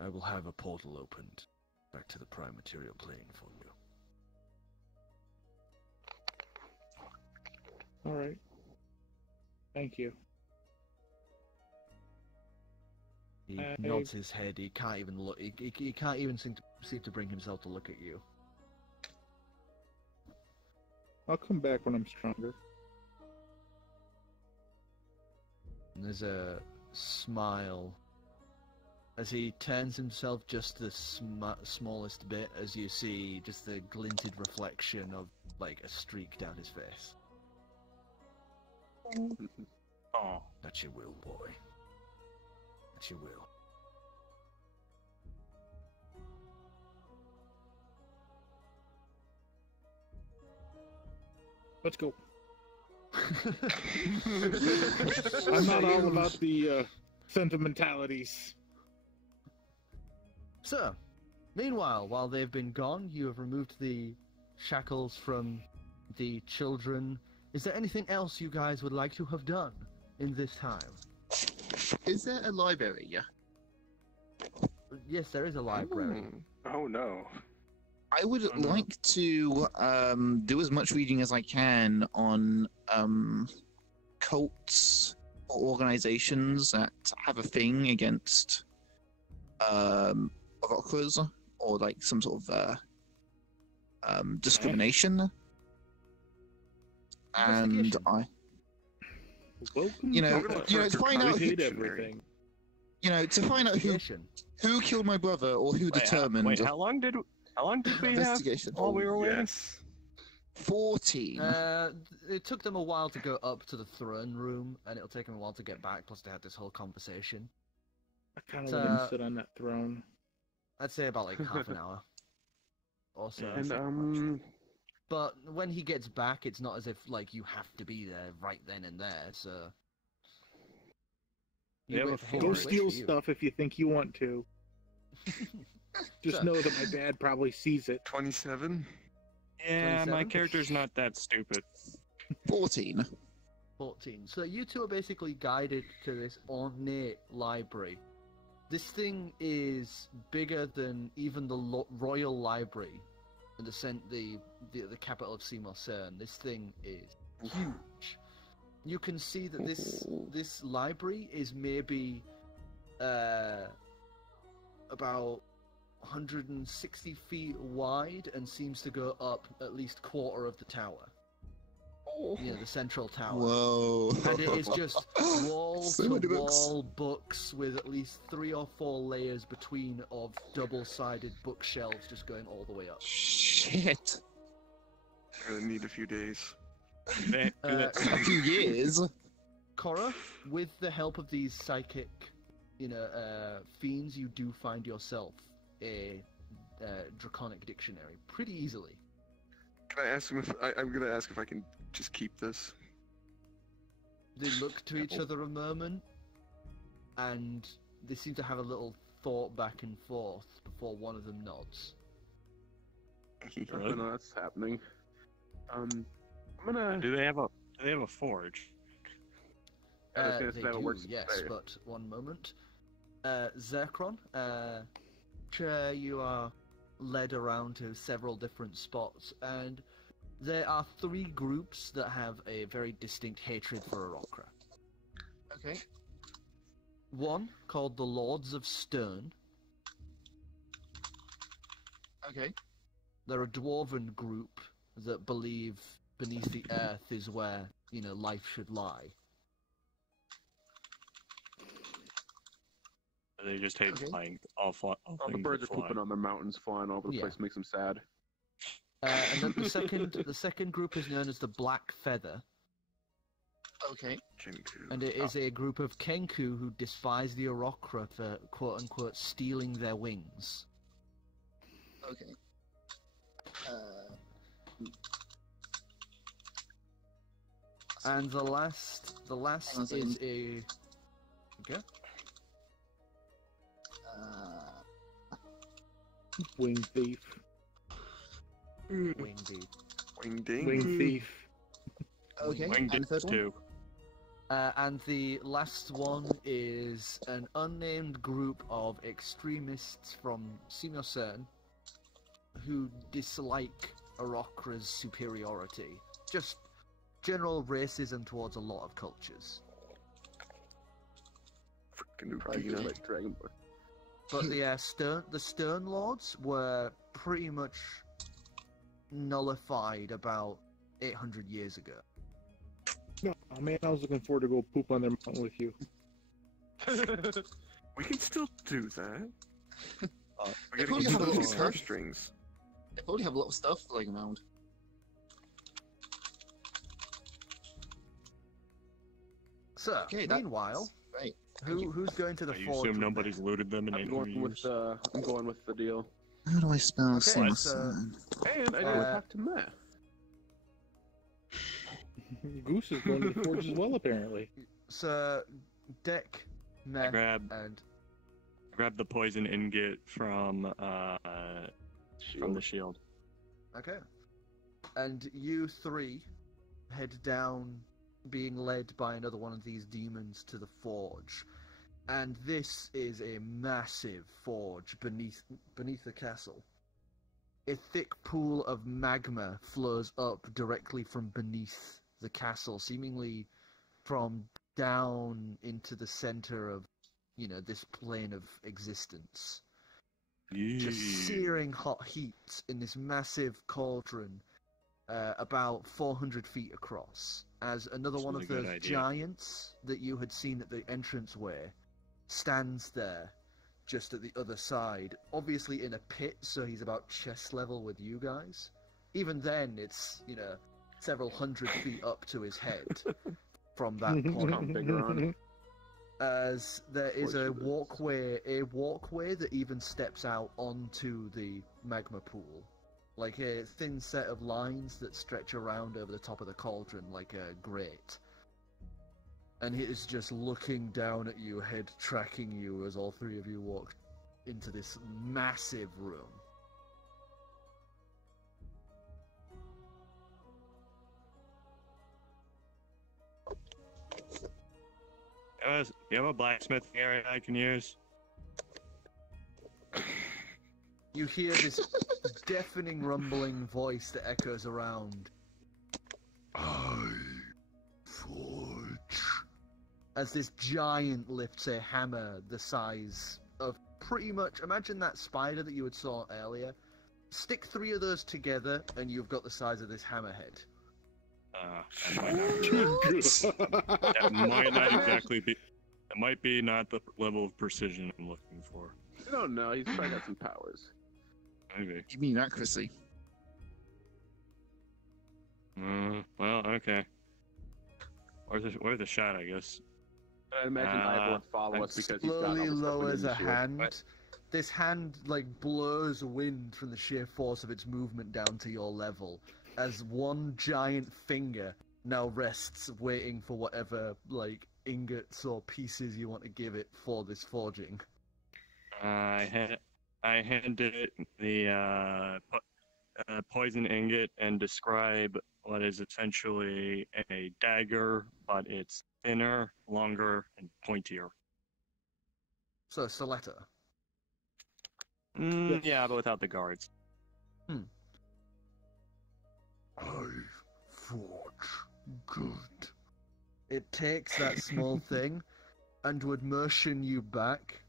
I will have a portal opened back to the prime material plane for you. Alright. Thank you. He nods his head. He can't even look. He can't even seem to bring himself to look at you. I'll come back when I'm stronger. And there's a smile as he turns himself just the smallest bit, as you see just the glinted reflection of like a streak down his face. Oh, That you will, boy. That you will. Let's go. I'm not all about the sentimentalities. So, meanwhile, while they've been gone, you have removed the shackles from the children. Is there anything else you guys would like to have done in this time? Is there a library? Yeah. Yes, there is a library. Oh no. I would like to do as much reading as I can on cults or organizations that have a thing against rockers or like some sort of discrimination. And to find out everything. To find out who killed my brother or who determined. Wait, how long did we have while we were waiting? 14. It took them a while to go up to the throne room, and it'll take them a while to get back, plus they had this whole conversation. I kind of want to sit on that throne. I'd say about like half an hour or so. And But when he gets back, it's not as if like you have to be there right then and there, so... Go steal stuff if you think you want to. Just know that my dad probably sees it. 27? Yeah, my character's not that stupid. 14. 14. So you two are basically guided to this ornate library. This thing is bigger than even the Royal Library in the capital of Seymour Cern. This thing is huge. You can see that this library is maybe about 160 feet wide and seems to go up at least quarter of the tower. The central tower. Whoa. And it is just wall-to-wall books with at least 3 or 4 layers between of double-sided bookshelves just going all the way up. Shit. I really need a few days. A few years. Korro, with the help of these psychic, fiends, you do find yourself a draconic dictionary pretty easily. Can I ask him if I'm gonna ask if I can just keep this? They look to each other a moment, and they seem to have a little thought back and forth before one of them nods. I don't know that's happening. I'm gonna. Do they have a forge? They do, yes, but one moment. Zircron, you are led around to several different spots, and there are 3 groups that have a very distinct hatred for Arokra. Okay. One, called the Lords of Stone. Okay. They're a dwarven group that believe beneath the earth is where, life should lie. They just hate flying. All the birds are pooping on their mountains, flying all over the place, makes them sad. And then the second group is known as the Black Feather. Okay. And it is a group of Kenku who despise the Orokra for quote-unquote stealing their wings. Okay. And the last is a... Okay. Wing thief. Wing thief. Wing ding. Wing thief. Okay. Wing And the third one? too. And the last one is an unnamed group of extremists from Simosern who dislike Orokra's superiority. Just general racism towards a lot of cultures. Freaking Like, like Dragonborn. But the Stone Lords were pretty much nullified about 800 years ago. No, man, I was looking forward to go poop on their mountain with you. We can still do that. They We're probably getting have a lot of these stuff. strings. They probably have a lot of stuff flying around. So, Okay, meanwhile, Right. who's going to the You forge? assume with nobody's them? looted them in I'm any going with the deal. How do I spell Okay, Simosern? And I didn't talk to Matt. Goose is going to the forge as well, apparently. So, Deck, Meh, I and grab the poison ingot from the shield. okay, and you three head down, being led by another one of these demons to the forge. And this is a massive forge beneath the castle. A thick pool of magma flows up directly from beneath the castle, seemingly from down into the center of, this plane of existence. Just searing hot heat in this massive cauldron, about 400 feet across, as another That's one really of those good idea. giants that you had seen at the entranceway stands there, just at the other side, obviously in a pit, so he's about chest level with you guys. Even then, it's, several hundred feet up to his head from that point. Bigger on. As there is a walkway that even steps out onto the magma pool. Like a thin set of lines that stretch around over the top of the cauldron like a grate. And he is just looking down at you, head tracking you as all three of you walk into this massive room. You have a blacksmithing area I can use? You hear this deafening rumbling voice that echoes around. I forge. As this giant lifts a hammer the size of pretty much, imagine that spider that you had saw earlier. Stick three of those together and you've got the size of this hammerhead. That might not exactly be. That might be not the level of precision I'm looking for. I don't know. He's probably got some powers. Maybe. You mean accuracy? Well, okay. Worth a shot, I guess. I imagine Ivor would follow us because he's got all the Slowly stuff lowers within a the shield. hand. This hand, blows wind from the sheer force of its movement down to your level, as one giant finger now rests, waiting for whatever, ingots or pieces you want to give it for this forging. I handed it the poison ingot and describe what is essentially a dagger, but it's thinner, longer, and pointier. So, Soletta. Yeah, but without the guards. I forge good. It takes that small thing and would motion you back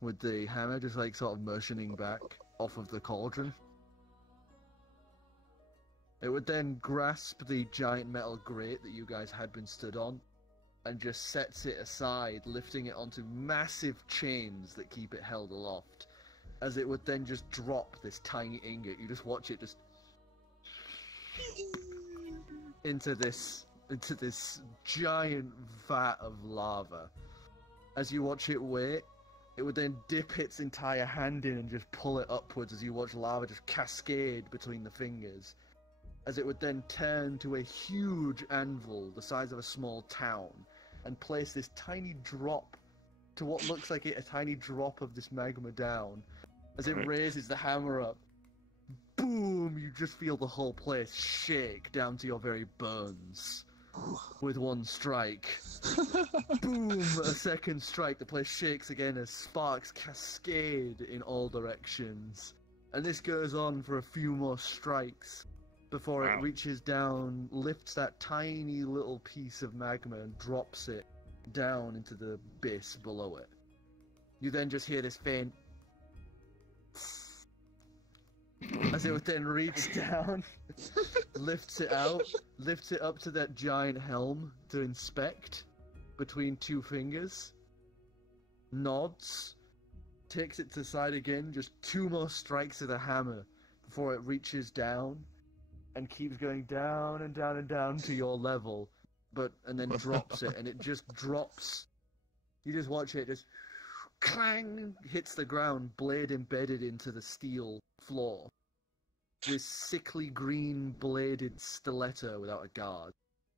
with the hammer, just sort of motioning back off of the cauldron. It would then grasp the giant metal grate that you guys had been stood on and just sets it aside, lifting it onto massive chains that keep it held aloft. As it would then just drop this tiny ingot, you just watch it just into this giant vat of lava. As you watch it wait, it would then dip its entire hand in and just pull it upwards as you watch lava just cascade between the fingers. As it would then turn to a huge anvil the size of a small town and place this tiny drop to what looks like a tiny drop of this magma down. As it raises the hammer up, boom, you just feel the whole place shake down to your very bones. With one strike. Boom, a second strike, the place shakes again as sparks cascade in all directions. And this goes on for a few more strikes before it reaches down, lifts that tiny little piece of magma and drops it down into the abyss below it. You then just hear this faint as it would then reach down, lifts it out, lifts it up to that giant helm to inspect between two fingers, nods, takes it to the side again, just two more strikes of the hammer before it reaches down and keeps going down and down and down to your level, and then drops it, and it just drops. You just watch it just clang, hits the ground, blade embedded into the steel floor. This sickly green bladed stiletto without a guard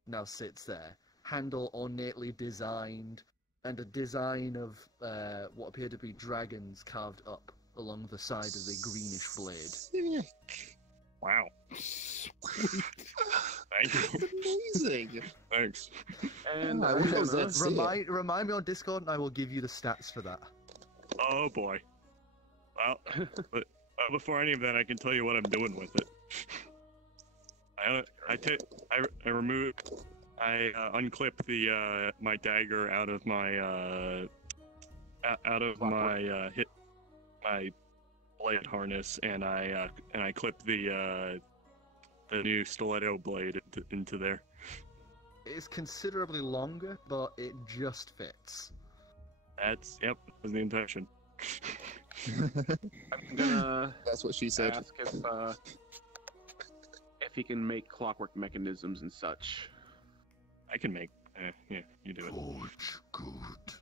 now sits there, handle ornately designed, and a design of what appear to be dragons carved up along the side of the greenish blade. Sick. Wow. Sweet. Thank you. Amazing. Thanks. And remind me on Discord and I will give you the stats for that. Oh boy. Well, but before any of that, I can tell you what I'm doing with it. I unclip the my dagger out of my my blade harness, and I clip the new stiletto blade into there. It's considerably longer, but it just fits. That's was the intention. I'm gonna. That's what she said. Ask if he can make clockwork mechanisms and such. I can make. Yeah, you do it. Good.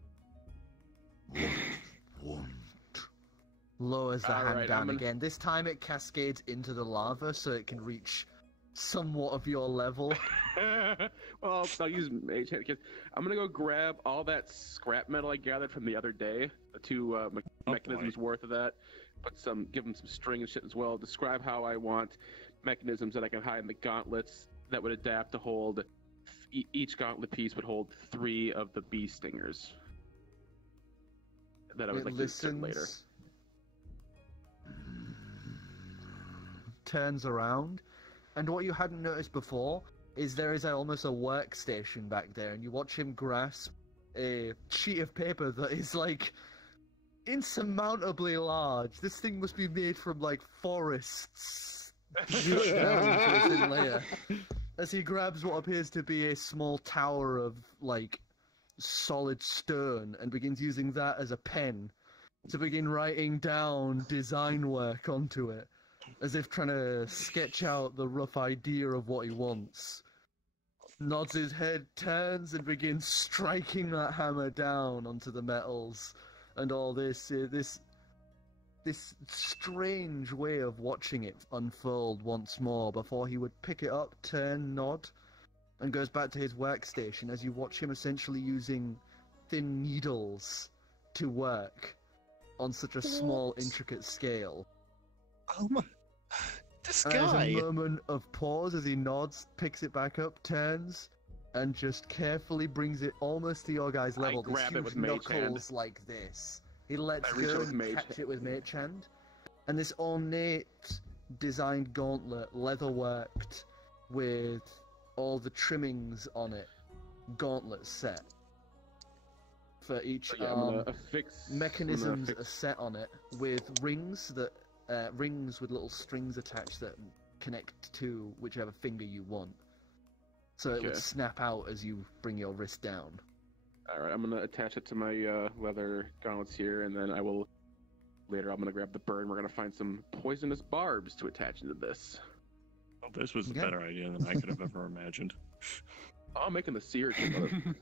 Want. Lowers the hand down again. This time it cascades into the lava so it can reach somewhat of your level. Well, I'll use mage hand because I'm gonna go grab all that scrap metal I gathered from the other day, the two mechanisms worth of that. Give them some string and shit as well. Describe how I want mechanisms that I can hide in the gauntlets that would adapt to hold. Each gauntlet piece would hold 3 of the bee stingers. That I would like to insert later. Turns around, and what you hadn't noticed before is there is almost a workstation back there, and you watch him grasp a sheet of paper that is like insurmountably large. This thing must be made from like forests. Down into a thin layer. As he grabs what appears to be a small tower of like solid stone and begins using that as a pen to begin writing down design work onto it, as if trying to sketch out the rough idea of what he wants. Nods his head, turns, and begins striking that hammer down onto the metals, and all this strange way of watching it unfold once more before he would pick it up, turn, nod, and goes back to his workstation as you watch him essentially using thin needles to work on such a small, intricate scale. Oh my... This There's guy! a moment of pause as he nods, picks it back up, turns, and just carefully brings it almost to your guy's level. I grab it with mage knuckles hand. like this. He lets go and catch it with mage hand. And this ornate designed gauntlet, leather-worked, with all the trimmings on it, gauntlet set. For each arm, mechanisms are set on it with rings with little strings attached that connect to whichever finger you want. So it would snap out as you bring your wrist down. Alright, I'm gonna attach it to my leather gauntlets here, and then I will... Later, I'm gonna grab the bird, and we're gonna find some poisonous barbs to attach into this. Well, this was a better idea than I could have ever imagined. Oh, I'm making the series.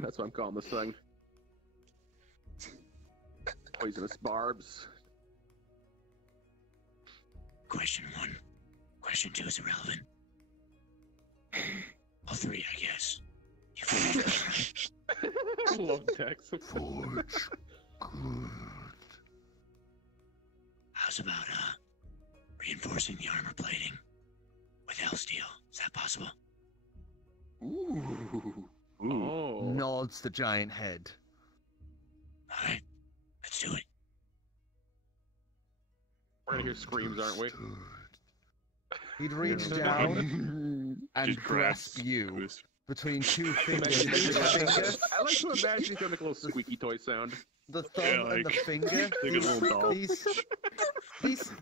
That's what I'm calling this thing. Poisonous barbs. Question 1. Question 2 is irrelevant. All 3, I guess. You I love Dex. Forge. Good. How's about reinforcing the armor plating with hell steel? Is that possible? Ooh. Oh. Nods the giant head. Alright, let's do it. We're gonna hear screams, aren't we? He'd reach down and grasp you between 2 fingers. I like to imagine he's gonna make a little squeaky toy sound. The thumb and the finger. Like a little doll.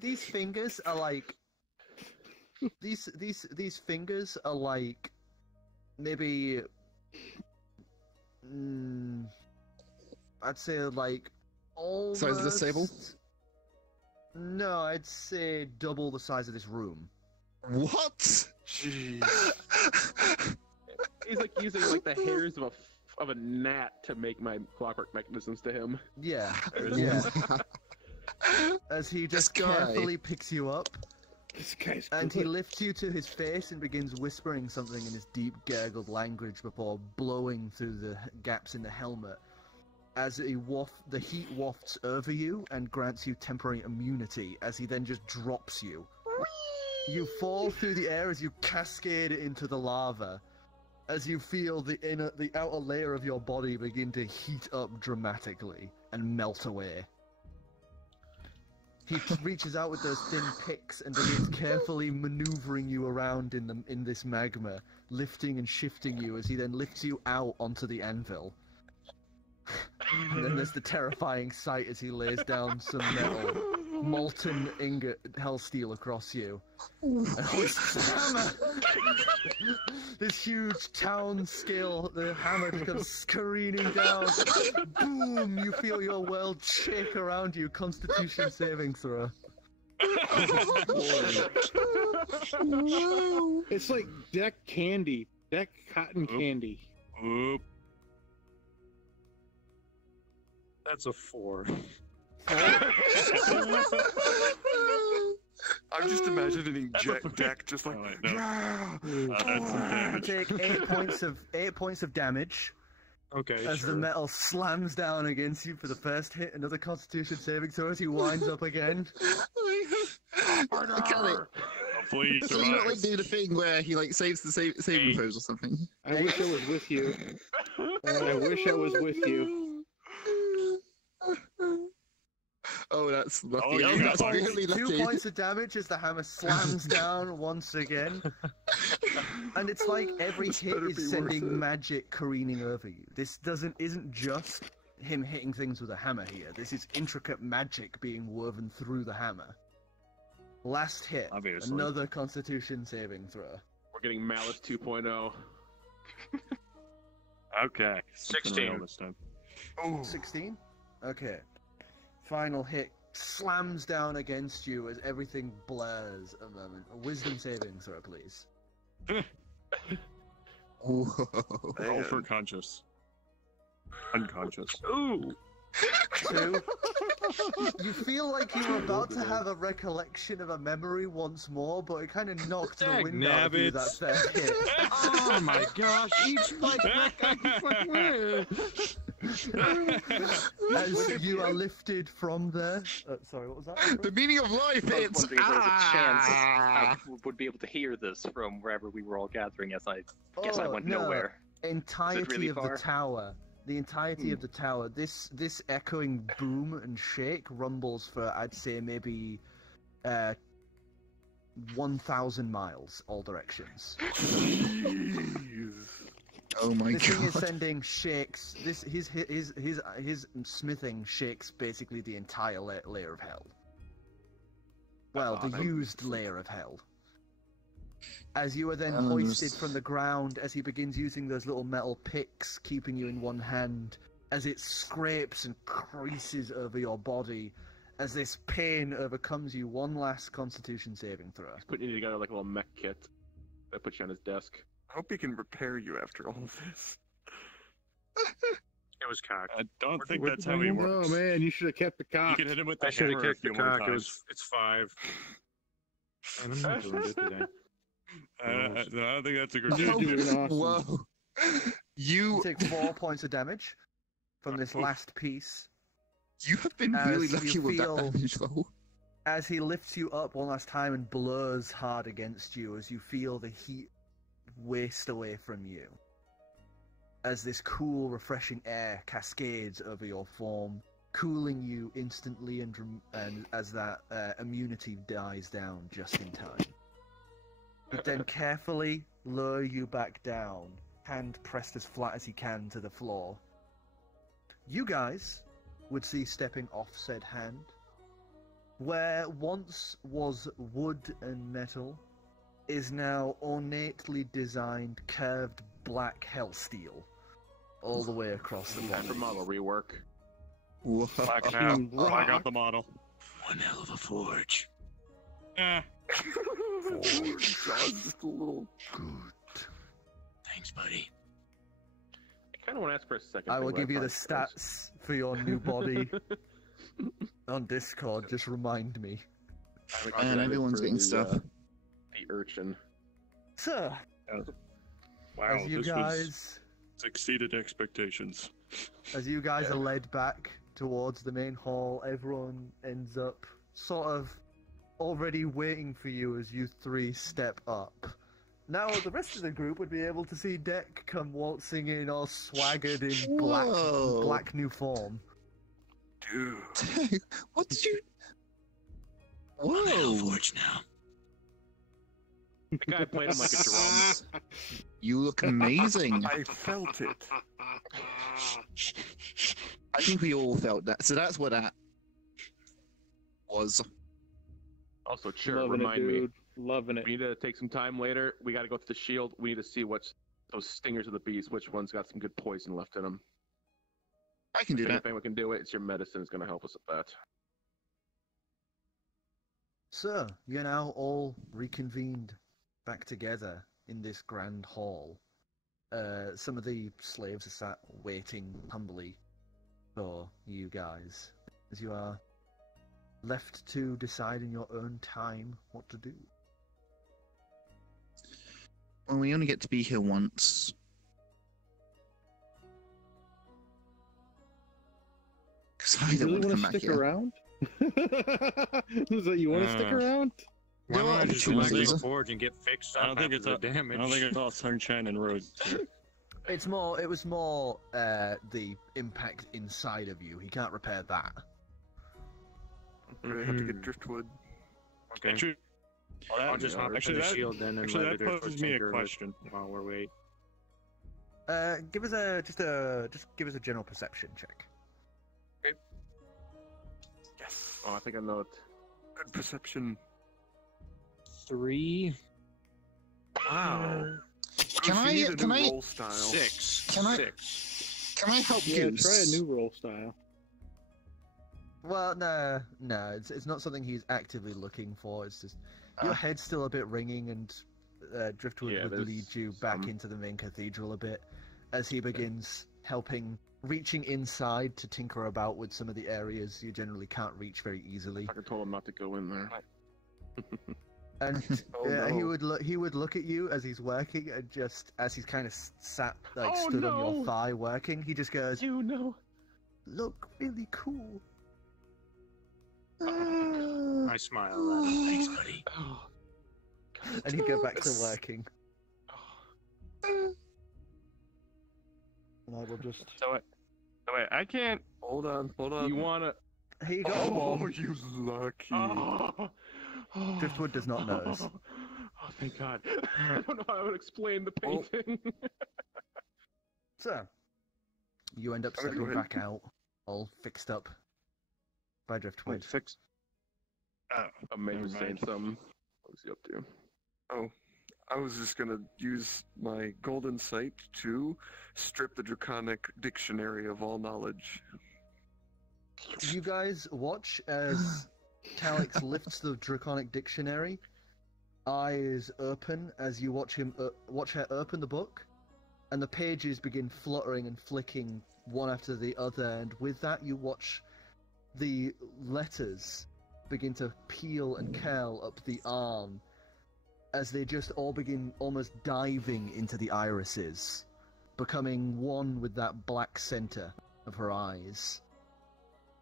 These fingers are like these fingers are like maybe I'd say like almost... Size of the table? No, I'd say double the size of this room. What? Jeez. He's like using like the hairs of a gnat to make my clockwork mechanisms to him. Yeah, yeah. As he just carefully picks you up, and he lifts you to his face and begins whispering something in his deep, gurgled language before blowing through the gaps in the helmet. As the heat wafts over you and grants you temporary immunity, as he then just drops you. You fall through the air as you cascade into the lava, as you feel the outer layer of your body begin to heat up dramatically and melt away. He reaches out with those thin picks and begins carefully maneuvering you around in this magma, lifting and shifting you as he then lifts you out onto the anvil. And then there's the terrifying sight as he lays down some metal, molten ingot hell steel across you. And hoists the hammer! This huge town scale, the hammer comes careening down. Boom! You feel your world shake around you. Constitution saving throw. It's like deck candy. Deck cotton candy. Oop. That's a 4. I'm just imagining Deck just like, You take 8 points of damage. Okay, as the metal slams down against you for the first hit. Another Constitution saving throw as he winds up again. Hopefully So you not like do the thing where he like saves the saving throws or something? I wish I was with you. I wish I was with you. Oh, that's lucky. Oh, That's really lucky. 2 points of damage as the hammer slams down once again. And it's like every hit is sending magic careening over you. This isn't just him hitting things with a hammer here. This is intricate magic being woven through the hammer. Last hit, obviously. Another Constitution saving throw. We're getting Malice 2.0. Okay. 16. This time. oh, 16? Okay. Final hit slams down against you as everything blurs a moment. A wisdom saving throw, please. Roll for conscious. Unconscious. Ooh! 2. You feel like you were about to have a recollection of a memory once more, but it kind of knocked the wind out of you that third hit. Oh my gosh, each like As you are lifted from there. Sorry, what was that? The meaning of life, I was it's wondering if there was a chance I would be able to hear this from wherever we were all gathering, as I guess I went nowhere. Entirety really of far? the tower. The entirety of the tower. This echoing boom and shake rumbles for, I'd say, maybe 1,000 miles, all directions. oh my This thing is god. sending shakes. His smithing shakes basically the entire layer of hell. Well, the used layer of hell. As you are then hoisted from the ground, as he begins using those little metal picks, keeping you in one hand, as it scrapes and creases over your body, as this pain overcomes you. One last Constitution saving throw. He's putting you together like a little mech kit that puts you on his desk. I hope he can repair you after all of this. It was cocked. I don't think that's how he works. Oh man, you should have kept the You cock. can hit him with the I should have hammer a kicked the few more cock. times. It's 5. And I'm not doing it today. I don't think that's a good You're idea. doing awesome. Whoa. You take 4 points of damage from this last piece. You have been As really you lucky with that feel- damage roll. As he lifts you up one last time and blows hard against you, as you feel the heat waste away from you. As this cool, refreshing air cascades over your form, cooling you instantly, and as that immunity dies down just in time. But then carefully lower you back down, hand pressed as flat as he can to the floor. You guys would see stepping off said hand, where once was wood and metal, is now ornately designed curved black hell steel all the way across the body. Afromana rework. Whoa. Black out the model. One hell of a forge. Eh. Just a little. Good. Thanks, buddy. I kind of want to ask for a second. I will thing give you the where I find stats for your new body on Discord. Just remind me. those. And everyone's For getting the, stuff. The urchin. So, Wow, as you this guys, exceeded expectations. are led back towards the main hall, everyone ends up sort of already waiting for you as you three step up. Now the rest of the group would be able to see Deck come waltzing in, all swaggered in Whoa. black new form. Dude. What did you... I'm a hell Whoa. forge now. The guy played him like a drum. You look amazing. I felt it. I think we all felt that. So that's what that was. Also, sure, Loving remind it, me. dude. Loving it. We need to take some time later. We got to go through the shield. We need to see what's those stingers of the beast. Which one's got some good poison left in them? I can do If that. anything we can do it, it's your medicine is going to help us with that. So, you're now all reconvened back together in this grand hall. Some of the slaves are sat waiting humbly for you guys, as you are left to decide in your own time what to do. Well, we only get to be here once. Because I You don't really want to want come to back stick here. around? So you want to stick around? There Why are not just Go back to opportunities. the forge and get fixed I up don't think after it's the all, damage. I don't think it's all sunshine and roses. It was more the impact inside of you. He can't repair that. Really have to get driftwood. Okay. Actually, I'll just hop into actually, the that, shield then and actually, let that it poses me a tinker with question. while we're waiting. Give us a give us a general perception check. Yes. Oh, I think I know it. Good perception. 3. Wow. Can Goose, I- you need a can new I- roll style. 6. Can I- 6. Can I help Yeah, Goose? try a new roll style. Well, no, it's not something he's actively looking for. It's just your head's still a bit ringing, and Driftwood Yeah, would there's lead you back some- into the main cathedral a bit as he begins reaching inside to tinker about with some of the areas you generally can't reach very easily. I told him not to go in there. And Oh, he no. would look at you as he's working, and just as he's kind of sat Oh, stood on no. your thigh working, he just goes, You know. "Look really cool." I smile at him. Thanks, buddy. Oh, And he'd go back to working. And I will just. So wait, I can't. Hold on, hold on. You wanna? Here you go. Oh, you lucky. Oh, Driftwood does not notice. Oh, thank God. I don't know how I would explain the painting. So, you end up I'm gonna stepping go ahead. back out, all fixed up by Driftwood. I may be saying something. What's he up to? Oh, I was just gonna use my golden sight to strip the draconic dictionary of all knowledge. You guys watch as Calix lifts the draconic dictionary, eyes open as you watch her open the book, and the pages begin fluttering and flicking one after the other, and with that you watch the letters begin to peel and curl up the arm as they just all begin almost diving into the irises, becoming one with that black center of her eyes.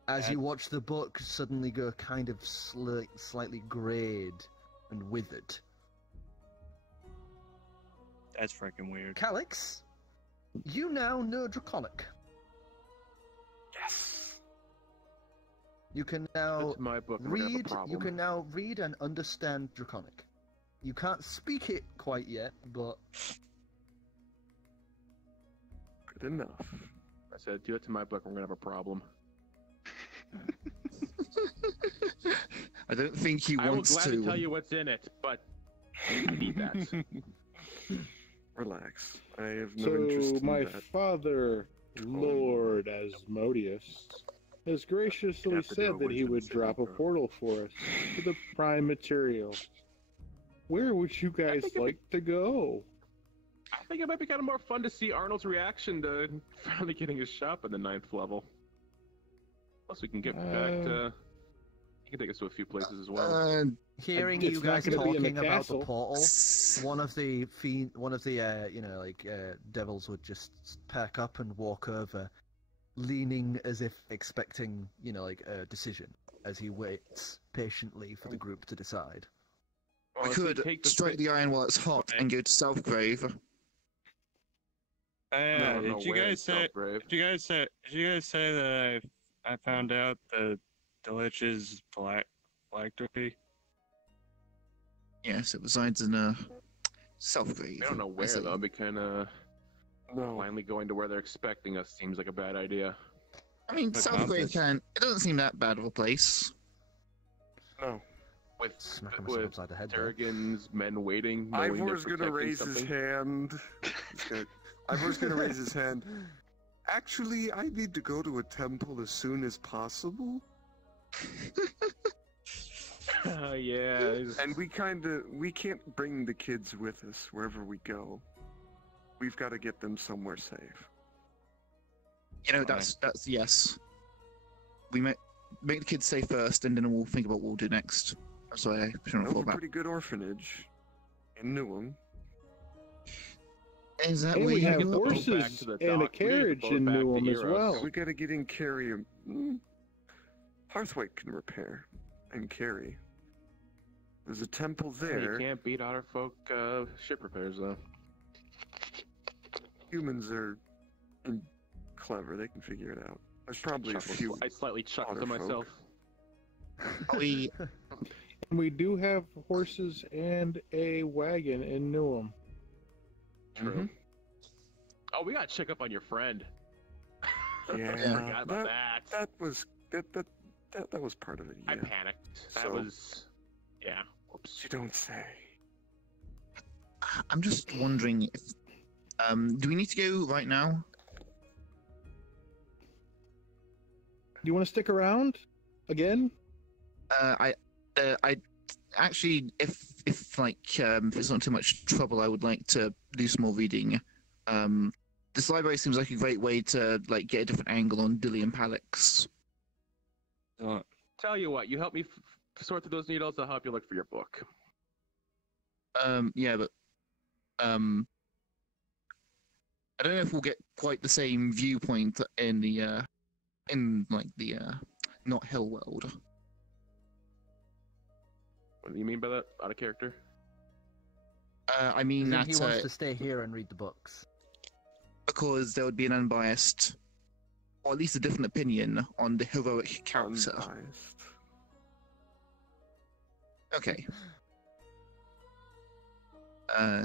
As you watch the book suddenly go kind of slightly grayed and withered. That's freaking weird. Calix, you now know Draconic. Yes. You can now That's my book. We're gonna have a read. problem. You can now read and understand Draconic. You can't speak it quite yet, but Good enough. I said, do it to my book. We're gonna have a problem. I don't think he I will wants gladly tell you what's in it, but I need that. Relax. I have no interest So in my that. father, Lord Asmodeus, has graciously Have to do said a that he wisdom would saving drop a throw. portal for us to the prime material. Where would you guys like to go? I think it might be kind of more fun to see Arnold's reaction to finally getting his shop at the 9th level. Plus, we can get back to. He can take us to a few places as well. hearing It's you not guys gonna be in the talking about the castle. portal, one of the devils would just perk up and walk over, leaning as if expecting a decision as he waits patiently for the group to decide. I could strike the iron while it's hot and go to Southgrave. Did you guys say that I found out the Lich's black tree? Yes, it resides in Southgrave. We don't know where though. It'd be kind of blindly going to where they're expecting us seems like a bad idea. I mean, Southgrave it doesn't seem that bad of a place. No. With upside the head there. Durgan's men waiting. knowing they're Ivor's gonna protecting raise his something. hand. Ivor's gonna raise his hand. Actually, I need to go to a temple as soon as possible. Yeah. And we can't bring the kids with us wherever we go. We've got to get them somewhere safe. You know, that's yes. We make the kids safe first, and then we'll think about what we'll do next. That's why I shouldn't We have fall a back. pretty good orphanage in Newham. Is that And where we you have go? horses to the and a dock. We need to carriage boat in back to Newham as Eros. well. We got to get in carry. Hearthwhite can repair and carry. There's a temple You there. can't beat Otterfolk ship repairs though. Humans are clever. They can figure it out. There's probably a few. I slightly chuckled to Otterfolk. myself. We And we do have horses and a wagon in Newham. True. Mhm. Oh, we got to check up on your friend. Yeah, I forgot about that. That was part of it. Yeah. I panicked. That So- was, yeah. Whoops. You don't say. I'm just wondering if do we need to go right now? Do you want to stick around again? I actually, if it's not too much trouble, I would like to do some more reading. This library seems like a great way to get a different angle on Dilly and Calix. Tell you what, you help me sort through those needles. I'll help you look for your book. Yeah, but I don't know if we'll get quite the same viewpoint in the not Hell world. What do you mean by that? Out of character? I mean As that in he wants to stay here and read the books. because there would be an unbiased, or at least a different opinion on the heroic character. Unbiased. Okay.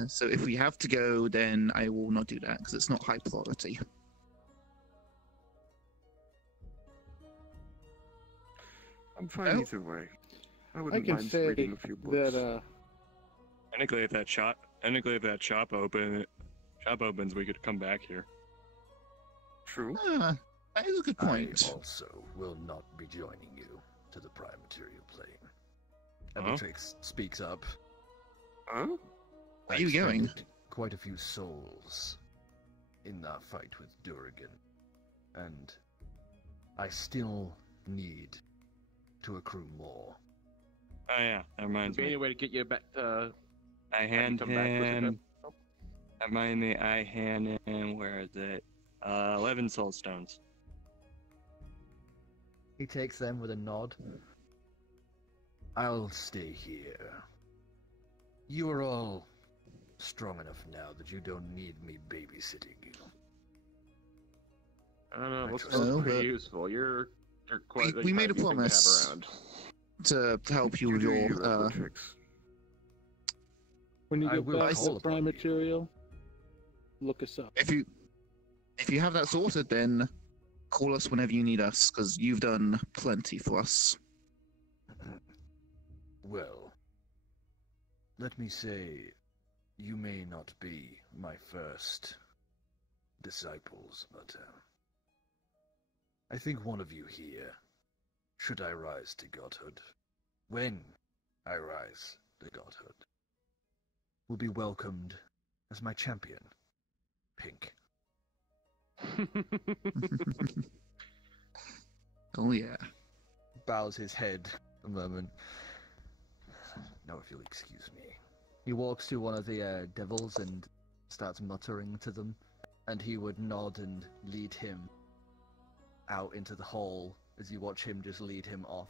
So if we have to go, then I will not do that because it's not high priority. I'm fine Oh. either way. I I wouldn't can mind say reading a few books. that Technically, if that shot Technically, if that shop opens, we could come back here. True. That is a good point. I also will not be joining you to the prime material plane. Huh? Evatrix speaks up. Huh? Where are you going? expended quite a few souls in that fight with Duragan, and I still need to accrue more. Oh yeah, that reminds Be me. any way to get you back to... I hand him. Remind me, I hand him, where is it? 11 soul stones. He takes them with a nod. I'll stay here. You are all strong enough now that you don't need me babysitting you. I don't know, looks No, pretty but- useful. You're quite we made a useful thing to have promise. around. To help you with do your Evatrix. When you I get will back call to the upon prime you. material, look us up. if you have that sorted, then call us whenever you need us, because you've done plenty for us. Well, let me say, you may not be my first disciples, but I think one of you here, should I rise to godhood, when I rise to godhood, will be welcomed as my champion, Pink. Oh yeah. Bows his head a moment. Now if you'll excuse me. He walks to one of the devils and starts muttering to them, and he would nod and lead him out into the hall as you watch him just lead him off.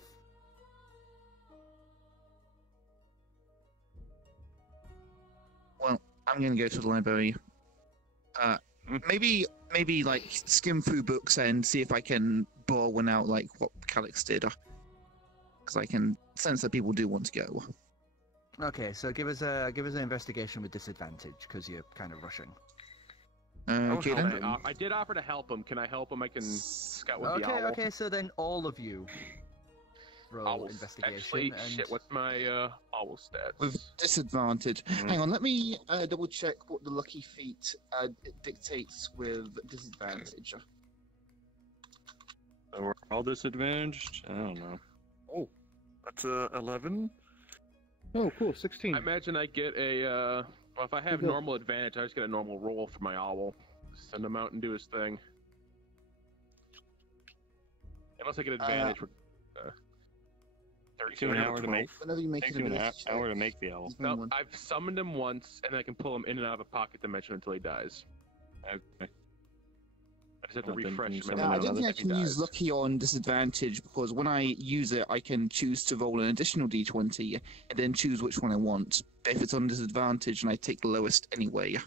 Well, I'm gonna go to the library. Maybe like skim through books and see if I can borrow one out, like what Calix did, because I can sense that people do want to go. Okay, so give us an investigation with disadvantage because you're kind of rushing. Okay then. I did offer to help him. Can I help him? I can scout with the owl. Okay, so then all of you roll Owls. investigation. Actually, and shit, what's my owl stats? With disadvantage. Hang on, let me double check what the lucky feat dictates with disadvantage. So we're all disadvantaged? I don't know. Oh, that's 11. Oh, cool, 16. I imagine I get a, well, if I have Good. normal advantage, I just get a normal roll for my owl. Send him out and do his thing. Unless I get advantage for, Takes you an hour to make. Whenever you make Takes an you an ability check, hour to make the owl. he's doing No, one. I've summoned him once, and I can pull him in and out of a pocket dimension until he dies. Okay. I just have to Well, then refresh him. can and Yeah, I then don't think I if he can use dies. lucky on disadvantage because when I use it, I can choose to roll an additional d20 and then choose which one I want. But if it's on disadvantage, and I take the lowest anyway.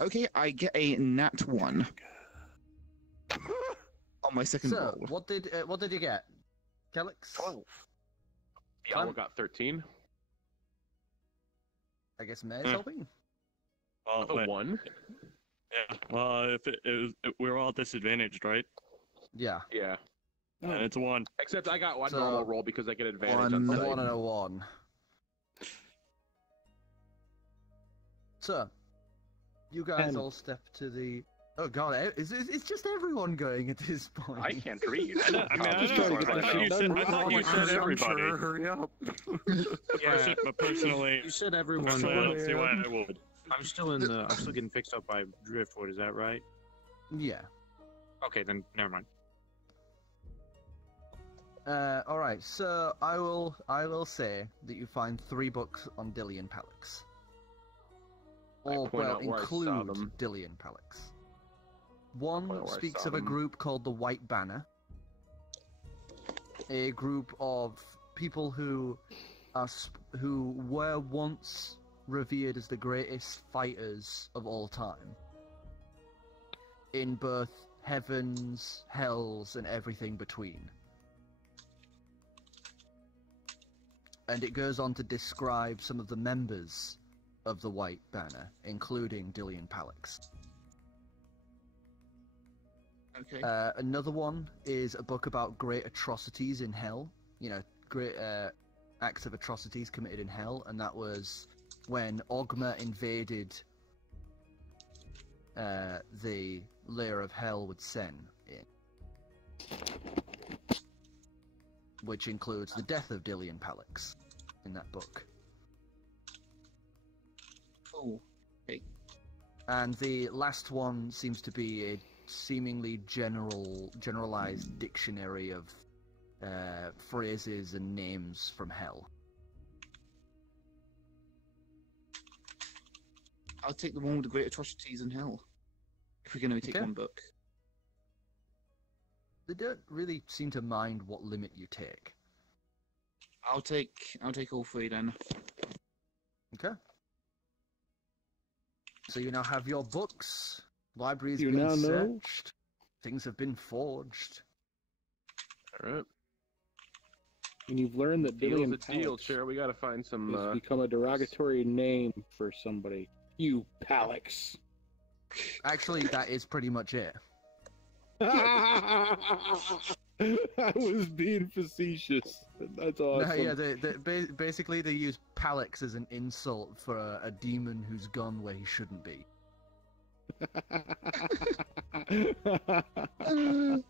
Okay, I get a nat 1 on my second So, roll. what did you get? Calix? 12. The owl got 13. I guess May's helping? Well, A wait. 1? Yeah. Well, if we're all disadvantaged, right? Yeah. Yeah. And it's 1. Except I got one So, normal roll because I get advantage one- on A sight. 1 and a 1. So, you guys 10. all step to the... Oh god, it's just everyone going at this point. I can't read. I mean, I just know, trying to I get thought this you shit said, done. I thought you said everybody. Sure, hurry up. Yeah, But personally, you said everyone. personally, I don't see why I would. I'm still getting fixed up by driftwood. Is that right? Yeah. Okay, then never mind. Alright, so I will say that you find 3 books on Dillian Calix. I Or, point well, out where I saw include them. Dillian Calix. One Point out where I speaks saw of a them. group called the White Banner. A group of people who who were once revered as the greatest fighters of all time. In both heavens, hells, and everything between. And it goes on to describe some of the members of the White Banner, including Dillian Calix. Okay. Another one is a book about great atrocities in hell. You know, great acts of atrocities committed in Hell, and that was when Ogma invaded the layer of Hell with Sen in, which includes the death of Dillian Calix in that book. Oh, okay. And the last one seems to be a seemingly generalized dictionary of phrases and names from Hell. I'll take the one with the great atrocities in Hell. If we can only take Okay. one book. They don't really seem to mind what limit you take. I'll take all three then. Okay. So you now have your books. Libraries You been now know? searched. Things have been forged. All right. And you've learned that Deal's Dillian a deal, Calix Chair. We gotta find some. has become a derogatory name for somebody. You Calix. Actually, that is pretty much it. I was being facetious. That's awesome. No, yeah, basically they use Calix as an insult for a demon who's gone where he shouldn't be. Awesome.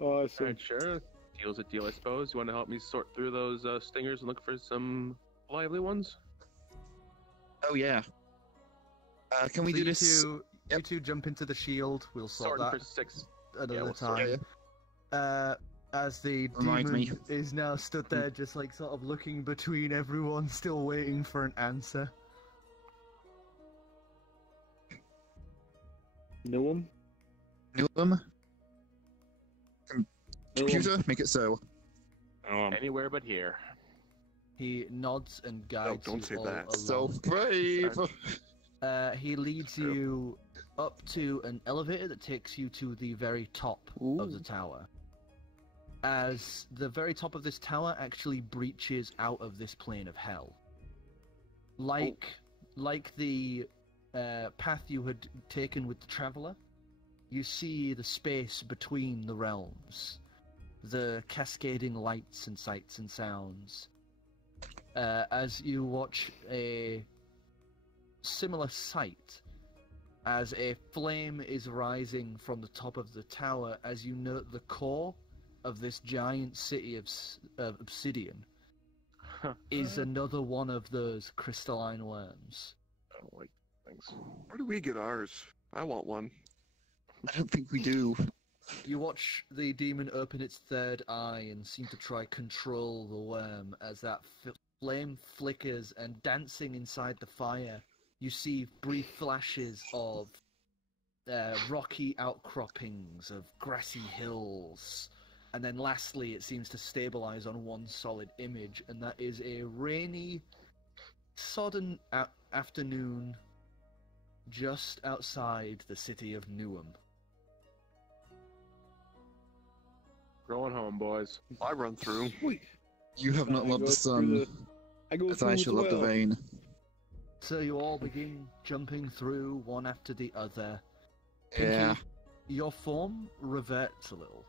Alright, sure. Deal's a deal, I suppose. You want to help me sort through those stingers and look for some lively ones? Oh yeah. Can we So do this? You two jump into the shield. We'll sort Sorting that for 6. another we'll sort time. As the Remind demon me. is now stood there, just like sort of looking between everyone, still waiting for an answer. Newham? Newham? Computer, make it so. Anywhere but here. He nods and guides don't you say all that. along. So brave. He leads you up to an elevator that takes you to the very top of the tower. As the very top of this tower actually breaches out of this plane of hell. Like the path you had taken with the Traveler, you see the space between the realms, the cascading lights and sights and sounds. As you watch a similar sight, as a flame is rising from the top of the tower, as you note the core of this giant city of Obsidian is another one of those crystalline worms. I don't like things. Where do we get ours? I want one. I don't think we do. You watch the demon open its third eye and seem to try control the worm as that flame flickers, and dancing inside the fire, you see brief flashes of rocky outcroppings, of grassy hills, and then lastly it seems to stabilize on one solid image, and that is a rainy, sodden afternoon just outside the city of Newham. Going home, boys. I run through. Sweet. You have not I loved go the through sun, I go as through I as shall love the well. rain. So you all begin jumping through one after the other. Yeah. Your form reverts a little.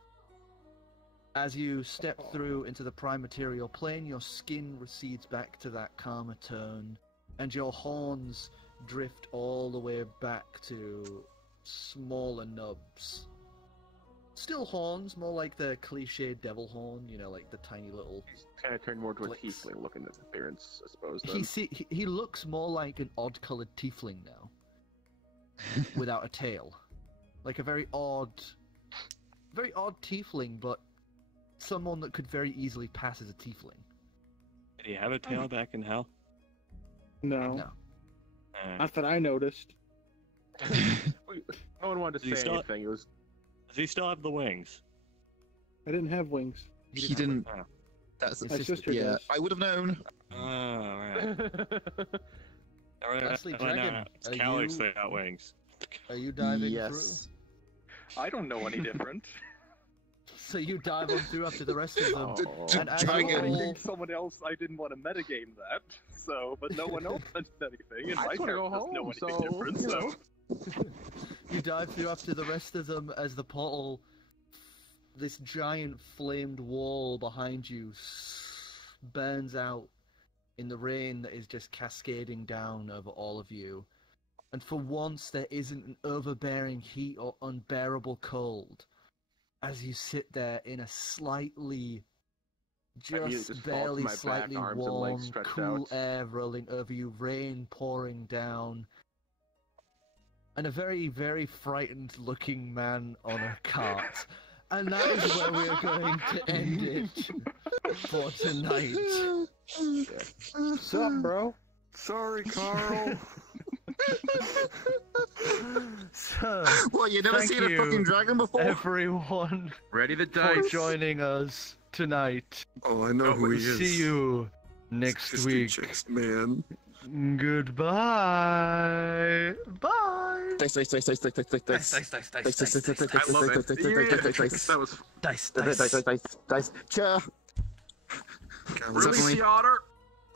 As you step through into the prime material plane, your skin recedes back to that calmer tone, and your horns drift all the way back to smaller nubs. Still horns, more like the cliche devil horn, you know, like the tiny little... He's kind of turned more to a Clicks. tiefling looking at appearance, I suppose. Then. He looks more like an odd-coloured tiefling now, without a tail. Like a very odd tiefling, but someone that could very easily pass as a tiefling. Did he have a tail back in hell? No. No. Not that I noticed. No one wanted to Does he say still- anything. It was Does he still have the wings? I didn't have wings. He didn't. Oh. That's His My sister sister yeah. does. I would have known. Oh, alright. Alright, Lastly, no, Dragon, it's are Calix you- that got wings. Are you diving Yes. I don't know any different. through? So you dive on through after the rest of them. Oh. And as Dragon. you I all... think someone else, I didn't want to metagame that, so, but no one else mentioned anything, and I my just wanna character go doesn't know home, anything so, different, you know. so... You dive through after the rest of them as the portal, this giant flamed wall behind you burns out in the rain that is just cascading down over all of you. And for once, there isn't an overbearing heat or unbearable cold as you sit there in a slightly, just barely slightly warm, cool air rolling over you, rain pouring down, and a very, very frightened looking man on a cart. And that is where we're going to end it for tonight. What's up, bro? Sorry, Carl. So, Well, you never seen a fucking dragon before? everyone, Ready the for dice. joining us tonight. Oh, I know who he is. See you next week. Chest man. Goodbye. Bye. Dice. I love it. That was Dice. Cha. God, release the otter.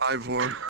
Ivor.